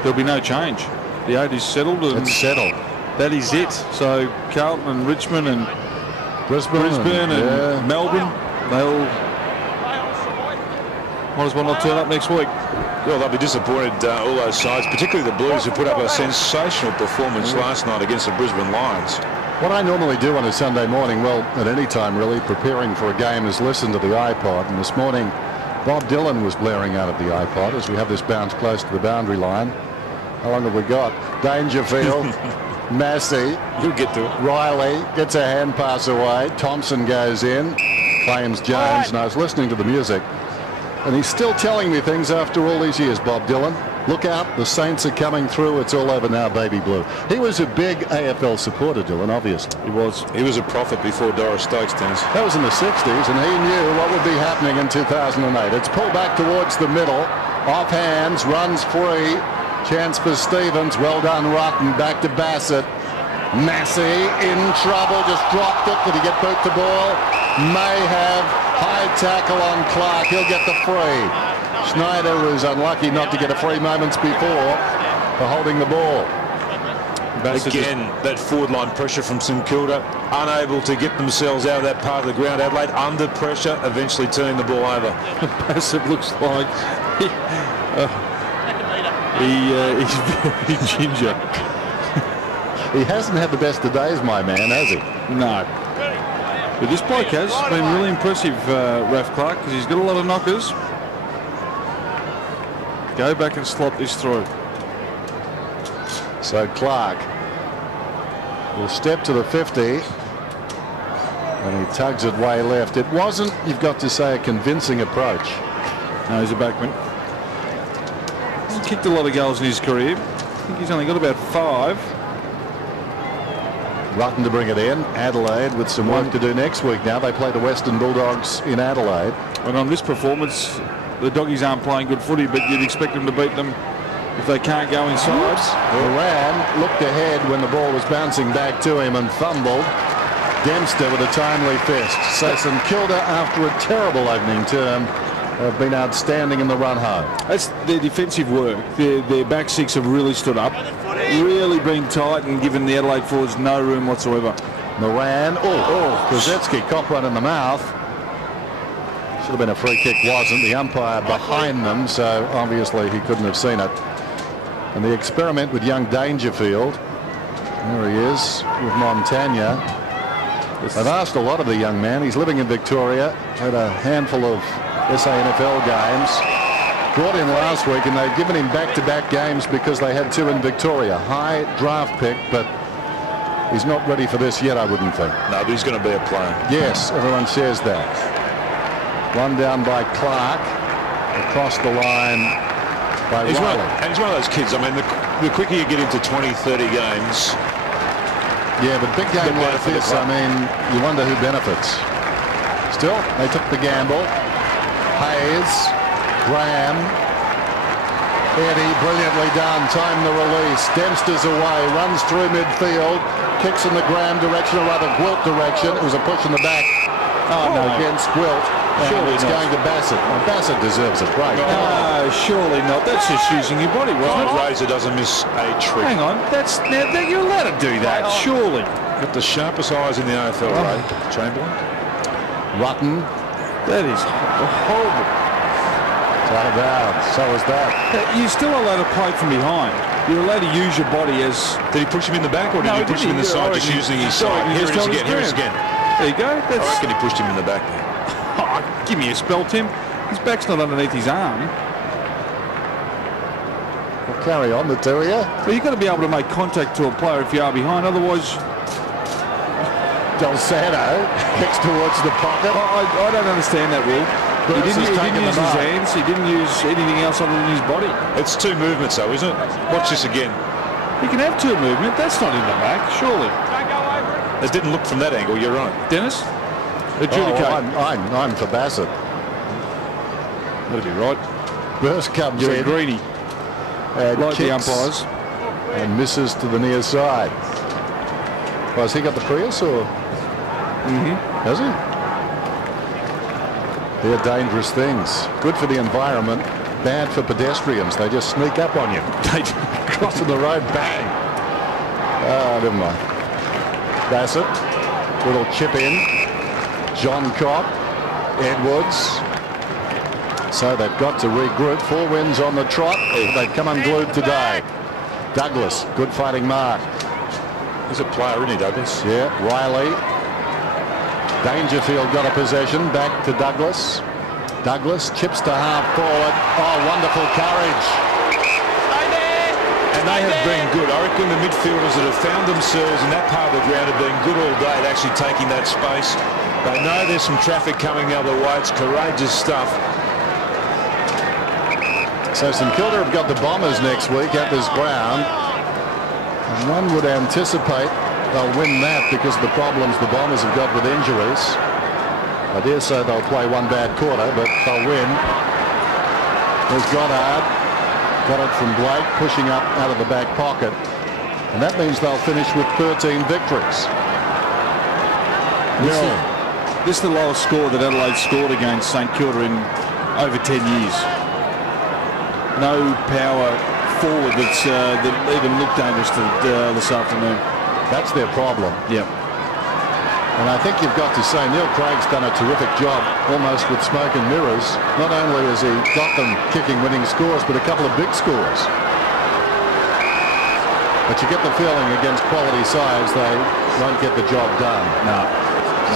there'll be no change. The 8 is settled. And it's settled. That is it. So Carlton and Richmond and Brisbane and Melbourne, they'll might as well not turn up next week. Well, they'll be disappointed, all those sides, particularly the Blues, who put up a sensational performance last night against the Brisbane Lions. What I normally do on a Sunday morning, well, at any time really, preparing for a game, is listen to the iPod. And this morning, Bob Dylan was blaring out of the iPod as we have this bounce close to the boundary line. How long have we got? Dangerfield, Massey. You'll get to it. Riley gets a hand pass away. Thompson goes in, claims Jones. And I was listening to the music. And he's still telling me things after all these years, Bob Dylan. Look out, the Saints are coming through. It's all over now, baby blue. He was a big AFL supporter, Dylan, obviously. He was. He was a prophet before Doris Stokes, Dennis. That was in the 60s, and he knew what would be happening in 2008. It's pulled back towards the middle. Off hands, runs free. Chance for Stevens. Well done, Rotten. Back to Bassett. Massey in trouble. Just dropped it. Did he get boot to ball? May have. High tackle on Clark. He'll get the free. Schneider was unlucky not to get a free moments before for holding the ball. Again, that forward line pressure from St Kilda, unable to get themselves out of that part of the ground. Adelaide under pressure, eventually turning the ball over. Bassett looks like he's very ginger. He hasn't had the best of days, my man, has he? No. But this bloke has been really impressive, Raf Clark, because he's got a lot of knockers. Go back and slot this through. So Clark will step to the 50 and he tugs it way left. It wasn't, you've got to say, a convincing approach. No, he's a backman. He's kicked a lot of goals in his career. I think he's only got about 5. Rutten to bring it in. Adelaide with some work to do next week now. They play the Western Bulldogs in Adelaide. And on this performance, the Doggies aren't playing good footy, but you'd expect them to beat them if they can't go inside. Moran looked ahead when the ball was bouncing back to him and fumbled. Dempster with a timely fist. So St Kilda, after a terrible opening term, have been outstanding in the run home. That's their defensive work. Their back six have really stood up, really been tight and given the Adelaide forwards no room whatsoever. Moran, Krasetsky caught one in the mouth. Should have been a free kick, wasn't. The umpire behind them, so obviously he couldn't have seen it. And the experiment with young Dangerfield. There he is with Montagna. They've asked a lot of the young man. He's living in Victoria, had a handful of SANFL games. Brought in last week, and they've given him back-to-back games because they had 2 in Victoria. High draft pick, but he's not ready for this yet, I wouldn't think. No, but he's going to be a player. Yes, everyone says that. One down by Clark. Across the line by Riley. And he's one of those kids, I mean, the quicker you get into 20, 30 games. Yeah, but big game like this, I mean, you wonder who benefits. Still, they took the gamble. Hayes, Graham, Eddie, brilliantly done. Time the release. Dempster's away, runs through midfield, kicks in the Graham direction, or rather Gwilt direction. It was a push in the back against Gwilt. Surely it's going to Bassett. Well, Bassett deserves a break. No, surely not. That's just using your body, wasn't it? Razor doesn't miss a trick. Hang on, now you're allowed to do that, surely. Got the sharpest eyes in the AFL, Ray Chamberlain. Rutten. That is horrible. It's out of bounds. So is that. You're still allowed to play from behind. You're allowed to use your body as... Did he push him in the back, or did he push him in the side, just using his side? Here it is again. Here it is again. There you go. I reckon he pushed him in the back there. Oh, give me a spell, Tim. His back's not underneath his arm. Well, carry on, the two of you. But you've got to be able to make contact to a player if you are behind. Otherwise... Del Santo kicks towards the pocket. I don't understand that rule. He didn't use his hands. He didn't use anything else other than his body. It's 2 movements, though, isn't it? Watch this again. You can have 2 movement. That's not in the back, surely. It didn't look from that angle. You're right, Dennis. Adjudicate. I'm for Bassett. That'd be right. Burst comes in. Greeny. Like the umpires. And misses to the near side. Well, has he got the Prius or? Has he? They're dangerous things. Good for the environment. Bad for pedestrians. They just sneak up on you. They crossing the road, bang. Never mind. Bassett. Little chip in. John Cobb, Edwards. So they've got to regroup. 4 wins on the trot. They've come unglued today. Douglas, good fighting mark. He's a player, isn't he, Douglas? Yeah, Riley. Dangerfield got a possession. Back to Douglas. Douglas chips to half forward. Oh, wonderful courage. And they have been good. I reckon the midfielders that have found themselves in that part of the ground have been good all day at actually taking that space. They know there's some traffic coming the other way. It's courageous stuff. So St Kilda have got the Bombers next week at this ground. And one would anticipate they'll win that because of the problems the Bombers have got with injuries. I dare say they'll play one bad quarter, but they'll win. There's Goddard. Got it from Blake, pushing up out of the back pocket. And that means they'll finish with 13 victories. This is the lowest score that Adelaide scored against St Kilda in over 10 years. no power forward that even looked dangerous this afternoon. That's their problem. Yeah. And I think you've got to say Neil Craig's done a terrific job, almost with smoke and mirrors. Not only has he got them kicking winning scores, but a couple of big scores. But you get the feeling against quality sides they won't get the job done. No,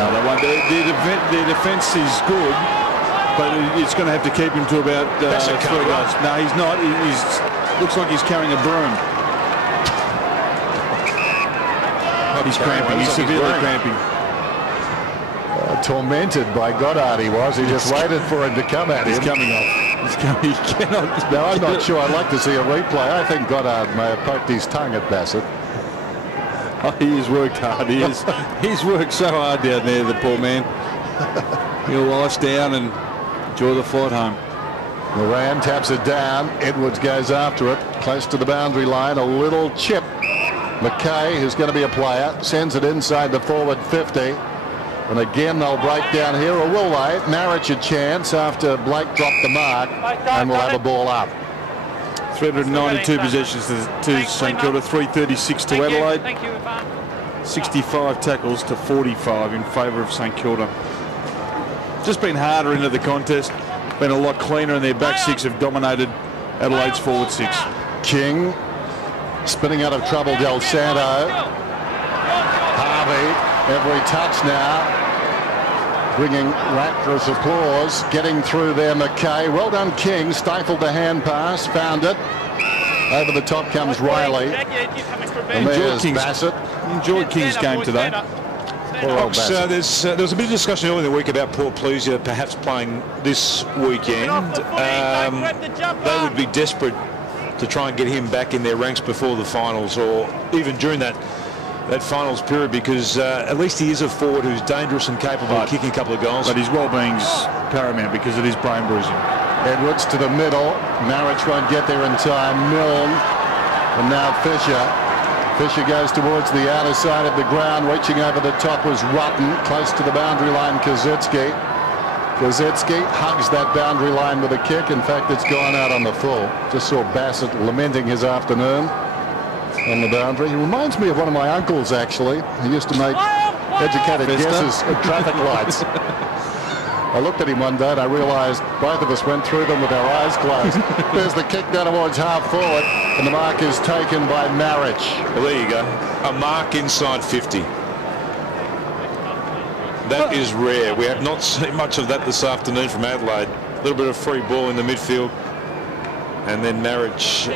they won't. Their defence is good, but it's going to have to keep him to about 3 goals. No, he's not. He's looks like he's carrying a broom. He's cramping. He's severely cramping. Tormented by Goddard he was. He just waited for him to come at him. He's coming off. He's coming. He cannot. Now, I'm not sure. I'd like to see a replay. I think Goddard may have poked his tongue at Bassett. Oh, he has worked hard. He's worked so hard down there, the poor man. He'll ice down and enjoy the flight home. Moran taps it down. Edwards goes after it. Close to the boundary line. A little chip. McKay, who's going to be a player, sends it inside the forward 50. And again, they'll break down here, or will they? Marriage a chance after Blake dropped the mark, and we'll have a ball up. 392 possessions to St Kilda, 336 to Adelaide. 65 tackles to 45 in favour of St Kilda. Just been harder into the contest, been a lot cleaner, and their back six have dominated Adelaide's forward six. King spinning out of trouble, Del Santo. Harvey. Every touch now, bringing rapturous applause. Getting through there, McKay. Well done, King. Stifled the hand pass, found it. Over the top comes Riley. And there's Bassett. Enjoyed King's game today. There was a bit of discussion earlier in the week about Port Plusia perhaps playing this weekend. They would be desperate to try and get him back in their ranks before the finals, or even during that finals period, because at least he is a forward who's dangerous and capable of kicking a couple of goals. But his well-being's paramount because it is brain bruising. Edwards to the middle. Marriage won't get there in time. Milne. And now Fisher. Fisher goes towards the outer side of the ground. Reaching over the top was Rutten. Close to the boundary line, Kazitsky. Kazitsky hugs that boundary line with a kick. In fact, it's gone out on the full. Just saw Bassett lamenting his afternoon on the boundary. He reminds me of one of my uncles, actually. He used to make educated guesses at traffic lights. I looked at him one day and I realised both of us went through them with our eyes closed. There's the kick down towards half forward, and the mark is taken by Marriage. Well, there you go. A mark inside 50. That is rare. We have not seen much of that this afternoon from Adelaide. A little bit of free ball in the midfield, and then Marriage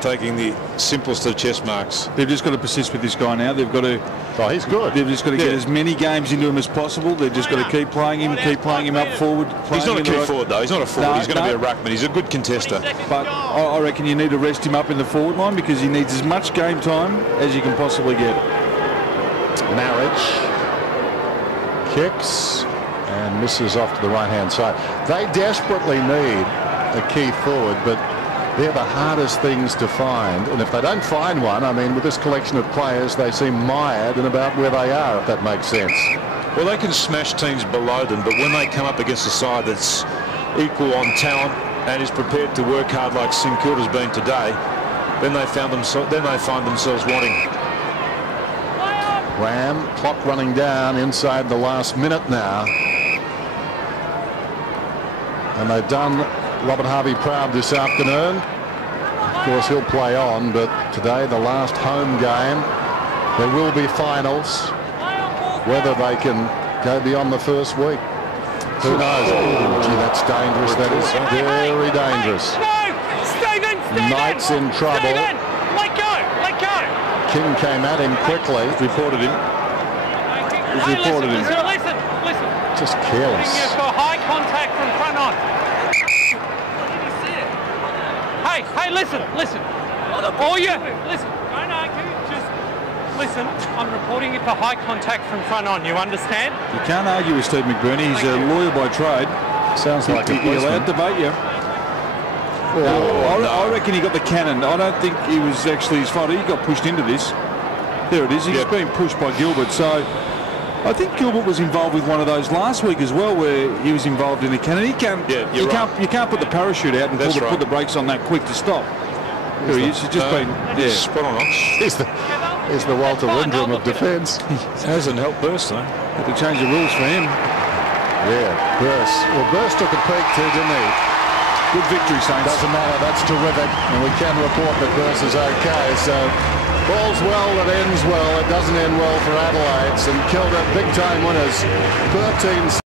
taking the simplest of chess marks. They've just got to persist with this guy now. They've got to. Oh, he's good. They've just got to get as many games into him as possible. They've just got to keep playing him up forward. He's not a key forward, though. He's not a forward. No, he's going to be a ruckman. He's a good contester. But I reckon you need to rest him up in the forward line because he needs as much game time as you can possibly get. Marriage kicks and misses off to the right-hand side. They desperately need a key forward, but they're the hardest things to find, and if they don't find one, I mean, with this collection of players, they seem mired in about where they are, if that makes sense. Well, they can smash teams below them, but when they come up against a side that's equal on talent and is prepared to work hard like St Kilda's been today, then they find themselves wanting. Ram, clock running down inside the last minute now, and they've done Robert Harvey proud this afternoon. Of course, he'll play on, but today, the last home game, there will be finals. Whether they can go beyond the first week, who knows? Oh, gee, that's dangerous. That is very dangerous. Knight's in trouble. Let go. King came at him quickly. Reported him. Listen. Just careless. For high contact from front on. Hey, listen. Listen, don't argue, just listen. I'm reporting it for high contact from front on, you understand? You can't argue with Steve McBurney. He's a lawyer by trade. Sounds like he's allowed to debate you. I reckon he got the cannon. I don't think he was actually his fault. He got pushed into this. There it is. He's been pushed by Gilbert. So I think Gilbert was involved with one of those last week as well, where he was involved in a cannon. You can't put the parachute out and put the brakes on that quick to stop. He's just been spot on. He's the Walter Windrum of defence. Hasn't helped Burst though. Had to change the rules for him. Yeah, Burst. Well, Burst took a peek too, didn't he? Good victory, Saints. Doesn't matter. That's terrific, and we can report that Burst is okay. So ball's well that ends well. It doesn't end well for Adelaide. St Kilda big time winners. 13.